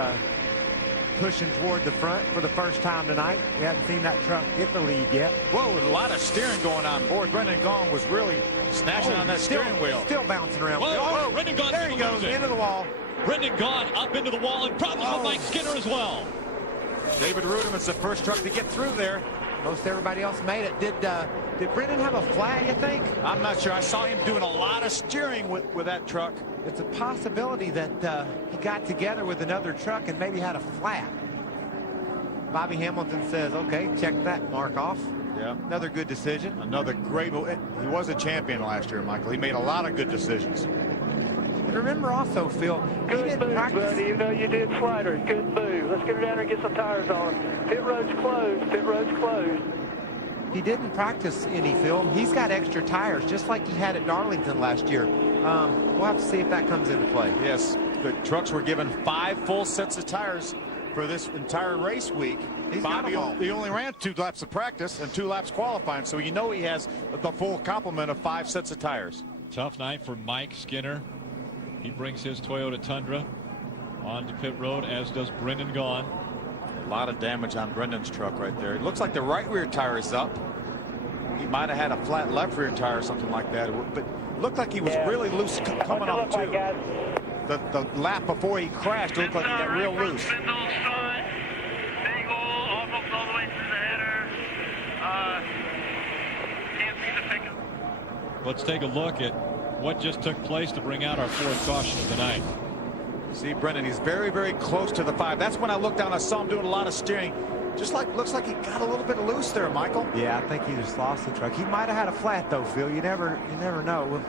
pushing toward the front for the first time tonight. We haven't seen that truck get the lead yet. Whoa, with a lot of steering going on board. Brendan Gaughan was really snatching on that steering wheel. Still bouncing around. Whoa, Brendan Gaughan. There he goes, into the wall. Brendan Gaughan up into the wall, and problems with Mike Skinner as well. David Rudiman's the first truck to get through there. Most everybody else made it. Did Brendan have a flat, you think? I'm not sure. I saw him doing a lot of steering with that truck. It's a possibility that he got together with another truck and maybe had a flat. Bobby Hamilton says, okay, check that mark off. Yeah. Another good decision. Another great. He was a champion last year, Michael. He made a lot of good decisions. And remember also, Phil, he Good didn't move, practice. buddy. Even though you did sliders, good move. Let's get her down there and get some tires on her. Pit road's closed. Pit road's closed. He didn't practice any, Phil. He's got extra tires, just like he had at Darlington last year. We'll have to see if that comes into play. Yes, the trucks were given 5 full sets of tires for this entire race week. Bobby he only ran 2 laps of practice and 2 laps qualifying, so you know he has the full complement of 5 sets of tires. Tough night for Mike Skinner. He brings his Toyota Tundra onto pit road, as does Brendan Gaughan. A lot of damage on Brendan's truck right there. It looks like the right rear tire is up. He might have had a flat left rear tire or something like that, but looked like he was really loose coming off too. The lap before he crashed, it looked like he got real loose. Let's take a look at what just took place to bring out our 4th caution of the night. See Brendan, he's very, very close to the 5. That's when I looked down, I saw him doing a lot of steering. Just like, looks like he got a little bit loose there, Michael. Yeah, I think he just lost the truck. He might have had a flat though, Phil. You never know.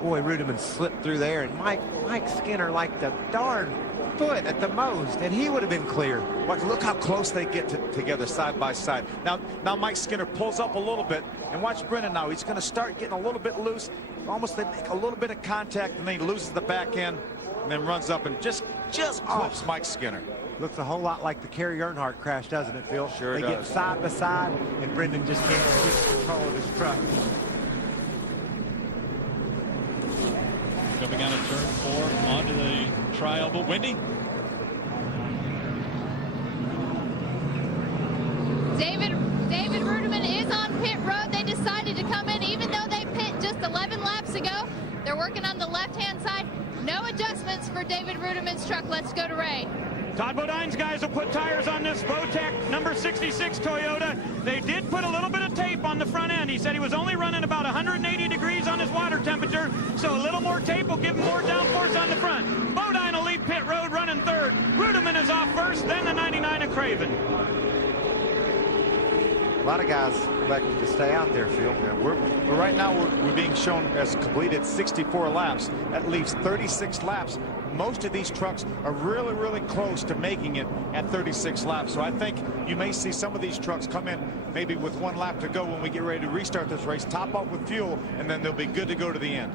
Boy, Rudiman slipped through there, and Mike Skinner like the darn foot at the most, and he would have been clear. Look how close they get together side by side. Now Mike Skinner pulls up a little bit, and watch Brendan now. He's going to start getting a little bit loose. Almost they make a little bit of contact, and then he loses the back end, and then runs up and just clips Mike Skinner. Looks a whole lot like the Kerry Earnhardt crash, doesn't it, Phil? Sure They does. get side by side, and Brendan just can't keep control of his truck. Coming out of turn 4 onto the tri-oval. Wendy? David Rudiman is on pit road. They decided to come in even though they pit just 11 laps ago. They're working on the left-hand side. No adjustments for David Rudiman's truck. Let's go to Ray. Todd Bodine's guys will put tires on this Bowtech number 66 Toyota. They did put a little bit of tape on the front end. He said he was only running about 180 degrees on his water temperature, so a little more tape will give him more downforce on the front. Bodine will lead pit road running third. Rudiman is off first, then the 99 of Craven. A lot of guys elected to stay out there, Phil. Yeah, right now we're being shown as completed 64 laps. That leaves 36 laps. Most of these trucks are really, really close to making it at 36 laps. So I think you may see some of these trucks come in maybe with 1 lap to go when we get ready to restart this race, top up with fuel, and then they'll be good to go to the end.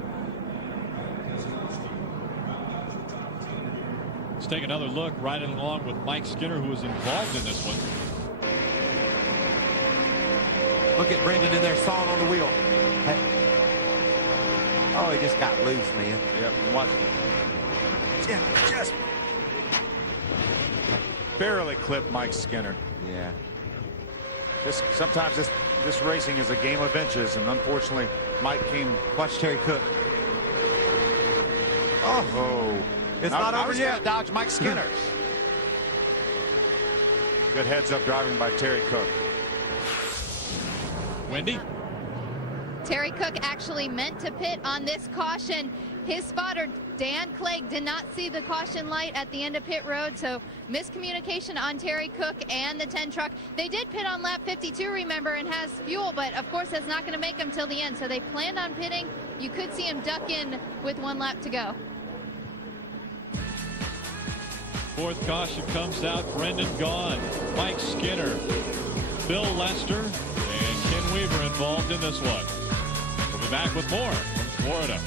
Let's take another look, riding along with Mike Skinner, who was involved in this one. Look at Brendan in there sawing on the wheel. Hey. Oh, he just got loose, man. Yep, watch. Just barely clipped Mike Skinner. Yeah. Sometimes this racing is a game of inches, and unfortunately, Mike came. Watch Terry Cook. Oh, it's not over yet. Dodge Mike Skinner. Good heads-up driving by Terry Cook. Wendy? Terry Cook actually meant to pit on this caution. His spotter, Dan Clegg, did not see the caution light at the end of pit road, so miscommunication on Terry Cook and the 10 truck. They did pit on lap 52, remember, and has fuel, but of course that's not going to make them till the end, so they planned on pitting. You could see him duck in with 1 lap to go. 4th caution comes out. Brendan Gaughan, Mike Skinner, Bill Lester, and Ken Weaver involved in this one. We'll be back with more from Florida.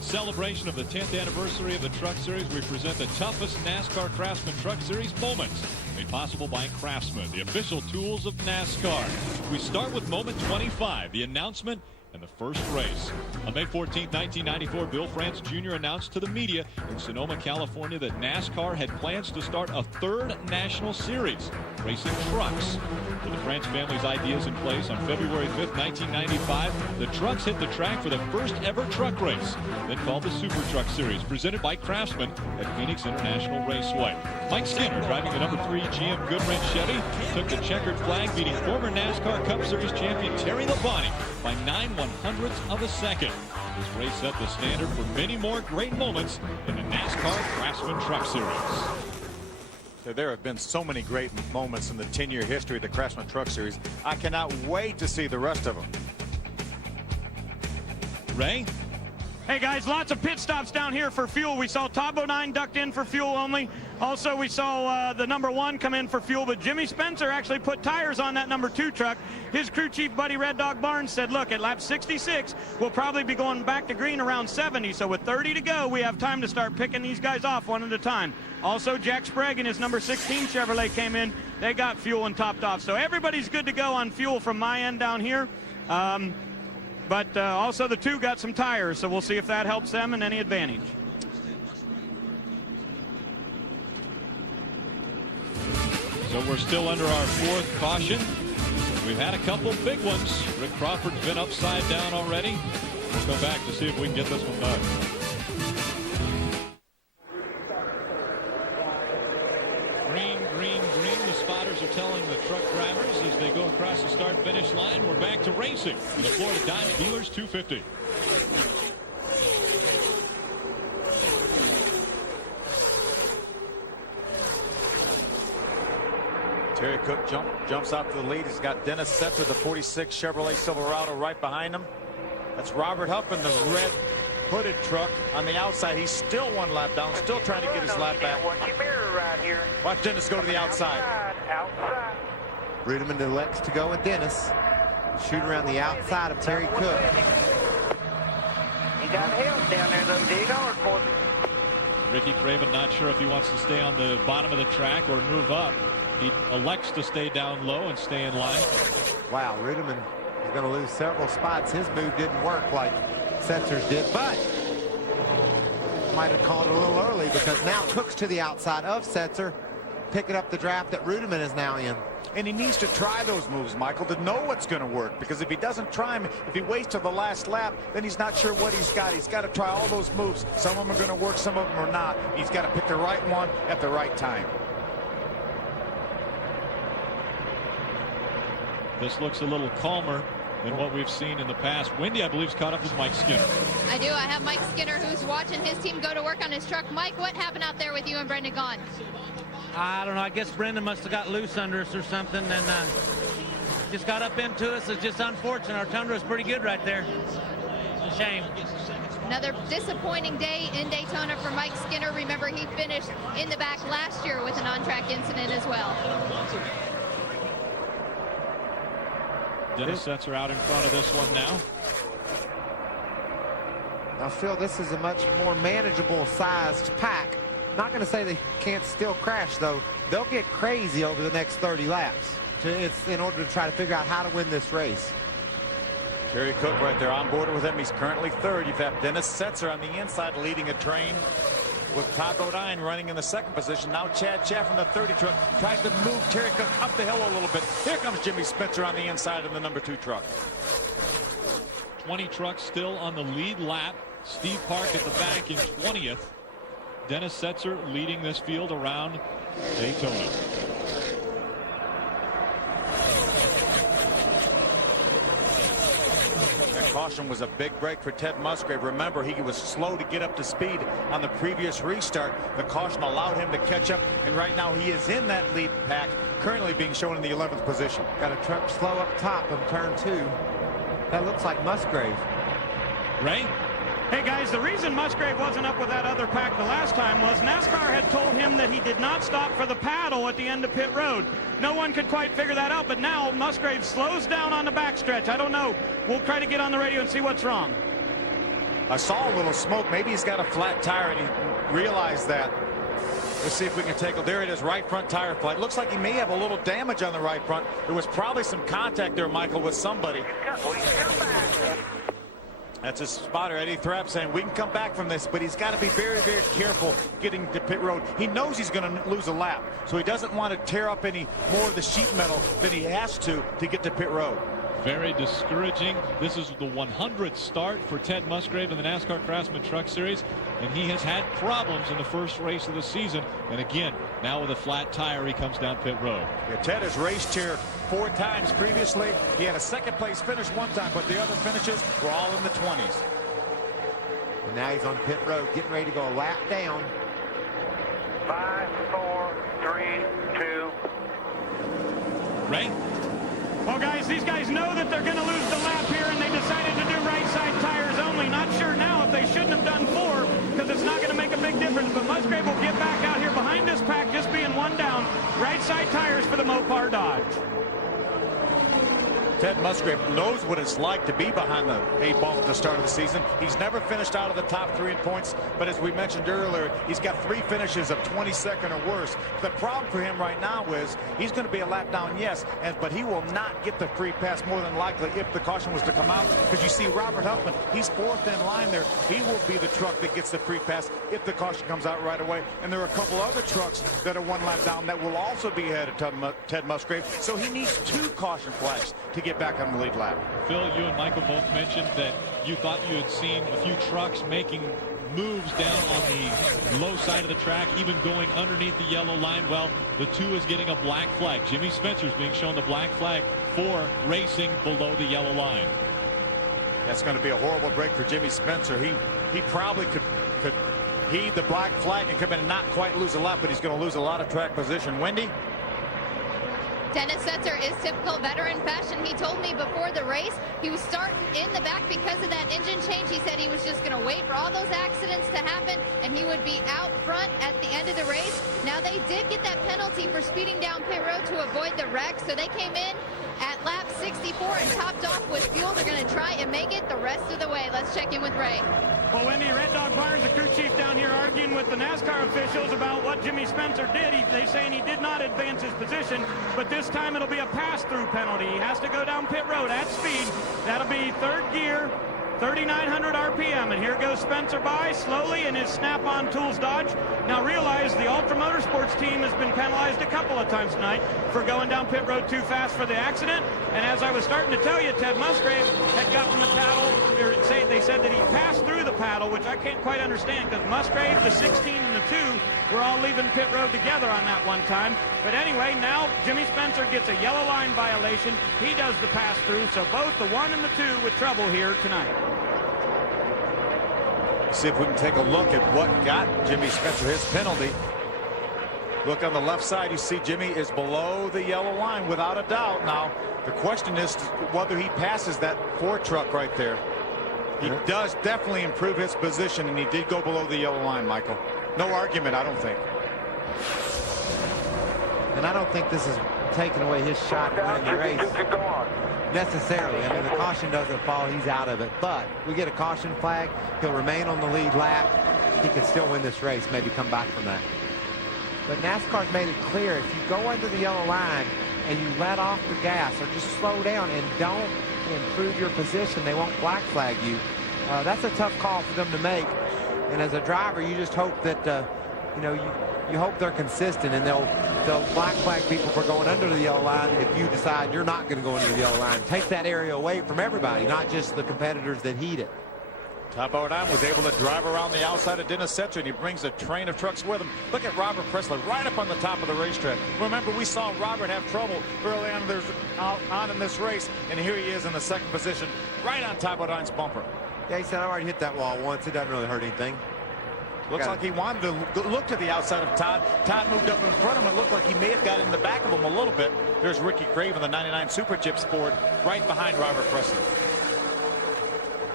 Celebration of the 10th anniversary of the Truck Series, we present the toughest NASCAR Craftsman Truck Series moments, made possible by Craftsman, the official tools of NASCAR. We start with moment 25, the announcement and the first race. On May 14, 1994, Bill France Jr. announced to the media in Sonoma, California that NASCAR had plans to start a 3rd national series, racing trucks. With the France family's ideas in place, on February 5, 1995, the trucks hit the track for the first ever truck race, then called the Super Truck Series, presented by Craftsman at Phoenix International Raceway. Mike Skinner, driving the number 3 GM Goodwrench Chevy, took the checkered flag, beating former NASCAR Cup Series champion Terry Labonte by 9/100ths of a second. This race set the standard for many more great moments in the NASCAR Craftsman Truck Series. There have been so many great moments in the 10-year history of the Craftsman Truck Series. I cannot wait to see the rest of them. Ray? Hey guys, lots of pit stops down here for fuel. We saw Todd Bodine ducked in for fuel only. Also, we saw the number 1 come in for fuel, but Jimmy Spencer actually put tires on that number 2 truck. His crew chief buddy Red Dog Barnes said, look, at lap 66, we'll probably be going back to green around 70. So with 30 to go, we have time to start picking these guys off one at a time. Also, Jack Sprague and his number 16 Chevrolet came in. They got fuel and topped off. So everybody's good to go on fuel from my end down here. But also the 2 got some tires, so we'll see if that helps them in any advantage. So we're still under our 4th caution. We've had a couple big ones. Rick Crawford's been upside down already. We'll go back to see if we can get this one done. Green, green, green. The spotters are telling the truck drivers as they go across the start-finish line. We're back to racing for the Florida Dodge Dealers 250. Terry Cook jumps out to the lead. He's got Dennis Setzer, the 46 Chevrolet Silverado, right behind him. That's Robert Huffman, the red hooded truck on the outside. He's still 1 lap down, still trying to get his lap back. Watch Dennis go to the outside. Rudiman elects to go with Dennis. Shoot around the outside of Terry Cook. You got help down there, though. Dig hard for me. Ricky Craven not sure if he wants to stay on the bottom of the track or move up. He elects to stay down low and stay in line. Wow, Ruderman is going to lose several spots. His move didn't work like Setzer's did, but might have called it a little early because now Cook's to the outside of Setzer, picking up the draft that Ruderman is now in. And he needs to try those moves, Michael, to know what's going to work. Because if he doesn't try them, if he waits till the last lap, then he's not sure what he's got. He's got to try all those moves. Some of them are going to work, some of them are not. He's got to pick the right one at the right time. This looks a little calmer than what we've seen in the past. Wendy, I believe, is caught up with Mike Skinner. I do. I have Mike Skinner, who's watching his team go to work on his truck. Mike, what happened out there with you and Brendan Gaughan? I don't know. I guess Brendan must have got loose under us or something and just got up into us. It's just unfortunate. Our Tundra is pretty good right there. It's a shame. Another disappointing day in Daytona for Mike Skinner. Remember, he finished in the back last year with an on-track incident as well. Dennis Setzer out in front of this one now. I feel this is a much more manageable sized pack. Not going to say they can't still crash, though. They'll get crazy over the next 30 laps in order to try to figure out how to win this race. Terry Cook right there on board with him. He's currently third. You've got Dennis Setzer on the inside leading a train with Todd Bodine running in the second position. Now Chad Chaff in the 30 truck tries to move Terry Cook up the hill a little bit. Here comes Jimmy Spencer on the inside of the number 2 truck. 20 trucks still on the lead lap. Steve Park at the back in 20th. Dennis Setzer leading this field around Daytona. That caution was a big break for Ted Musgrave. Remember, he was slow to get up to speed on the previous restart. The caution allowed him to catch up, and right now he is in that lead pack, currently being shown in the 11th position. Got a truck slow up top of turn 2. That looks like Musgrave. Ray? Hey guys, the reason Musgrave wasn't up with that other pack the last time was NASCAR had told him that he did not stop for the paddle at the end of pit road. No one could quite figure that out, but now Musgrave slows down on the backstretch. I don't know. We'll try to get on the radio and see what's wrong. I saw a little smoke. Maybe he's got a flat tire and he realized that. Let's see if we can take a, there it is, right front tire flat. Looks like he may have a little damage on the right front. There was probably some contact there, Michael, with somebody. That's his spotter, Eddie Thrapp, saying we can come back from this, but he's got to be very, very careful getting to pit road. He knows he's going to lose a lap, so he doesn't want to tear up any more of the sheet metal than he has to get to pit road. Very discouraging. This is the 100th start for Ted Musgrave in the NASCAR Craftsman Truck Series, and he has had problems in the first race of the season. And again, now with a flat tire, he comes down pit road. Yeah, Ted has raced here 4 times previously. He had a second place finish one time, but the other finishes were all in the 20s. And now he's on pit road, getting ready to go a lap down. 5, 4, 3, 2. Ray? Well, guys, these guys know that they're going to lose the lap here, and they decided to do right side tires only. Not sure now if they shouldn't have done 4, because it's not going to make a big difference. But Musgrave will get back out here behind this pack, just being one down. Right side tires for the Mopar Dodge. Ted Musgrave knows what it's like to be behind the 8 ball at the start of the season. He's never finished out of the top 3 in points, but as we mentioned earlier, he's got 3 finishes of 22nd or worse. The problem for him right now is he's going to be a lap down, yes, but he will not get the free pass more than likely if the caution was to come out, because you see Robert Huffman, he's 4th in line there. He will be the truck that gets the free pass if the caution comes out right away, and there are a couple other trucks that are 1 lap down that will also be ahead of Ted Musgrave, so he needs 2 caution flags to get back on the lead lap. Phil, you and Michael both mentioned that you thought you had seen a few trucks making moves down on the low side of the track, even going underneath the yellow line. Well, the 2 is getting a black flag. Jimmy Spencer's being shown the black flag for racing below the yellow line. That's going to be a horrible break for Jimmy Spencer. He probably could heed the black flag and come in and not quite lose a lap, but he's going to lose a lot of track position. Wendy? Dennis Setzer is typical veteran fashion. He told me before the race he was starting in the back because of that engine change. He said he was just going to wait for all those accidents to happen and he would be out front at the end of the race. Now, they did get that penalty for speeding down pit road to avoid the wreck, so they came in at lap 64 and topped off with fuel. They're going to try and make it the rest of the way. Let's check in with Ray. Well, Wendy, Red Dog Barnes, the crew chief down here, arguing with the NASCAR officials about what Jimmy Spencer did. They're saying he did not advance his position, but this time it'll be a pass-through penalty. He has to go down pit road at speed. That'll be third gear, 3,900 RPM, and here goes Spencer by slowly in his Snap-on Tools Dodge. Now realize the Ultra Motorsports team has been penalized a couple of times tonight for going down pit road too fast for the accident. And as I was starting to tell you, Ted Musgrave had gotten the paddle, or they said that he passed through the paddle, which I can't quite understand because Musgrave, the 16 and the 2 were all leaving pit road together on that one time. But anyway, now Jimmy Spencer gets a yellow line violation. He does the pass through, so both the 1 and the 2 with trouble here tonight. See if we can take a look at what got Jimmy Spencer his penalty. Look on the left side, you see Jimmy is below the yellow line without a doubt. Now, the question is whether he passes that Ford truck right there. He does definitely improve his position, and he did go below the yellow line, Michael. No argument, I don't think. And I don't think this is taking away his shot at winning the race necessarily. I mean, the caution doesn't fall, he's out of it. But we get a caution flag, he'll remain on the lead lap. He can still win this race, maybe come back from that. But NASCAR's made it clear, if you go under the yellow line and you let off the gas or just slow down and don't improve your position, they won't black flag you. That's a tough call for them to make. And as a driver, you just hope that, you know, you hope they're consistent and they'll black flag people for going under the yellow line if you decide you're not going to go under the yellow line. Take that area away from everybody, not just the competitors that heat it. Todd Bodine was able to drive around the outside of Dennis Setzer, and he brings a train of trucks with him. Look at Robert Pressler right up on the top of the racetrack. Remember, we saw Robert have trouble early on in this race, and here he is in the second position, right on Todd Bodine's bumper. Yeah, he said, I already hit that wall once. It doesn't really hurt anything. Looks like he wanted to look to the outside of Todd. Todd moved up in front of him. It looked like he may have got in the back of him a little bit. There's Ricky Craven, the 99 Super Chips Ford, right behind Robert Pressler.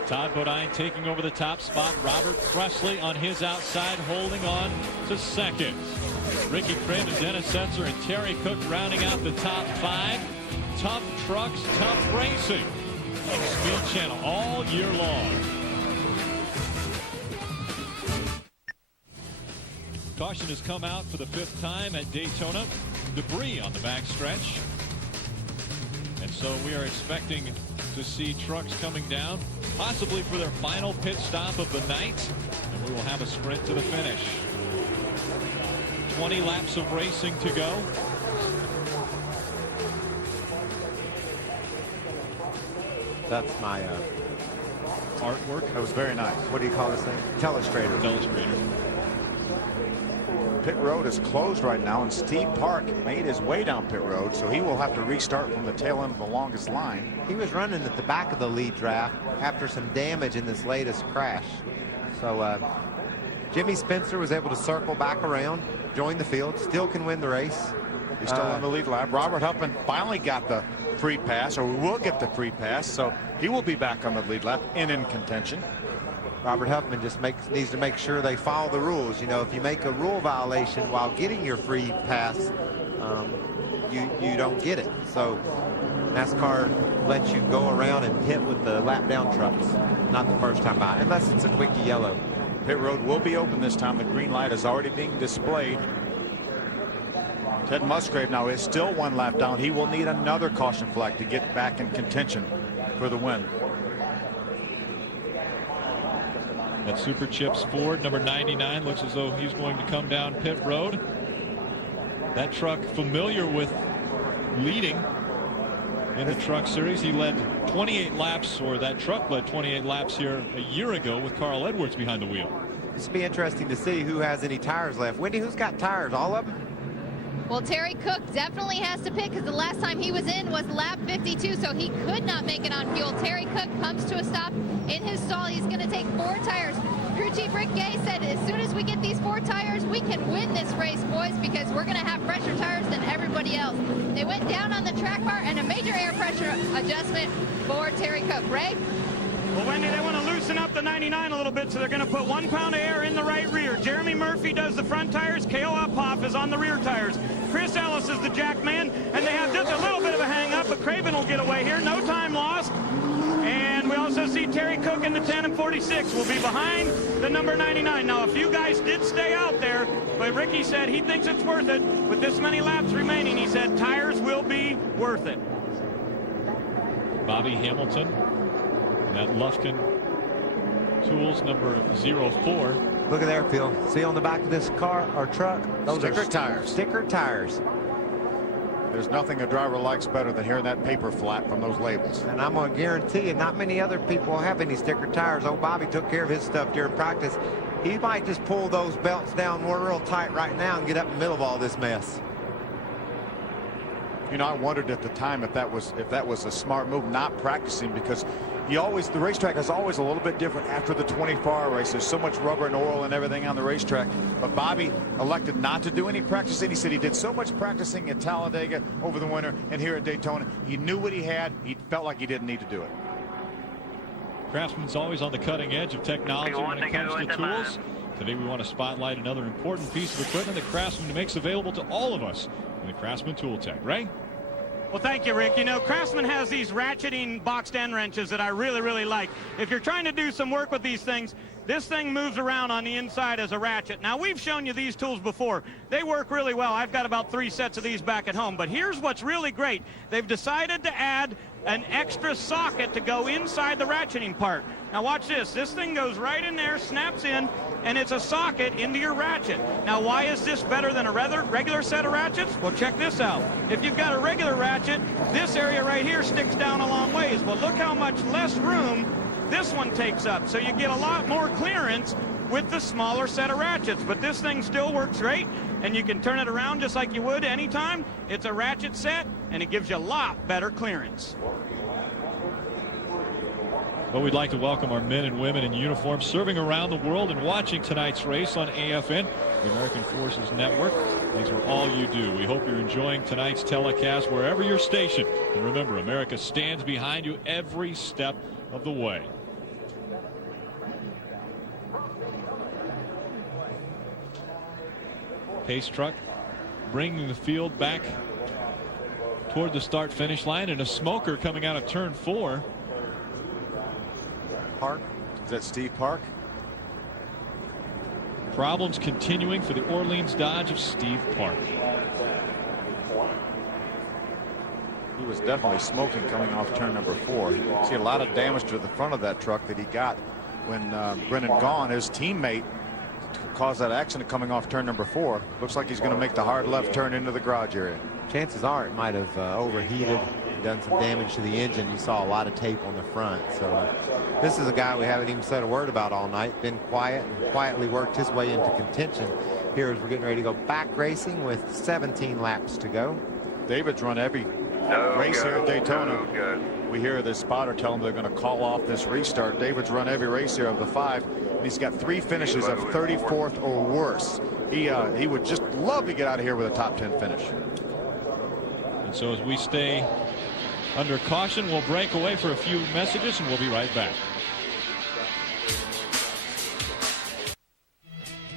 Todd Bodine taking over the top spot. Robert Presley on his outside, holding on to second. Ricky Craven, Dennis Setzer, and Terry Cook rounding out the top 5. Tough trucks, tough racing on Speed Channel all year long. Caution has come out for the 5th time at Daytona. Debris on the backstretch. And so we are expecting to see trucks coming down, possibly for their final pit stop of the night. And we will have a sprint to the finish. 20 laps of racing to go. That's my artwork. That was very nice. What do you call this thing? Telestrator. Telestrator. Pit road is closed right now, and Steve Park made his way down pit road, so he will have to restart from the tail end of the longest line. He was running at the back of the lead draft after some damage in this latest crash. So Jimmy Spencer was able to circle back around, join the field, still can win the race. He's still on the lead lap. Robert Huffman finally got the free pass, or will get the free pass, so he will be back on the lead lap and in contention. Robert Huffman just needs to make sure they follow the rules. You know, if you make a rule violation while getting your free pass, you don't get it. So NASCAR lets you go around and pit with the lap down trucks, not the first time by, unless it's a quickie yellow. Pit road will be open this time. The green light is already being displayed. Ted Musgrave now is still 1 lap down. He will need another caution flag to get back in contention for the win. That Super Chips Ford, number 99, looks as though he's going to come down pit road. That truck familiar with leading in the Truck Series. He led 28 laps, or that truck led 28 laps here a year ago with Carl Edwards behind the wheel. This will be interesting to see who has any tires left. Wendy, who's got tires? All of them? Well, Terry Cook definitely has to pit because the last time he was in was lap 52, so he could not make it on fuel. Terry Cook comes to a stop in his stall. He's going to take 4 tires. Crew Chief Rick Gay said as soon as we get these 4 tires, we can win this race, boys, because we're going to have fresher tires than everybody else. They went down on the track bar and a major air pressure adjustment for Terry Cook. Ray? Well, Wendy, they want to loosen up the 99 a little bit, so they're going to put 1 pound of air in the right rear. Jeremy Murphy does the front tires. Cale Uphoff is on the Jackman, and they have just a little bit of a hang-up, but Craven will get away here. No time lost. And we also see Terry Cook in the 10 and 46 will be behind the number 99. Now, a few guys did stay out there, but Ricky said he thinks it's worth it. With this many laps remaining, he said tires will be worth it. Bobby Hamilton, that Lufkin Tools number 04. Look at there, Phil. See on the back of this car or truck? Those Sticker are tires. Sticker tires. There's nothing a driver likes better than hearing that paper flap from those labels. And I'm going to guarantee you, not many other people have any sticker tires. Oh, Bobby took care of his stuff during practice. He might just pull those belts down real tight right now and get up in the middle of all this mess. You know, I wondered at the time if that was a smart move, not practicing, because the racetrack is always a little bit different after the 24-hour race. There's so much rubber and oil and everything on the racetrack. But Bobby elected not to do any practicing. He said he did so much practicing at Talladega over the winter and here at Daytona. He knew what he had. He felt like he didn't need to do it. Craftsman's always on the cutting edge of technology when it comes to tools. Today we want to spotlight another important piece of equipment that Craftsman makes available to all of us in the Craftsman Tool Tech. Ray? Well, thank you, Rick. You know, Craftsman has these ratcheting boxed end wrenches that I really, really like. If you're trying to do some work with these things, this thing moves around on the inside as a ratchet. Now, we've shown you these tools before. They work really well. I've got about 3 sets of these back at home. But here's what's really great. They've decided to add an extra socket to go inside the ratcheting part. Now, watch this. This thing goes right in there, snaps in, and it's a socket into your ratchet. Now, why is this better than a regular set of ratchets? Well, check this out. If you've got a regular ratchet, this area right here sticks down a long ways. Well, look how much less room this one takes up. So you get a lot more clearance with the smaller set of ratchets. But this thing still works great, and you can turn it around just like you would anytime. It's a ratchet set, and it gives you a lot better clearance. Well, we'd like to welcome our men and women in uniform serving around the world and watching tonight's race on AFN, the American Forces Network. Thanks for all you do. We hope you're enjoying tonight's telecast wherever you're stationed. And remember, America stands behind you every step of the way. Pace truck bringing the field back toward the start-finish line, and a smoker coming out of turn 4. Park? Is that Steve Park? Problems continuing for the Orleans Dodge of Steve Park. He was definitely smoking coming off turn number 4. You see a lot of damage to the front of that truck that he got when Brennan Gaughan, his teammate, caused that accident coming off turn number 4. Looks like he's going to make the hard left turn into the garage area. Chances are it might have overheated, done some damage to the engine. You saw a lot of tape on the front. So this is a guy we haven't even said a word about all night. Been quiet and quietly worked his way into contention here as we're getting ready to go back racing with 17 laps to go. David's run every race here at Daytona. We hear the spotter tell him they're going to call off this restart. David's run every race here of the 5. And he's got 3 finishes of 34th or worse. He would just love to get out of here with a top 10 finish. And so as we stay under caution, we'll break away for a few messages and we'll be right back.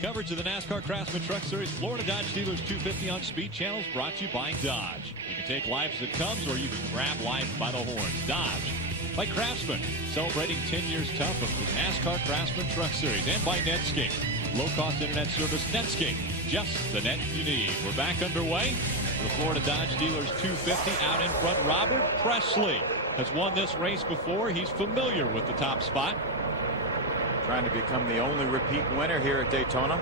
Coverage of the NASCAR Craftsman Truck Series Florida Dodge Dealers 250 on Speed Channels brought to you by Dodge. You can take life as it comes, or you can grab life by the horns. Dodge. By Craftsman, celebrating 10 years tough of the NASCAR Craftsman Truck Series. And by Netscape, low-cost internet service Netscape. Just the net you need. We're back underway. The Florida Dodge Dealers 250 out in front. Robert Presley has won this race before. He's familiar with the top spot. Trying to become the only repeat winner here at Daytona.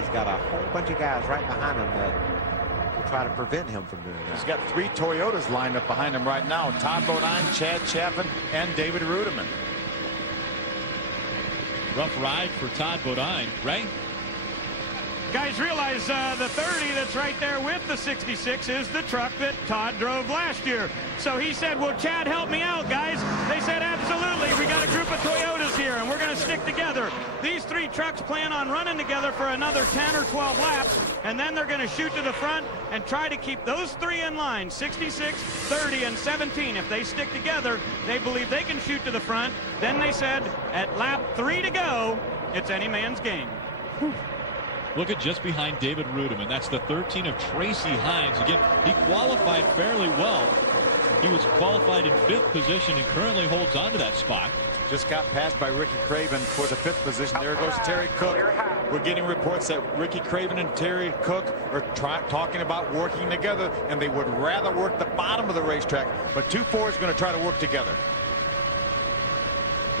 He's got a whole bunch of guys right behind him that will try to prevent him from doing that. He's got 3 Toyotas lined up behind him right now. Todd Bodine, Chad Chapin, and David Rudiman. Rough ride for Todd Bodine. Ray? Guys, realize the 30 that's right there with the 66 is the truck that Todd drove last year. So he said, will Chad help me out, guys? They said, absolutely. We got a group of Toyotas here, and we're going to stick together. These 3 trucks plan on running together for another 10 or 12 laps, and then they're going to shoot to the front and try to keep those 3 in line, 66, 30, and 17. If they stick together, they believe they can shoot to the front. Then they said, at lap 3 to go, it's any man's game. Look at just behind David Rudiman. That's the 13 of Tracy Hines. Again, he qualified fairly well. He was qualified in 5th position and currently holds on to that spot. Just got passed by Ricky Craven for the 5th position. There goes Terry Cook. We're getting reports that Ricky Craven and Terry Cook are talking about working together, and they would rather work the bottom of the racetrack. But 2-4 is going to try to work together.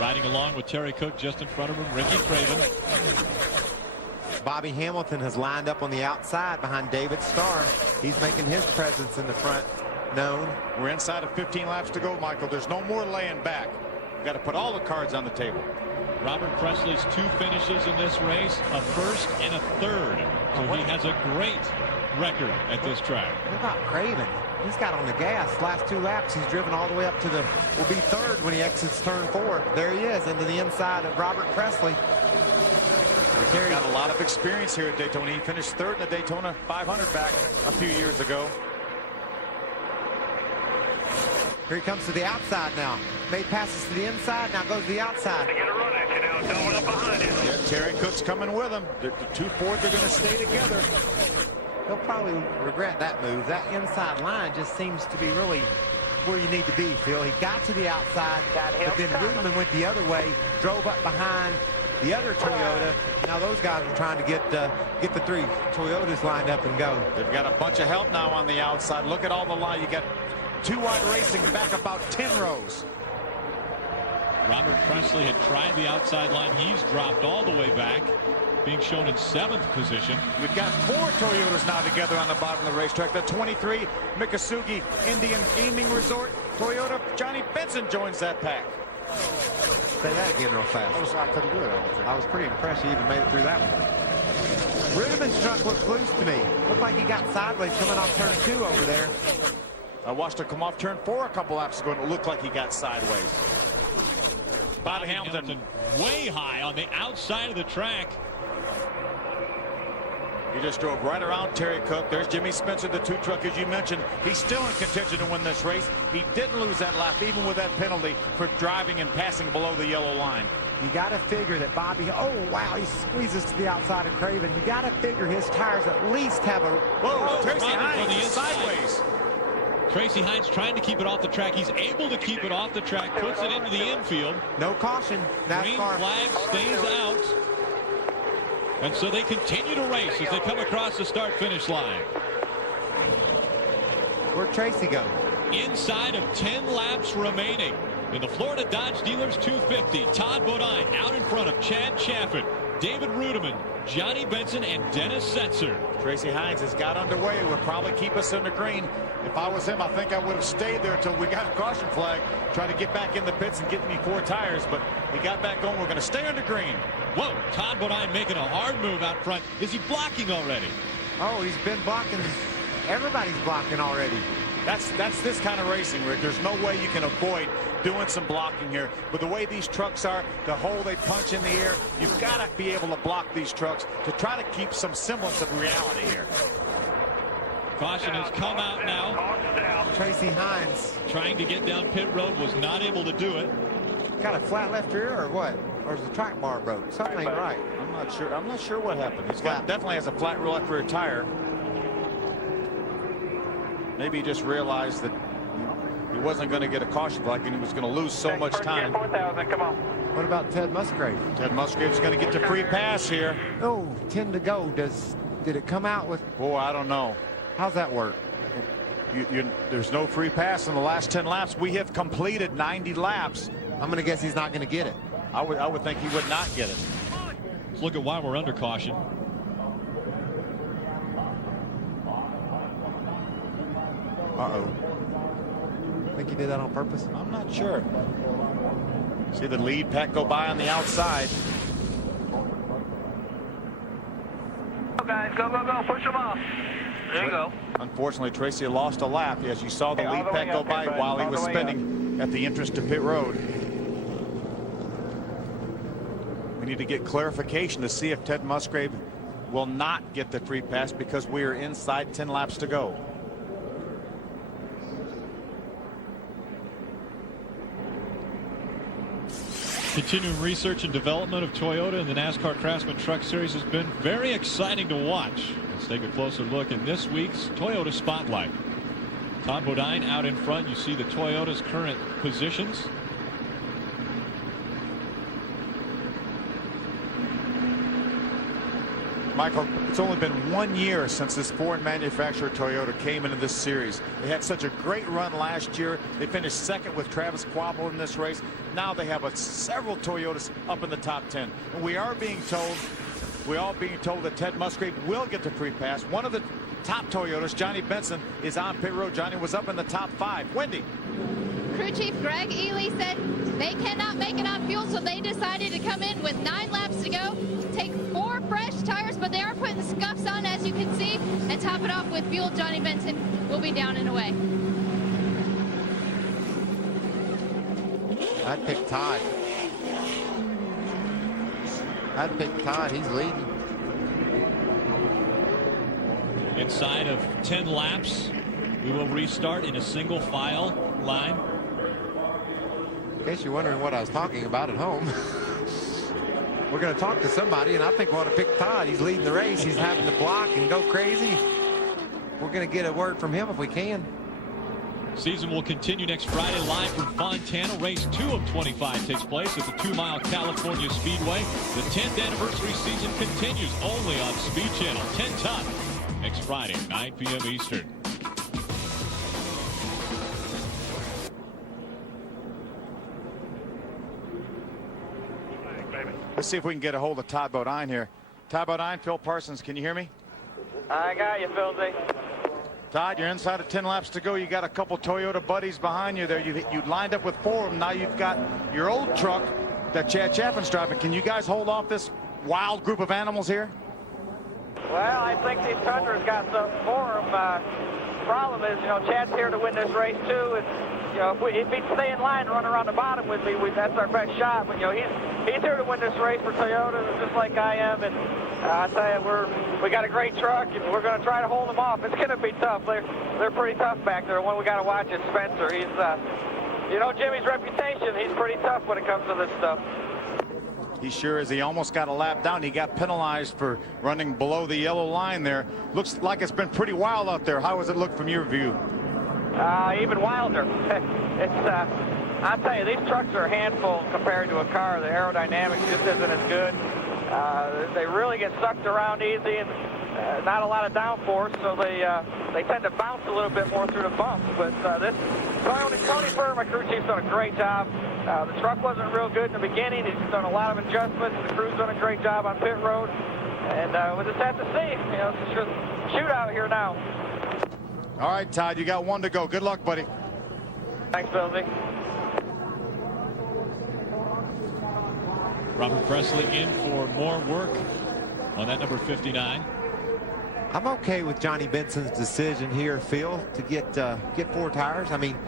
Riding along with Terry Cook just in front of him, Ricky Craven. Bobby Hamilton has lined up on the outside behind David Starr. He's making his presence in the front known. We're inside of 15 laps to go, Michael. There's no more laying back. We've got to put all the cards on the table. Robert Presley's 2 finishes in this race, a 1st and a 3rd. So he has a great record at this track. What about Craven? He's got on the gas. Last 2 laps, he's driven all the way up to the, will be 3rd when he exits turn 4. There he is, into the inside of Robert Presley. He's got a lot of experience here at Daytona. He finished 3rd in the Daytona 500 back a few years ago. Here he comes to the outside now. Made passes to the inside, now goes to the outside. Get a run at you now. Don't up behind him. Yeah, Terry Cook's coming with him. The 2-4s are going to stay together. He'll probably regret that move. That inside line just seems to be really where you need to be, Phil. He got to the outside, but then Rudiman went the other way, drove up behind the other Toyota. Now those guys are trying to get the 3 Toyotas lined up and go. They've got a bunch of help now on the outside. Look at all the line. You got 2 wide racing back about 10 rows. Robert Presley had tried the outside line. He's dropped all the way back, being shown in 7th position. We've got 4 Toyotas now together on the bottom of the racetrack. The 23 Miccosukee Indian Gaming Resort Toyota. Johnny Benson joins that pack. Say that again real fast. I couldn't do it. I was pretty impressed he even made it through that one. Rudiman's truck looked loose to me. Looked like he got sideways coming off turn 2 over there. I watched him come off turn 4 a couple laps ago, and it looked like he got sideways. Bobby Hamilton way high on the outside of the track. He just drove right around Terry Cook. There's Jimmy Spencer, the 2 truck, as you mentioned. He's still in contention to win this race. He didn't lose that lap, even with that penalty for driving and passing below the yellow line. You got to figure that Bobby, oh, wow, he squeezes to the outside of Craven. You got to figure his tires at least have a... Whoa, Tracy Hines Hines sideways. Tracy Hines trying to keep it off the track. He's able to keep it off the track, puts it into the infield. No caution. Green flag stays out. And so they continue to race as they come across the start-finish line. Where'd Tracy go? Inside of 10 laps remaining in the Florida Dodge Dealers 250. Todd Bodine out in front of Chad Chaffin, David Rudiman, Johnny Benson, and Dennis Setzer. Tracy Hines has got underway. Will probably keep us in the green. If I was him, I think I would have stayed there until we got a caution flag. Try to get back in the pits and get me 4 tires, but he got back going. We're going to stay under green. Whoa, Todd Bodine making a hard move out front. Is he blocking already? Oh, he's been blocking. Everybody's blocking already. That's this kind of racing, Rick. There's no way you can avoid doing some blocking here. But the way these trucks are, the hole they punch in the air, you've got to be able to block these trucks to try to keep some semblance of reality here. Caution has come out now. Tracy Hines trying to get down pit road, was not able to do it. Got a flat left rear or what? Or is the track bar broke? Something ain't right. I'm not sure what happened. He's got definitely has a flat left rear tire. Maybe he just realized that he wasn't going to get a caution flag and he was going to lose so much time. 4,000, come on. What about Ted Musgrave? Ted Musgrave's going to get the free pass here. Oh, 10 to go. Did it come out with? Oh, I don't know. How's that work? There's no free pass in the last 10 laps. We have completed 90 laps. I'm going to guess he's not going to get it. I would think he would not get it. Let's look at why we're under caution. Uh-oh. Think he did that on purpose? I'm not sure. See the lead pack go by on the outside. Go, guys, go, go, go. Push them off. There you go. Unfortunately, Tracy lost a lap as you saw the lead pack go by while he was spinning at the entrance to pit road. We need to get clarification to see if Ted Musgrave will not get the free pass because we are inside 10 laps to go. Continuing research and development of Toyota in the NASCAR Craftsman Truck Series has been very exciting to watch. Let's take a closer look in this week's Toyota Spotlight. Todd Bodine out in front. You see the Toyota's current positions. Michael, it's only been 1 year since this foreign manufacturer Toyota came into this series. They had such a great run last year. They finished second with Travis Kvapil in this race. Now they have several Toyotas up in the top 10. And we are being told that Ted Musgrave will get the free pass. One of the top Toyotas, Johnny Benson, is on pit road. Johnny was up in the top 5. Wendy. Crew Chief Greg Ely said they cannot make it on fuel, so they decided to come in with 9 laps to go, take 4 fresh tires, but they are putting scuffs on, as you can see, and top it off with fuel. Johnny Benson will be down and away. I'd pick Todd. He's leading. Inside of 10 laps, we will restart in a single file line. In case you're wondering what I was talking about at home, we're going to talk to somebody, and I think we want to pick Todd. He's leading the race. He's having to block and go crazy. We're going to get a word from him if we can. Season will continue next Friday live from Fontana. Race 2 of 25 takes place at the 2 Mile California Speedway. The 10th anniversary season continues only on Speed Channel. 10 Top next Friday, 9 p.m. Eastern. Let's see if we can get a hold of Todd Bodine here. Todd Bodine, Phil Parsons, can you hear me? I got you, Philzy. Todd, you're inside of 10 laps to go. You got a couple Toyota buddies behind you there. You lined up with 4 of them. Now you've got your old truck that Chad Chapman's driving. Can you guys hold off this wild group of animals here? Well, I think these Tundras got something for them. Problem is, Chad's here to win this race too, and if he'd stay in line and run around the bottom with me, that's our best shot. But he's here to win this race for Toyota, just like I am. And I tell you, we got a great truck, and we're going to try to hold them off. It's going to be tough. They're pretty tough back there. One we got to watch is Spencer. He's, Jimmy's reputation. He's pretty tough when it comes to this stuff. He sure is. He almost got a lap down. He got penalized for running below the yellow line there. Looks like it's been pretty wild out there. How does it look from your view? Even wilder. I'll tell you, these trucks are a handful compared to a car. The aerodynamics just isn't as good. They really get sucked around easy, and not a lot of downforce, so they tend to bounce a little bit more through the bumps. But Tony Burr, my crew chief's done a great job. The truck wasn't real good in the beginning. He's done a lot of adjustments. The crew's done a great job on pit road. And we'll just have to see. It's just a shootout here now. All right, Todd, you got 1 to go. Good luck, buddy. Thanks, Philzy. Robert Presley in for more work on that number 59. I'm okay with Johnny Benson's decision here, Phil, to get 4 tires. I mean,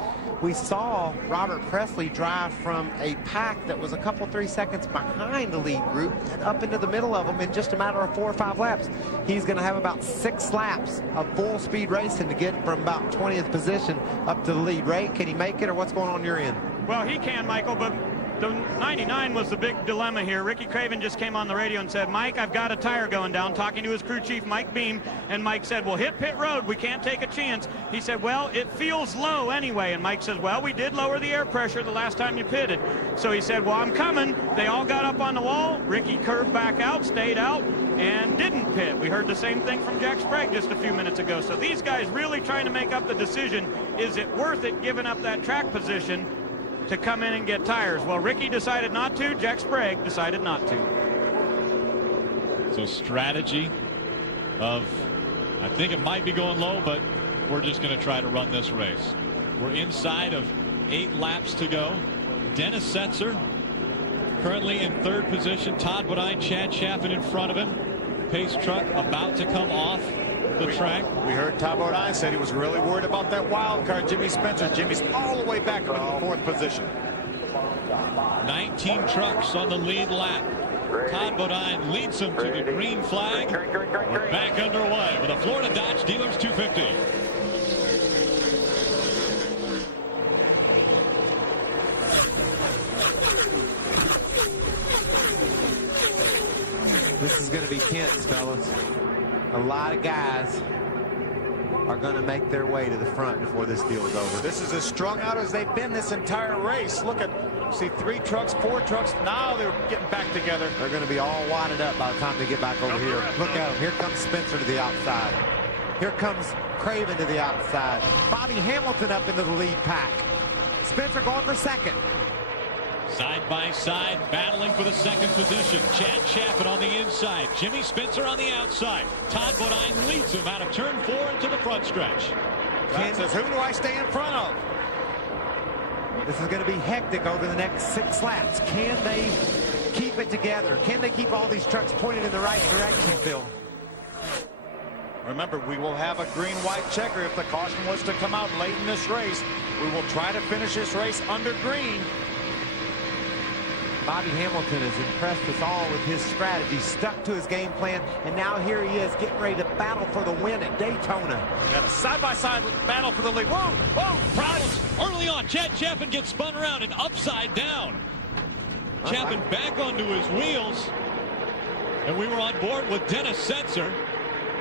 we saw Robert Presley drive from a pack that was a couple, 3 seconds behind the lead group and up into the middle of them in just a matter of 4 or 5 laps. He's going to have about 6 laps of full speed racing to get from about 20th position up to the lead. Ray, can he make it, or what's going on your end? Well, he can, Michael, but the 99 was the big dilemma here. Ricky Craven just came on the radio and said, Mike, I've got a tire going down, talking to his crew chief, Mike Beam. And Mike said, well, hit pit road. We can't take a chance. He said, well, it feels low anyway. And Mike says, well, we did lower the air pressure the last time you pitted. So he said, well, I'm coming. They all got up on the wall. Ricky curved back out, stayed out, and didn't pit. We heard the same thing from Jack Sprague just a few minutes ago. So these guys really trying to make up the decision. Is it worth it giving up that track position to come in and get tires? Well, Ricky decided not to. Jack Sprague decided not to. So strategy of, I think it might be going low, but we're just going to try to run this race. We're inside of 8 laps to go. Dennis Setzer currently in 3rd position. Todd Bodine, Chad Chaffin in front of him. Pace truck about to come off the track. We heard Todd Bodine said he was really worried about that wild card, Jimmy Spencer. Jimmy's all the way back up into the 4th position. 19 trucks on the lead lap. Todd Bodine leads them to the green flag. We're back underway with a Florida Dodge Dealers 250. be tense, fellas. A lot of guys are going to make their way to the front before this deal is over. This is as strung out as they've been this entire race. Look at, see 3 trucks, 4 trucks. Now they're getting back together. They're going to be all wadded up by the time they get back over here. Look at them. Here comes Spencer to the outside. Here comes Craven to the outside. Bobby Hamilton up into the lead pack. Spencer going for second. Side by side, battling for the second position. Chad Chaffin on the inside. Jimmy Spencer on the outside. Todd Bodine leads him out of turn 4 into the front stretch. Ken says, who do I stay in front of? This is going to be hectic over the next 6 laps. Can they keep it together? Can they keep all these trucks pointed in the right direction, Phil? Remember, we will have a green-white checker if the caution was to come out late in this race. We will try to finish this race under green. Bobby Hamilton has impressed us all with his strategy, stuck to his game plan, and now here he is getting ready to battle for the win at Daytona. Got a side-by-side battle for the lead. Whoa, whoa, Problems early on. Chad Chaffin gets spun around and upside down. Chaffin back onto his wheels, and we were on board with Dennis Setzer.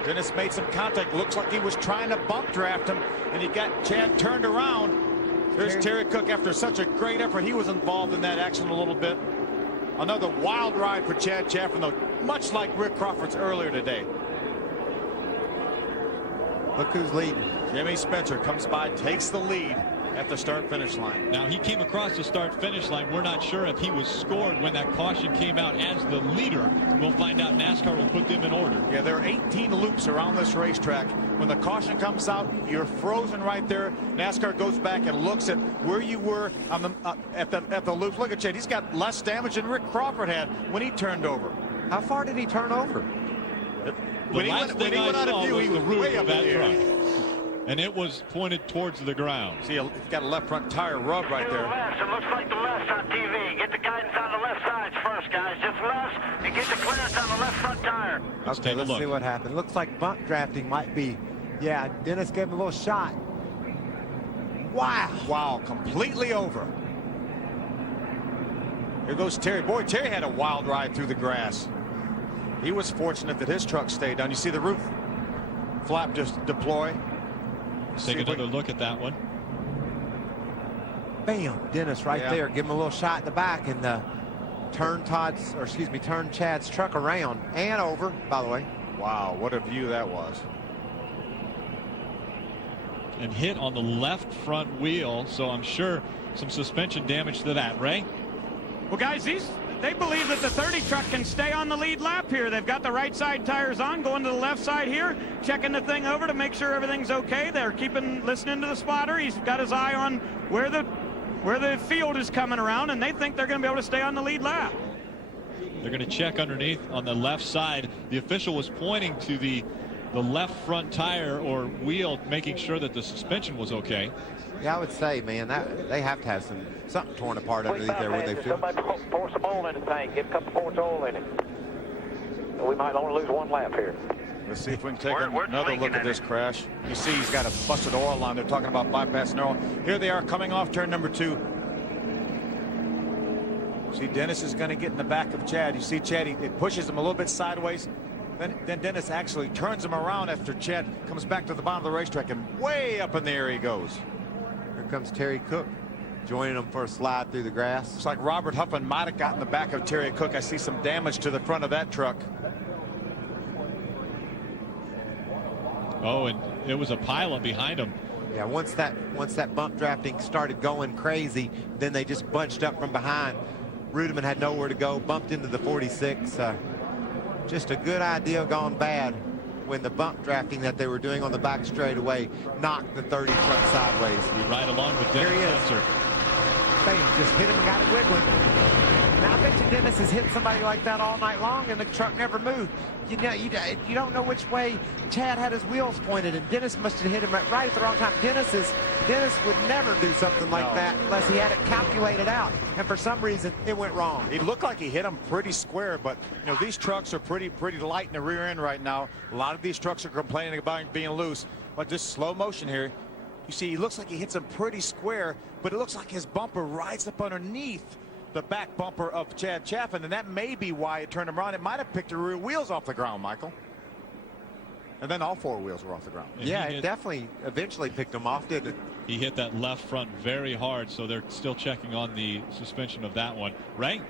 Dennis made some contact. Looks like he was trying to bump draft him, and he got Chad turned around. There's Terry Cook. After such a great effort, he was involved in that action a little bit. Another wild ride for Chad Chaffin, though, much like Rick Crawford's earlier today. Look who's leading. Jimmy Spencer comes by, takes the lead at the start-finish line. Now, he came across the start-finish line. We're not sure if he was scored when that caution came out as the leader. We'll find out. NASCAR will put them in order. Yeah, there are 18 loops around this racetrack. When the caution comes out, you're frozen right there. NASCAR goes back and looks at where you were on the at the loops. Look at Chad. He's got less damage than Rick Crawford had when he turned over. How far did he turn over? When he went out of view, he was way up in the air. And it was pointed towards the ground. See, he's got a left front tire rub right there. It looks like the left on TV. Get the guidance on the left sides first, guys. Just left and get the clearance on the left front tire. Let's see what happened. Looks like bump drafting might be. Yeah, Dennis gave him a little shot. Wow. Wow, completely over. Here goes Terry. Boy, Terry had a wild ride through the grass. He was fortunate that his truck stayed down. You see the roof flap just deploy. Let's take another look at that one. Bam, Dennis right there. Give him a little shot in the back and turn Chad's truck around and over, by the way. Wow, what a view that was. And hit on the left front wheel, so I'm sure some suspension damage to that. Ray? Well, guys, they believe that the 30 truck can stay on the lead lap here. They've got the right side tires on, going to the left side here, checking the thing over to make sure everything's okay. They're listening to the spotter. He's got his eye on where the field is coming around, and they think they're going to be able to stay on the lead lap. They're going to check underneath on the left side. The official was pointing to the left front tire or wheel, making sure that the suspension was okay. Yeah, I would say, man, they have to have something torn apart underneath there where they feel. Somebody pour some oil in the tank. Get a couple quarts of oil in it. We might only lose 1 lap here. Let's see if we can take another look at this crash. You see he's got a busted oil line. They're talking about bypassing oil. Here they are coming off turn number 2. See, Dennis is going to get in the back of Chad. You see Chad, it pushes him a little bit sideways. Then Dennis actually turns him around after Chad comes back to the bottom of the racetrack, and way up in the air he goes. Here comes Terry Cook joining them for a slide through the grass. It's like Robert Huffman might have gotten the back of Terry Cook. I see some damage to the front of that truck. Oh, and it was a pileup behind him. Yeah, once that bump drafting started going crazy, then they just bunched up from behind. Rudiman had nowhere to go, bumped into the 46. Just a good idea gone bad when the bump drafting that they were doing on the back straightaway knocked the 30 truck sideways. Right along with Dennis Spencer. Bam, just hit him and got it wiggling. Now, I bet you Dennis has hit somebody like that all night long, and the truck never moved. You don't know which way Chad had his wheels pointed, and Dennis must have hit him right at the wrong time. Dennis would never do something like that unless he had it calculated out, and for some reason it went wrong. It looked like he hit him pretty square, but these trucks are pretty light in the rear end right now. A lot of these trucks are complaining about being loose, but just slow motion here. You see, he looks like he hits him pretty square, but it looks like his bumper rides up underneath the back bumper of Chad Chaffin, and that may be why it turned him around. It might have picked the rear wheels off the ground, Michael. And then all four wheels were off the ground. Yeah, it definitely eventually picked him off, didn't it? He hit that left front very hard, so they're still checking on the suspension of that one. Ray?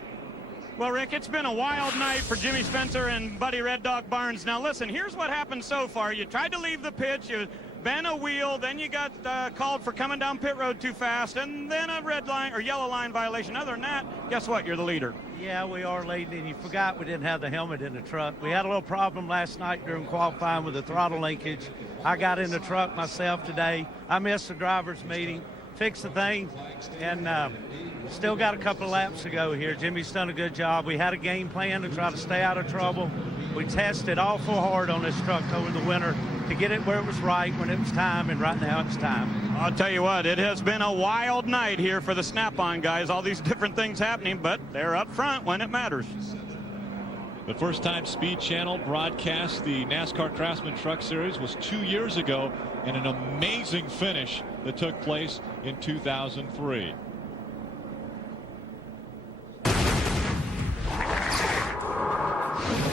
Well, Rick, it's been a wild night for Jimmy Spencer and Buddy Red Dog Barnes. Now, listen, here's what happened so far. You tried to leave the pit, you bent a wheel, then you got called for coming down pit road too fast, and then a red line or yellow line violation. Other than that, guess what? You're the leader. Yeah, we are leading, and you forgot we didn't have the helmet in the truck. We had a little problem last night during qualifying with the throttle linkage. I got in the truck myself today. I missed the driver's meeting, fixed the thing, and still got a couple of laps to go here. Jimmy's done a good job. We had a game plan to try to stay out of trouble. We tested awful hard on this truck over the winter to get it where it was right when it was time, and right now it's time. I'll tell you what, it has been a wild night here for the Snap-on guys. All these different things happening, but they're up front when it matters. The first time Speed Channel broadcast the NASCAR Craftsman Truck Series was 2 years ago, and an amazing finish that took place in 2003.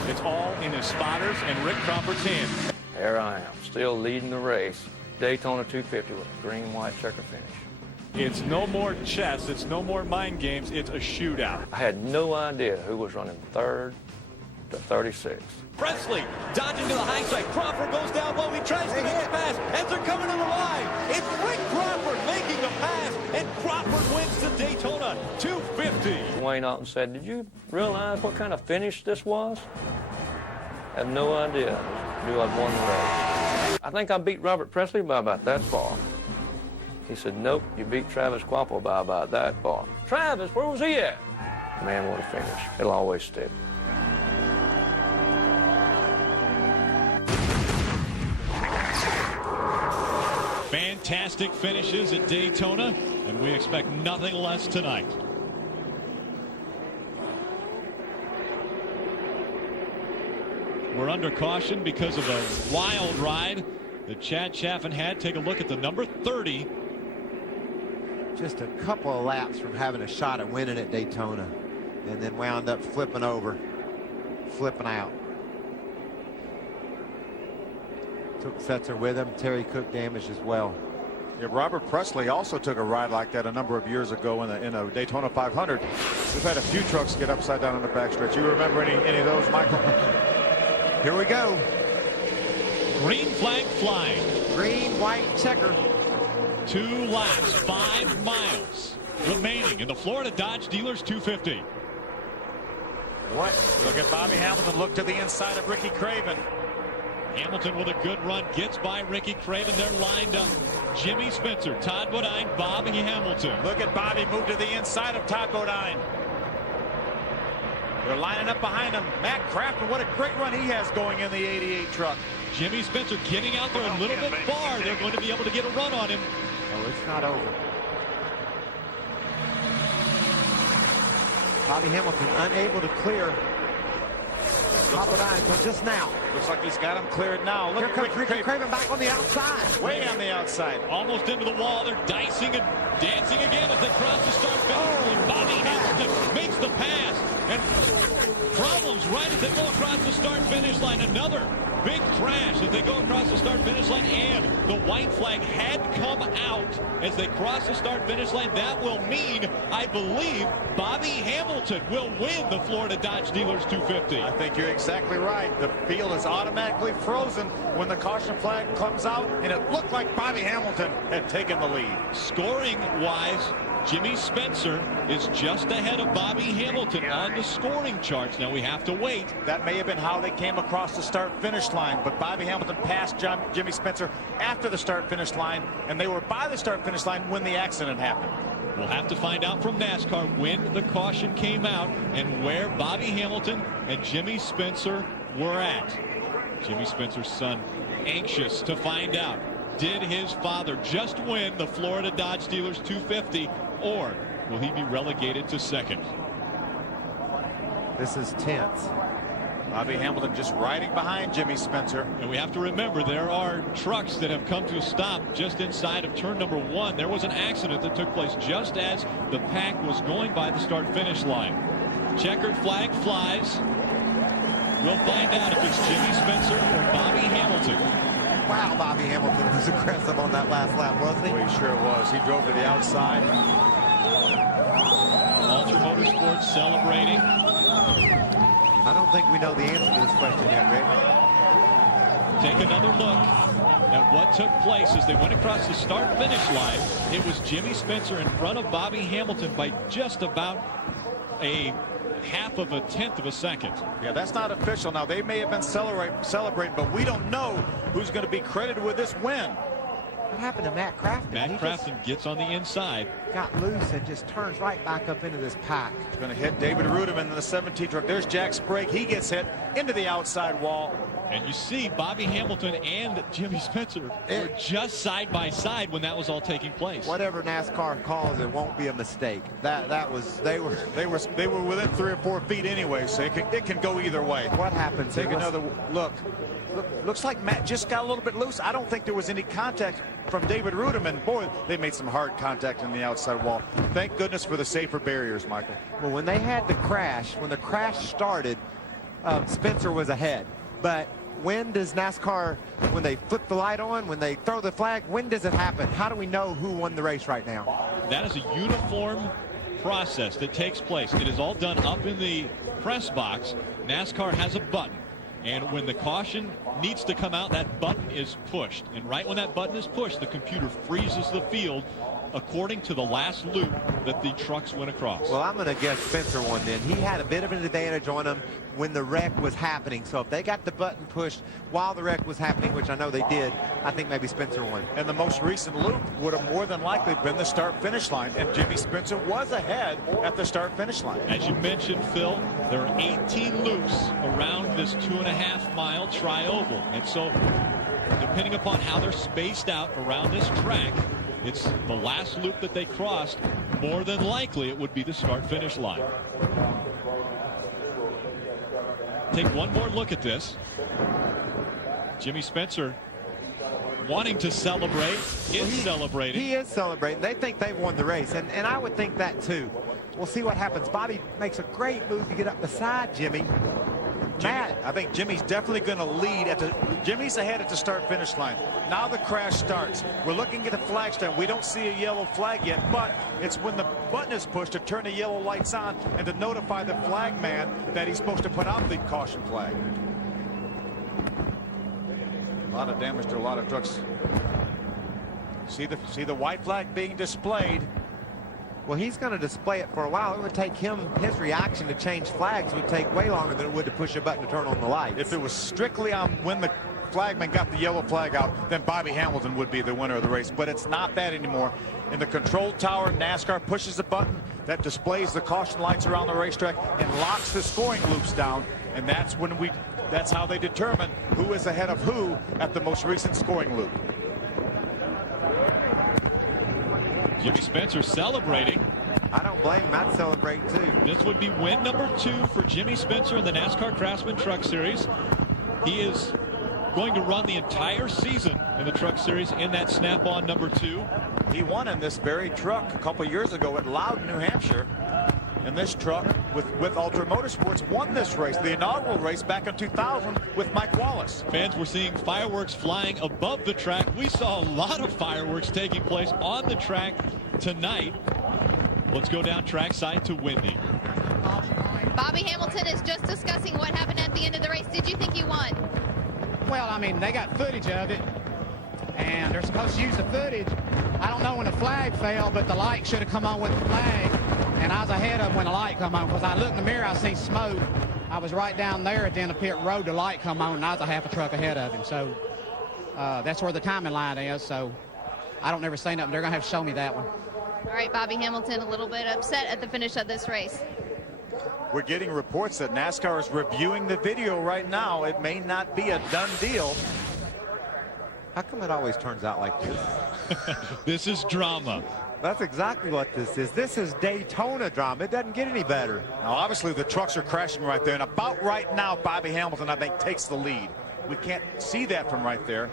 It's all in his spotters and Rick Crawford's hands. There I am, still leading the race. Daytona 250 with a green and white checker finish. It's no more chess. It's no more mind games. It's a shootout. I had no idea who was running 3rd to 36. Presley dodging to the high side. Crawford goes down low. He tries to make a pass as they're coming to the line. It's Rick Crawford making the pass, and Crawford wins the Daytona 250. Wayne Alton said, "Did you realize what kind of finish this was?" I have no idea. I knew I'd won the race. I think I beat Robert Presley by about that far. He said, "Nope, you beat Travis Kvapil by about that far." Travis, where was he at? Man, what a finish. It'll always stick. Fantastic finishes at Daytona, and we expect nothing less tonight. We're under caution because of a wild ride that Chad Chaffin had. Take a look at the number 30. Just a couple of laps from having a shot at winning at Daytona, and then wound up flipping over, flipping out. Took Setzer with him. Terry Cook damaged as well. Yeah, Robert Presley also took a ride like that a number of years ago in a Daytona 500. We've had a few trucks get upside down on the backstretch. You remember any of those, Michael? Here we go. Green flag flying. Green, white checker. 2 laps, 5 miles remaining in the Florida Dodge Dealers 250. What? Look at Bobby Hamilton. Look to the inside of Ricky Craven. Hamilton with a good run gets by Ricky Craven. They're lined up. Jimmy Spencer, Todd Bodine, Bobby Hamilton. Look at Bobby move to the inside of Todd Bodine. They're lining up behind him. Matt Crafton, what a great run he has going in the 88 truck. Jimmy Spencer getting out there a little bit far. They're going to be able to get a run on him. Oh, it's not over. Bobby Hamilton unable to clear Todd Bodine until just now. Looks like he's got him cleared now. Look Here comes Ricky Craven back on the outside. Way on the outside. Almost into the wall. They're dicing and dancing again as they cross the start finish line. Bobby Hamilton makes the pass. And problems right as they go across the start finish line. Another big crash as they go across the start finish line, and the white flag had come out as they cross the start finish line. That will mean, I believe, Bobby Hamilton will win the Florida Dodge Dealers 250. I think you're exactly right. The field is automatically frozen when the caution flag comes out, and it looked like Bobby Hamilton had taken the lead. Scoring wise, Jimmy Spencer is just ahead of Bobby Hamilton on the scoring charts. Now we have to wait. That may have been how they came across the start-finish line, but Bobby Hamilton passed Jimmy Spencer after the start-finish line, and they were by the start-finish line when the accident happened. We'll have to find out from NASCAR when the caution came out and where Bobby Hamilton and Jimmy Spencer were at. Jimmy Spencer's son anxious to find out. Did his father just win the Florida Dodge Dealers 250, or will he be relegated to second? This is tense. Bobby Hamilton just riding behind Jimmy Spencer. And we have to remember there are trucks that have come to a stop just inside of turn number 1. There was an accident that took place just as the pack was going by the start-finish line. Checkered flag flies. We'll find out if it's Jimmy Spencer or Bobby Hamilton. Wow, Bobby Hamilton was aggressive on that last lap, wasn't he? Well, he sure was. He drove to the outside. Ultra Motorsports celebrating. I don't think we know the answer to this question yet, Rick. Take another look at what took place as they went across the start-finish line. It was Jimmy Spencer in front of Bobby Hamilton by just about a half of a tenth of a second. Yeah, that's not official. Now, they may have been celebrating, but we don't know who's going to be credited with this win. What happened to Matt Crafton? Matt Crafton gets on the inside. Got loose and just turns right back up into this pack. He's going to hit David Rudiman in the 17 truck. There's Jack Sprague. He gets hit into the outside wall. And you see Bobby Hamilton and Jimmy Spencer were just side by side when that was all taking place. Whatever NASCAR calls, it won't be a mistake. They were within 3 or 4 feet anyway, so it can go either way. What happens? Take another look. Looks like Matt just got a little bit loose. I don't think there was any contact from David Rudiman. Boy, they made some hard contact in the outside wall. Thank goodness for the safer barriers, Michael. Well, when they had the crash, when the crash started, Spencer was ahead. But when does NASCAR, when they flip the light on, when they throw the flag, when does it happen? How do we know who won the race right now? That is a uniform process that takes place. It is all done up in the press box. NASCAR has a button. And when the caution needs to come out, that button is pushed. And right when that button is pushed, the computer freezes the field according to the last loop that the trucks went across. Well, I'm going to guess Spencer won then. He had a bit of an advantage on him when the wreck was happening. So if they got the button pushed while the wreck was happening, which I know they did, I think maybe Spencer won. And the most recent loop would have more than likely been the start-finish line. And Jimmy Spencer was ahead at the start-finish line. As you mentioned, Phil, there are 18 loops around this 2.5-mile tri-oval. And so depending upon how they're spaced out around this track, it's the last loop that they crossed. More than likely, it would be the start-finish line. Take one more look at this. Jimmy Spencer wanting to celebrate, celebrating. He is celebrating. They think they've won the race, and I would think that too. We'll see what happens. Bobby makes a great move to get up beside Jimmy. Matt, I think Jimmy's definitely going to lead Jimmy's ahead at the start-finish line. Now the crash starts. We're looking at the flag stand. We don't see a yellow flag yet, but it's when the button is pushed to turn the yellow lights on and to notify the flag man that he's supposed to put out the caution flag. A lot of damage to a lot of trucks. See the white flag being displayed. Well, he's going to display it for a while. It would take his reaction to change flags would take way longer than it would to push a button to turn on the lights. If it was strictly on when the flagman got the yellow flag out, then Bobby Hamilton would be the winner of the race. But it's not that anymore. In the control tower, NASCAR pushes a button that displays the caution lights around the racetrack and locks the scoring loops down. And that's how they determine who is ahead of who at the most recent scoring loop. Jimmy Spencer celebrating. I don't blame him. I'd celebrate too. This would be win number 2 for Jimmy Spencer in the NASCAR Craftsman Truck Series. He is going to run the entire season in the Truck Series in that snap-on number 2. He won in this very truck a couple years ago at Loudon, New Hampshire. And this truck with Ultra Motorsports won this race, the inaugural race back in 2000 with Mike Wallace. Fans were seeing fireworks flying above the track. We saw a lot of fireworks taking place on the track tonight. Let's go down trackside to Wendy. Bobby Hamilton is just discussing what happened at the end of the race. Did you think he won? Well, I mean, they got footage of it, and they're supposed to use the footage. I don't know when the flag fell, but the light should have come on with the flag, and I was ahead of them when the light come on, because I looked in the mirror, I seen smoke. I was right down there at the end of pit road, the light come on, and I was a half a truck ahead of him. So that's where the timing line is, so I don't never say nothing. They're going to have to show me that one. All right, Bobby Hamilton a little bit upset at the finish of this race. We're getting reports that NASCAR is reviewing the video right now. It may not be a done deal. How come it always turns out like this? This is drama. That's exactly what this is. This is Daytona drama. It doesn't get any better. Now, obviously, the trucks are crashing right there. And about right now, Bobby Hamilton, I think, takes the lead. We can't see that from right there.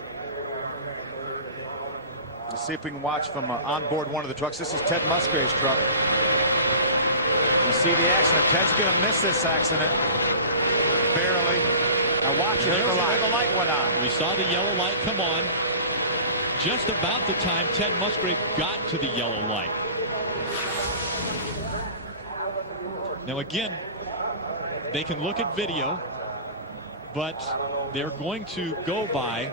Let's see if we can watch from on board one of the trucks. This is Ted Musgrave's truck. You see the accident. Ted's going to miss this accident. Barely. Now watch it. The light went on. We saw the yellow light come on just about the time Ted Musgrave got to the yellow light. Now again, they can look at video, but they're going to go by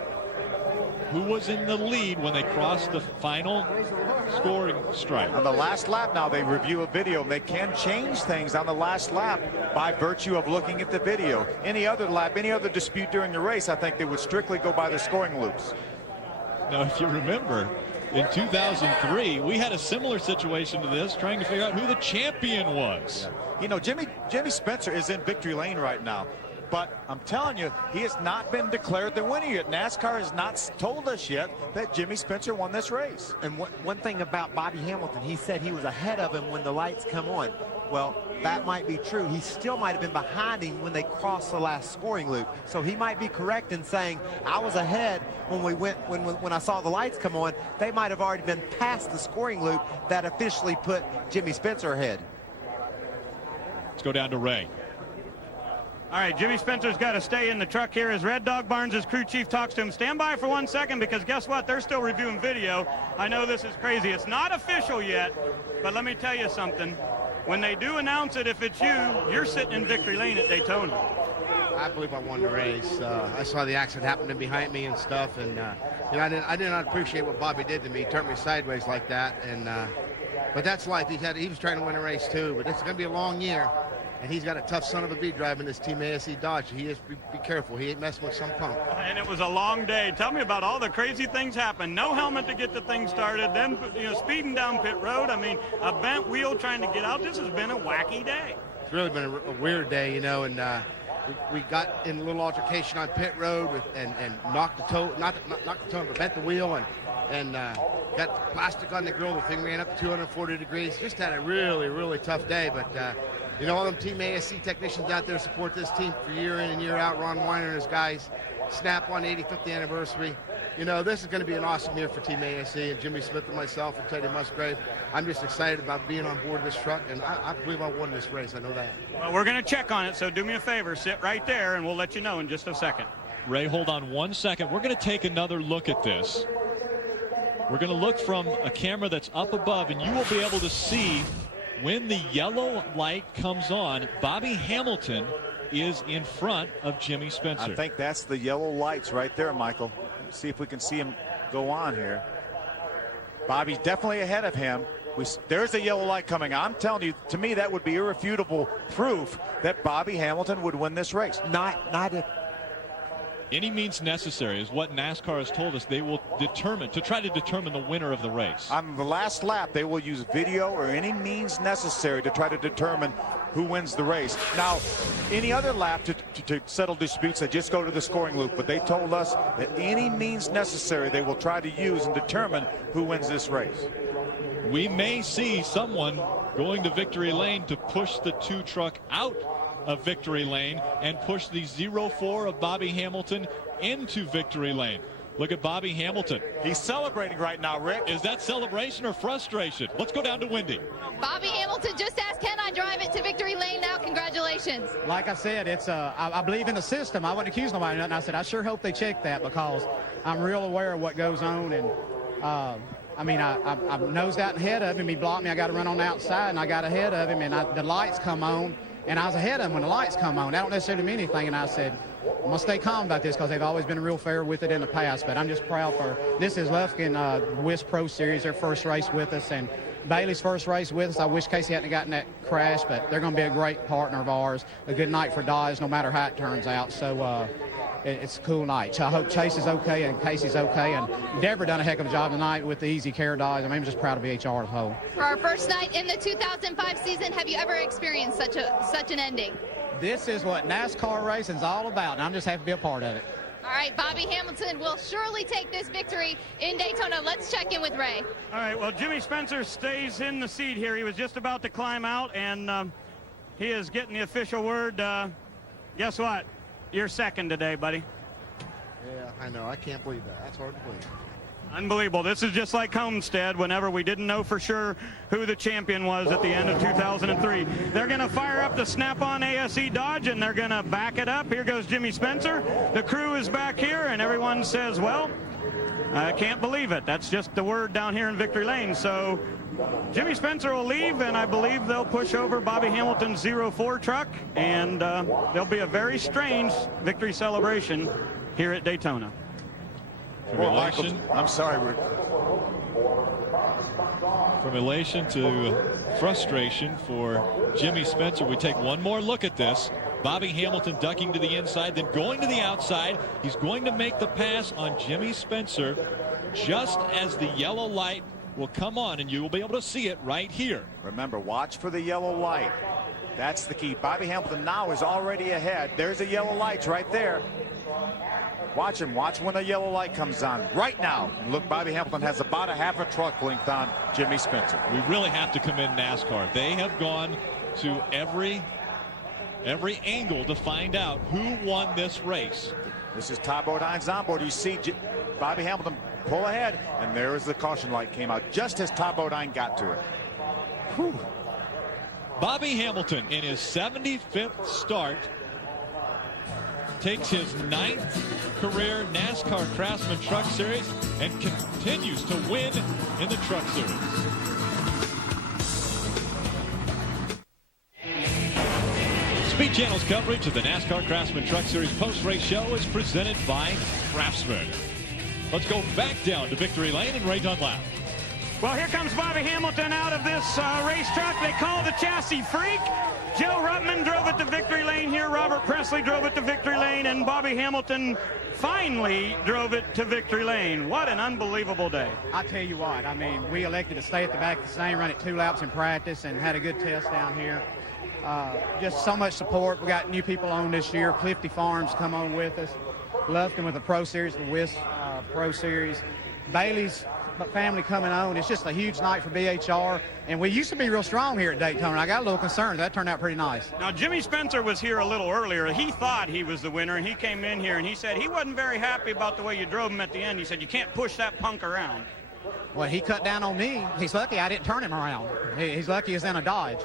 who was in the lead when they crossed the final scoring stripe. On the last lap now, they review a video. They can change things on the last lap by virtue of looking at the video. Any other lap, any other dispute during the race, I think they would strictly go by the scoring loops. Now, if you remember, in 2003, we had a similar situation to this, trying to figure out who the champion was. You know, Jimmy Spencer is in victory lane right now. But I'm telling you, he has not been declared the winner yet. NASCAR has not told us yet that Jimmy Spencer won this race. And one thing about Bobby Hamilton, he said he was ahead of him when the lights come on. Well, that might be true. He still might have been behind him when they crossed the last scoring loop. So he might be correct in saying, I was ahead when I saw the lights come on. They might have already been past the scoring loop that officially put Jimmy Spencer ahead. Let's go down to Ray. All right, Jimmy Spencer's got to stay in the truck here as Red Dog Barnes' crew chief talks to him. Stand by for 1 second, because guess what? They're still reviewing video. I know this is crazy. It's not official yet, but let me tell you something. When they do announce it, if it's you, you're sitting in victory lane at Daytona. I believe I won the race. I saw the accident happening behind me and stuff, and you know, I did not appreciate what Bobby did to me. He turned me sideways like that, and but that's life. He was trying to win a race too, but it's going to be a long year. And he's got a tough son of a bee driving this Team ASE Dodge. He is, be careful. He ain't messing with some punk. And it was a long day. Tell me about all the crazy things happened. No helmet to get the thing started. Then, you know, speeding down pit road. I mean, a bent wheel trying to get out. This has been a wacky day. It's really been a weird day, you know. And we got in a little altercation on pit road and knocked the toe, not knocked the toe, but bent the wheel and got plastic on the grill. The thing ran up to 240 degrees. Just had a really, really tough day, but. You know, all them Team ASC technicians out there support this team for year in and year out. Ron Weiner and his guys. Snap on 85th anniversary. You know, this is going to be an awesome year for Team ASC, and Jimmy Smith and myself and Teddy Musgrave. I'm just excited about being on board this truck, and I believe I won this race. I know that. Well, we're going to check on it, so do me a favor. Sit right there, and we'll let you know in just a second. Ray, hold on 1 second. We're going to take another look at this. We're going to look from a camera that's up above, and you will be able to see when the yellow light comes on, Bobby Hamilton is in front of Jimmy Spencer. I think that's the yellow lights right there, Michael. Let's see if we can see him go on here. Bobby's definitely ahead of him. There's the yellow light coming. I'm telling you, to me, that would be irrefutable proof that Bobby Hamilton would win this race. Not if any means necessary is what NASCAR has told us they will try to determine the winner of the race. On the last lap, they will use video or any means necessary to try to determine who wins the race. Now, any other lap to settle disputes, they just go to the scoring loop. But they told us that any means necessary they will try to use and determine who wins this race. We may see someone going to victory lane to push the two truck out of victory lane and push the 0-4 of Bobby Hamilton into victory lane. Look at Bobby Hamilton. He's celebrating right now, Rick. Is that celebration or frustration? Let's go down to Wendy. Bobby Hamilton just asked, can I drive it to victory lane now? Congratulations. Like I said, it's I believe in the system. I wouldn't accuse nobody of nothing. I said, I sure hope they check that, because I'm real aware of what goes on. And I mean, I nosed out ahead of him. He blocked me. I got to run on the outside, and I got ahead of him, and the lights come on. And I was ahead of them when the lights come on. That don't necessarily mean anything. And I said, I'm going to stay calm about this, because they've always been real fair with it in the past. But I'm just proud for this is Lufkin WIS Pro Series, their first race with us. And Bailey's first race with us. I wish Casey hadn't gotten that crash, but they're going to be a great partner of ours. A good night for Dodge, no matter how it turns out. So it's a cool night. I hope Chase is okay and Casey's okay. And Deborah done a heck of a job tonight with the Easy Care Dodge. I mean, I'm just proud of BHR as a whole. For our first night in the 2005 season, have you ever experienced such an ending? This is what NASCAR racing's all about, and I'm just happy to be a part of it. All right, Bobby Hamilton will surely take this victory in Daytona. Let's check in with Ray. All right, well, Jimmy Spencer stays in the seat here. He was just about to climb out, and he is getting the official word. Guess what? You're second today, buddy. Yeah, I know. I can't believe that. That's hard to believe. Unbelievable. This is just like Homestead whenever we didn't know for sure who the champion was at the end of 2003. They're going to fire up the Snap-on ASE Dodge, and they're going to back it up. Here goes Jimmy Spencer. The crew is back here, and everyone says, well, I can't believe it. That's just the word down here in Victory Lane. So Jimmy Spencer will leave, and I believe they'll push over Bobby Hamilton's 04 truck, and there'll be a very strange victory celebration here at Daytona. Well, Michael, I'm sorry. From elation to frustration for Jimmy Spencer. We take one more look at this. Bobby Hamilton ducking to the inside, then going to the outside. He's going to make the pass on Jimmy Spencer just as the yellow light will come on, and you will be able to see it right here. Remember, watch for the yellow light. That's the key. Bobby Hamilton now is already ahead. There's a yellow light right there. Watch him. Watch when the yellow light comes on right now. And look, Bobby Hamilton has about a half a truck length on Jimmy Spencer. We really have to commend NASCAR. They have gone to every angle to find out who won this race. This is Todd Bodine's onboard. You see Bobby Hamilton pull ahead, and there is the caution light came out just as Todd Bodine got to it. Whew. Bobby Hamilton in his 75th start takes his 9th career NASCAR Craftsman Truck Series and continues to win in the Truck Series. Speed Channel's coverage of the NASCAR Craftsman Truck Series post-race show is presented by Craftsman. Let's go back down to Victory Lane and Ray Dunlap. Well, here comes Bobby Hamilton out of this racetrack they call the Chassis Freak. Joe Ruttman drove it to Victory Lane here. Robert Presley drove it to Victory Lane. And Bobby Hamilton finally drove it to Victory Lane. What an unbelievable day. I tell you what, I mean, we elected to stay at the back of the same, run it 2 laps in practice, and had a good test down here. Just so much support. We got new people on this year. Clifty Farms come on with us. Lufkin with the Pro Series, the WIS Pro Series. Bailey's family coming on. It's just a huge night for BHR, and we used to be real strong here at Daytona. I got a little concerned. That turned out pretty nice. Now, Jimmy Spencer was here a little earlier. He thought he was the winner, and he came in here, and he said he wasn't very happy about the way you drove him at the end. He said, you can't push that punk around. Well, he cut down on me. He's lucky I didn't turn him around. He's lucky he's in a Dodge.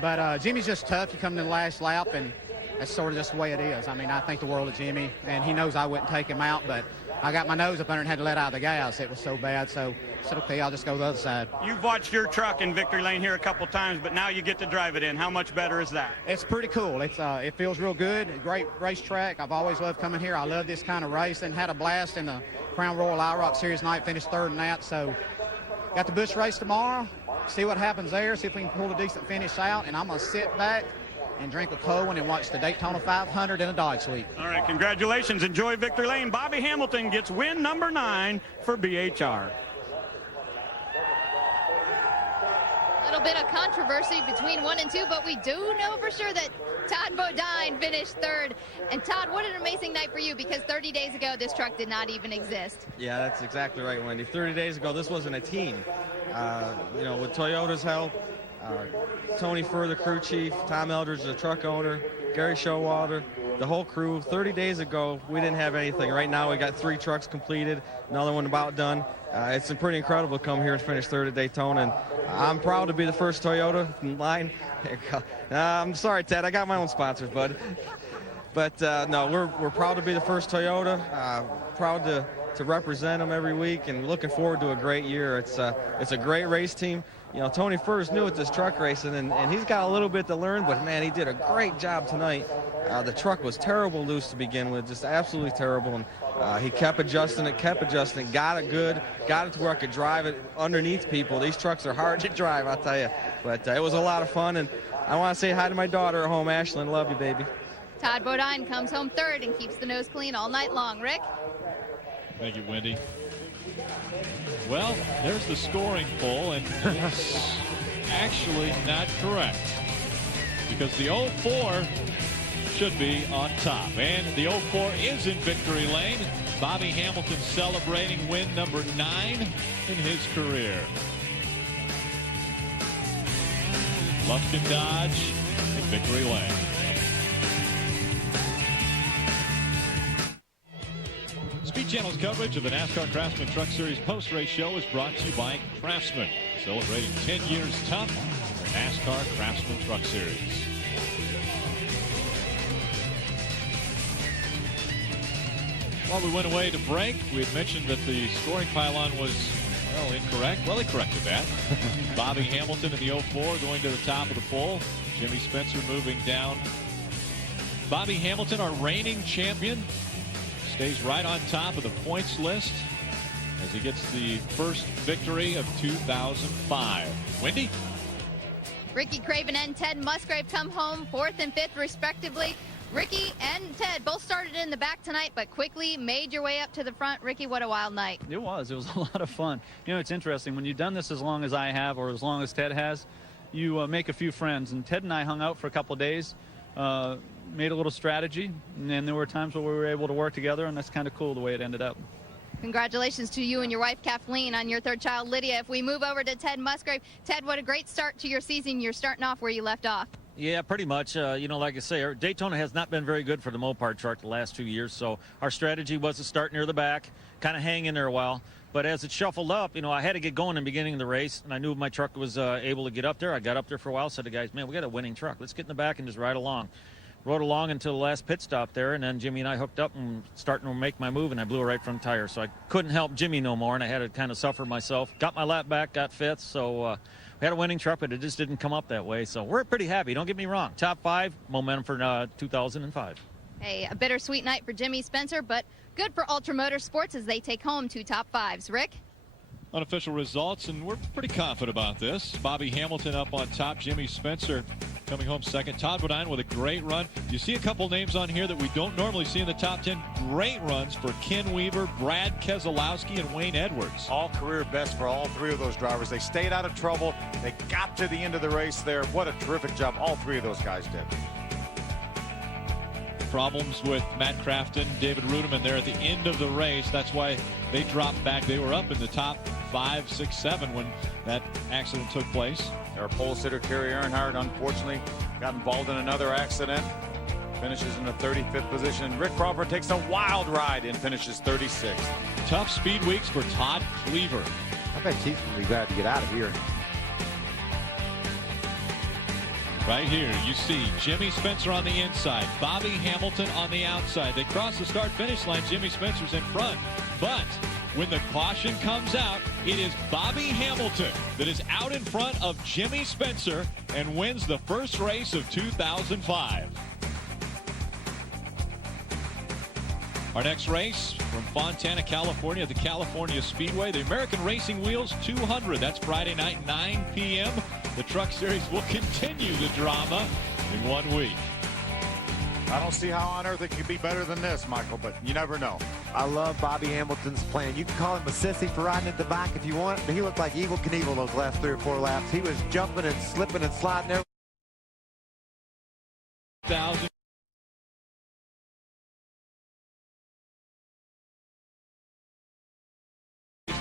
But Jimmy's just tough. You come to the last lap, and that's sort of just the way it is. I mean, I think the world of Jimmy, and he knows I wouldn't take him out, but I got my nose up under and had to let out the gas. It was so bad, so I said, okay, I'll just go the other side. You've watched your truck in Victory Lane here a couple times, but now you get to drive it in. How much better is that? It's pretty cool. It feels real good. Great racetrack. I've always loved coming here. I love this kind of race, and had a blast in the Crown Royal IROC Series night, finished 3rd in that, so got the Busch race tomorrow, see what happens there, see if we can pull a decent finish out, and I'm going to sit back and drink a Cohen and watch the Daytona 500 in a Dodge Suite. All right, congratulations. Enjoy Victory Lane. Bobby Hamilton gets win number 9 for BHR. A little bit of controversy between 1 and 2, but we do know for sure that Todd Bodine finished 3rd. And Todd, what an amazing night for you, because 30 days ago this truck did not even exist. Yeah, that's exactly right, Wendy. 30 days ago this wasn't a team. You know, with Toyota's help, Tony Furr, the crew chief, Tom Eldridge, the truck owner, Gary Showalter, the whole crew. 30 days ago, we didn't have anything. Right now, we got 3 trucks completed, another one about done. It's been pretty incredible to come here and finish 3rd at Daytona, and I'm proud to be the first Toyota in line. I'm sorry, Ted, I got my own sponsors, bud. But no, we're proud to be the first Toyota. Proud to represent them every week, and looking forward to a great year. It's a great race team. You know, Tony Furr's new at this truck racing, and he's got a little bit to learn, but man, he did a great job tonight. The truck was terrible loose to begin with, just absolutely terrible, and he kept adjusting it, got it good, got it to where I could drive it underneath people. These trucks are hard to drive, I'll tell you, but it was a lot of fun, and I want to say hi to my daughter at home, Ashlyn. Love you, baby. Todd Bodine comes home 3rd and keeps the nose clean all night long. Rick? Thank you, Wendy. Well, there's the scoring poll, and it's actually not correct, because the 04 should be on top. And the 04 is in victory lane. Bobby Hamilton celebrating win number 9 in his career. Lufkin Dodge in victory lane. Speed Channel's coverage of the NASCAR Craftsman Truck Series post-race show is brought to you by Craftsman, celebrating 10 years tough for NASCAR Craftsman Truck Series. While we went away to break, we had mentioned that the scoring pylon was, well, incorrect. Well, they corrected that. Bobby Hamilton in the 04 going to the top of the poll. Jimmy Spencer moving down. Bobby Hamilton, our reigning champion, stays right on top of the points list as he gets the first victory of 2005. Wendy? Ricky Craven and Ted Musgrave come home 4th and 5th respectively. Ricky and Ted both started in the back tonight, but quickly made your way up to the front. Ricky, what a wild night. It was a lot of fun. You know, it's interesting. When you've done this as long as I have, or as long as Ted has, you make a few friends. And Ted and I hung out for a couple of days, made a little strategy, and then there were times where we were able to work together, and that's kind of cool the way it ended up. Congratulations to you and your wife, Kathleen, on your third child, Lydia. If we move over to Ted Musgrave. Ted, what a great start to your season. You're starting off where you left off. Yeah, pretty much. You know, like I say, Daytona has not been very good for the Mopar truck the last 2 years, so our strategy was to start near the back, kind of hang in there a while. But as it shuffled up, you know, I had to get going in the beginning of the race, and I knew my truck was able to get up there. I got up there for a while, said to the guys, man, we got a winning truck. Let's get in the back and just ride along. Rode along until the last pit stop there, and then Jimmy and I hooked up and starting to make my move, and I blew a right front tire. So I couldn't help Jimmy no more, and I had to kind of suffer myself. Got my lap back, got 5th, so we had a winning truck, but it just didn't come up that way. So we're pretty happy, don't get me wrong. Top 5, momentum for 2005. Hey, a bittersweet night for Jimmy Spencer, but good for Ultra Motorsports as they take home 2 top 5s. Rick? Unofficial results, and we're pretty confident about this. Bobby Hamilton up on top, Jimmy Spencer coming home second. Todd Bodine with a great run. You see a couple names on here that we don't normally see in the top 10. Great runs for Ken Weaver, Brad Keselowski, and Wayne Edwards. All career best for all 3 of those drivers. They stayed out of trouble. They got to the end of the race there. What a terrific job all 3 of those guys did. Problems with Matt Crafton, David Rudiman there at the end of the race. That's why they dropped back. They were up in the top 5, 6, 7 when that accident took place. Our pole sitter, Kerry Earnhardt, unfortunately got involved in another accident. Finishes in the 35th position. Rick Crawford takes a wild ride and finishes 36th. Tough speed weeks for Todd Cleaver. I bet he's going to be glad to get out of here. Right here, you see Jimmy Spencer on the inside, Bobby Hamilton on the outside. They cross the start-finish line. Jimmy Spencer's in front. But when the caution comes out, it is Bobby Hamilton that is out in front of Jimmy Spencer and wins the first race of 2005. Our next race from Fontana, California at the California Speedway, the American Racing Wheels 200. That's Friday night, 9 p.m. The Truck Series will continue the drama in 1 week. I don't see how on earth it could be better than this, Michael, but you never know. I love Bobby Hamilton's plan. You can call him a sissy for riding at the back if you want, but he looked like Evel Knievel those last 3 or 4 laps. He was jumping and slipping and sliding there. 1,000.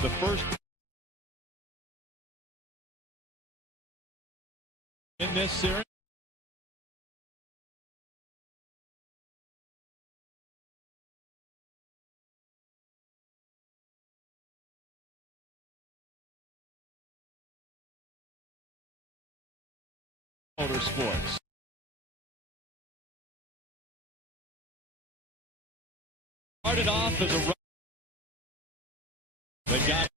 The first in this series. Motorsports. Started off as a they got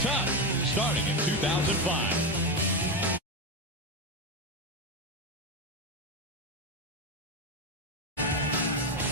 tough starting in 2005.